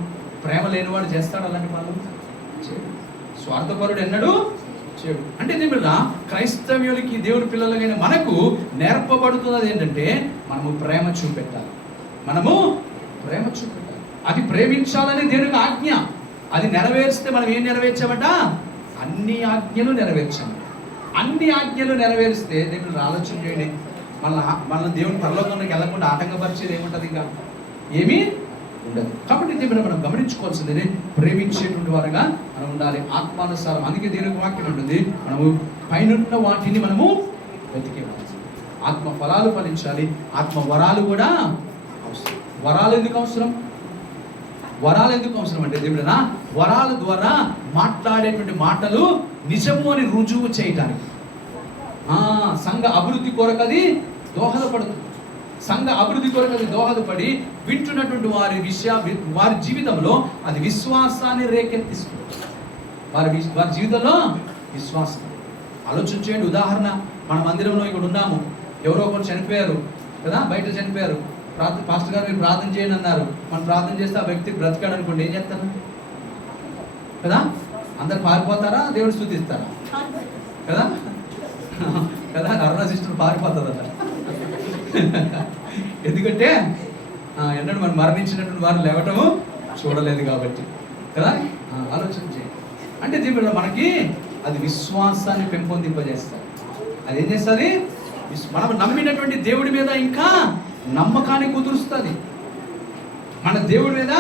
ప్రేమ లేనివాడు చేస్తాడు అలాంటి పనులు? స్వార్థపరుడు ఎన్నడూ చేయడు. అంటే దేవుడు క్రైస్తవ్యులకి, దేవుడి పిల్లలకైన మనకు నేర్పబడుతున్నది ఏంటంటే మనము ప్రేమ చూపెట్టాలి. మనము ప్రేమ చూపెట్టాలి. అది ప్రేమించాలని దేవునికి ఆజ్ఞ. అది నెరవేర్స్తే మనం ఏం నెరవేర్చామట? అన్ని ఆజ్ఞలు నెరవేర్చాము. అన్ని ఆజ్ఞలు నెరవేరిస్తే దేవుడు ఆలోచన చేయండి, మన దేవుని పరలోకంలోకి వెళ్లకుండా ఆటంకపరిచేది ఏముంటుంది? ఇంకా ఏమీ ఉండదు. కాబట్టి దేవుని మనం గమనించుకోవాల్సింది ప్రేమించేటువంటి వారుగా మనం ఉండాలి, ఆత్మానుసారం. అందుకే దేవునికి వాక్యం ఉంటుంది, మనము పైనున్న వాటిని మనము వెతికేవాలి. ఆత్మ ఫలాలు ఫలించాలి, ఆత్మ వరాలు కూడా అవసరం. వరాలు ఎందుకు అవసరం? వరాలు ఎందుకు అవసరం అంటే దేవుడా వరాల ద్వారా మాట్లాడేటువంటి మాటలు నిజము అని రుజువు చేయటానికి, సంఘ అభివృద్ధి కొరకు అది దోహదపడుతుంది. సంఘ అభివృద్ధి కొరకు అది దోహదపడి వింటున్నటువంటి వారి జీవితంలో అది విశ్వాసాన్ని రేకెత్తిస్తుంది. వారి జీవితంలో విశ్వాసం. ఆలోచించేయండి. ఉదాహరణ, మన మందిరంలో ఇక్కడ ఉన్నాము, ఎవరో ఒకరు చనిపోయారు కదా, బయట చనిపోయారు. పాస్టర్ గారు మీరు ప్రార్థన చేయండి అన్నారు. మనం ప్రార్థన చేస్తే ఆ వ్యక్తి బ్రతికాడు అనుకోండి, ఏం చేస్తాను కదా? అందరు పారిపోతారా? దేవుడు స్తుతిస్తారా? కదా కదా. అరుణ సిస్టర్ పారిపోతుందట. ఎందుకంటే ఎన్నడూ మనం మరణించినటువంటి వారు లేవటము చూడలేదు కాబట్టి కదా. ఆలోచించే అంటే దేవుడు మనకి అది విశ్వాసాన్ని పెంపొందింపజేస్తారు. అది ఏం చేస్తుంది? మనం నమ్మినటువంటి దేవుడి మీద ఇంకా నమ్మకాన్ని కుదురుస్తుంది. మన దేవుడి మీద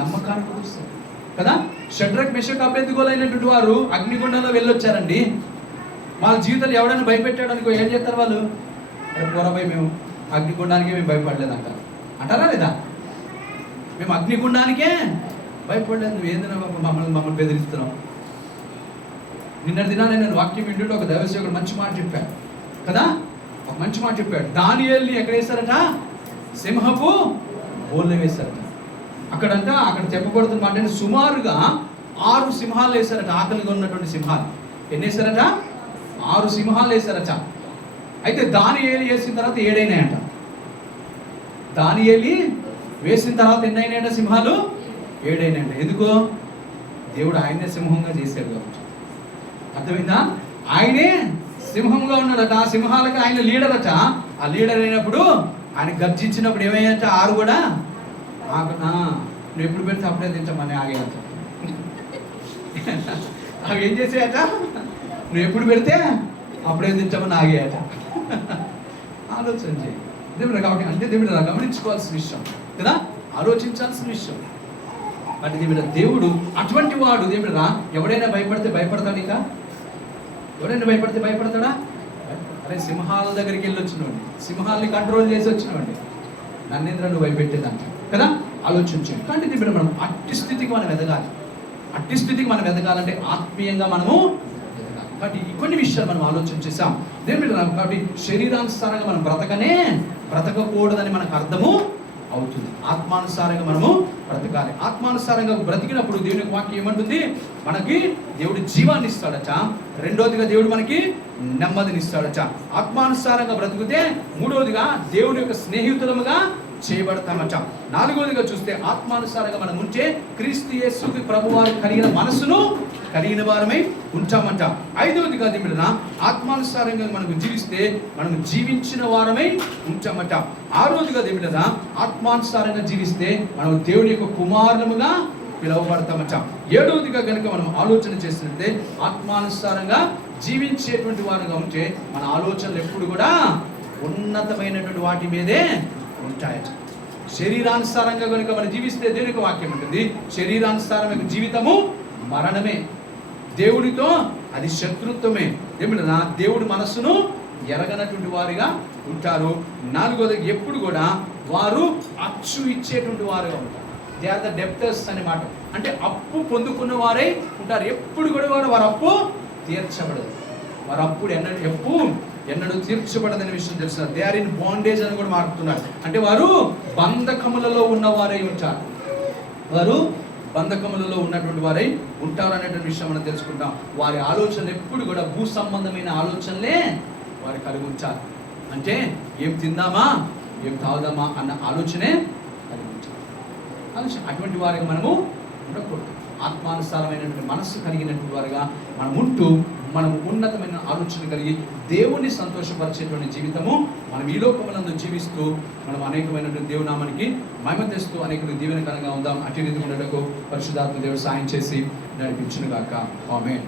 నమ్మకాన్ని కుదురుస్తుంది కదా. షడ్రక్ మెషక్ అబేద్నెగోలు అయినటువంటి వారు అగ్నిగుండంలో వెళ్ళొచ్చారండి. వాళ్ళ జీవితాలు ఎవడైనా భయపెట్టాడు అనుకో, ఏం చేస్తారు వాళ్ళు? అరే పోరాబాయ్, మేము అగ్నిగుండానికే మేము భయపడలేదు అంటారు. అంటారా లేదా? మేము అగ్నిగుండానికే భయపడలేదు. నువ్వు ఏందన్నా మమ్మల్ని బెదిరిస్తున్నావు. నిన్న దినాన్ని నేను వాక్యం వింటుంటే ఒక దైవసేవకుడు మంచి మాట చెప్పాడు కదా, ఒక మంచి మాట చెప్పాడు. దానియేలుని ఎక్కడ వేశారట? సింహపు బోన్లో వేశారట. అక్కడ చెప్పబడుతున్న మాట అంటే సుమారుగా 6 సింహాలు వేశారట. ఆకలిగా ఉన్నటువంటి సింహాలు ఎన్ని వేశారట? 6 సింహాలు వేశారట. అయితే దానియేలు వేసిన తర్వాత 7 అయినాయంట. దానియేలు వేసిన తర్వాత ఎన్ని అయినాయంట? సింహాలు 7 అయినాయంట. ఎందుకో? దేవుడు ఆయనే సింహంగా చేశాడు కాబట్టి. అర్థమైందా? ఆయనే సింహంగా ఉన్నాడట. ఆ సింహాలకి ఆయన లీడర్ అట. ఆ లీడర్ అయినప్పుడు ఆయన గర్జించినప్పుడు ఏమయ్యాట? 6 కూడా నువ్వు ఎప్పుడు పెడితే అప్పుడే తింటామని ఆగేయట. అవి ఏం చేసాయట? నువ్వు ఎప్పుడు పెడితే అప్పుడే తింటామని ఆగేయట. ఆలోచన చేయి. దేవుడు గమనించుకోవాల్సిన విషయం కదా, ఆలోచించాల్సిన విషయం. అంటే దేవుడు అటువంటి వాడు. దేవుడురా ఎవడైనా భయపడితే భయపడతాడు. ఇంకా ఎవరైనా భయపడితే భయపడతాడా? అరే సింహాల దగ్గరికి వెళ్ళి వచ్చినవాడిని, సింహాలని కంట్రోల్ చేసి వచ్చినవాడిని, నన్నేంద్ర నువ్వు భయపెట్టేదంట కదా. ఆలోచించండి. కాబట్టి ఇప్పుడు మనం అట్టి స్థితికి మనం ఎదగాలి. అట్టి స్థితికి మనం ఎదగాలంటే ఆత్మీయంగా మనము ఎదగాలి. కాబట్టి కొన్ని విషయాలు మనం ఆలోచన చేసాం. దేవుడు కాబట్టి శరీరానుసారంగా మనం బ్రతకకూడదని మనకు అర్థము అవుతుంది. ఆత్మానుసారంగా మనము బ్రతకాలి. ఆత్మానుసారంగా బ్రతికినప్పుడు దేవుని వాక్యం ఏమంటుంది? మనకి దేవుడు జీవాన్ని ఇస్తాడట. రెండోదిగా దేవుడు మనకి నెమ్మదిని ఇస్తాడట. ఆత్మానుసారంగా బ్రతికితే మూడోదిగా దేవుడి యొక్క స్నేహితులముగా చేయబడతామట. నాలుగోదిగా చూస్తే ఆత్మానుసారంగా మనం ఉంటే క్రీస్తు యేసుకి ప్రభువారు కలిగిన మనసును కలిగిన వారమై ఉంటామంట. ఐదవదిగా దేవుడిన ఆత్మానుసారంగా మనకు జీవిస్తే మనం జీవించిన వారమై ఉంటామట. ఆరోదిగా దేవుడిన ఆత్మానుసారంగా జీవిస్తే మనం దేవుని యొక్క కుమారులముగా పిలువబడతామట. ఏడవదిగా కనుక మనం ఆలోచన చేస్తుంటే ఆత్మానుసారంగా జీవించేటువంటి వారుగా ఉంటే మన ఆలోచనలు ఎప్పుడు కూడా ఉన్నతమైనటువంటి వాటి మీదే ఉంటాయట. శరీరానుసారంగా కనుక మనం జీవిస్తే దేవునికి వాక్యం ఉంటుంది, శరీరానుసారమైన జీవితము మరణమే, దేవుడితో అది శత్రుత్వమే. దేవుడి మనస్సును ఎరగనటువంటి వారిగా ఉంటారు. నాలుగోది ఎప్పుడు కూడా వారు అచ్చు ఇచ్చేటువంటి వారుగా ఉంటారు. దే ఆర్ ద డెప్టర్స్ అనే మాట అంటే అప్పు పొందుకున్న వారై ఉంటారు. ఎప్పుడు కూడా వారు అప్పు తీర్చబడదు. వారు అప్పుడు ఎన్నడూ తీర్చబడదనే విషయం తెలుస్తున్నారు. దే ఆర్ ఇన్ బాండేజ్ అని కూడా మాట్లాడుతున్నారు. అంటే వారు బంధకములలో ఉన్నవారై ఉంటారు. వారు బంధకములలో ఉన్నటువంటి వారై ఉంటారు అనేటువంటి విషయం మనం తెలుసుకుంటాం. వారి ఆలోచనలు ఎప్పుడు కూడా భూ సంబంధమైన ఆలోచనలే వారు కలిగి ఉంచాలి. అంటే ఏం తిందామా, ఏం తాగుదామా అన్న ఆలోచనే కలిగి ఉంచాలి. అటువంటి వారిగా మనము ఉండకూడదు. ఆత్మానుసారమైనటువంటి మనస్సు కలిగినటువంటి వారుగా మనం ఉంటూ మనము ఉన్నతమైన ఆలోచన కలిగి దేవుణ్ణి సంతోషపరిచేటువంటి జీవితము మనం ఈ లోకములందు జీవిస్తూ మనం అనేకమైనటువంటి దేవునామానికి మహిమ తెస్తూ అనేక దీవెనకరంగా ఉందాం. అటు రీతిగా ఉండటకు పరిశుద్ధాత్మ దేవుడు సాయం చేసి నడిపించును గాక. ఆమేన్.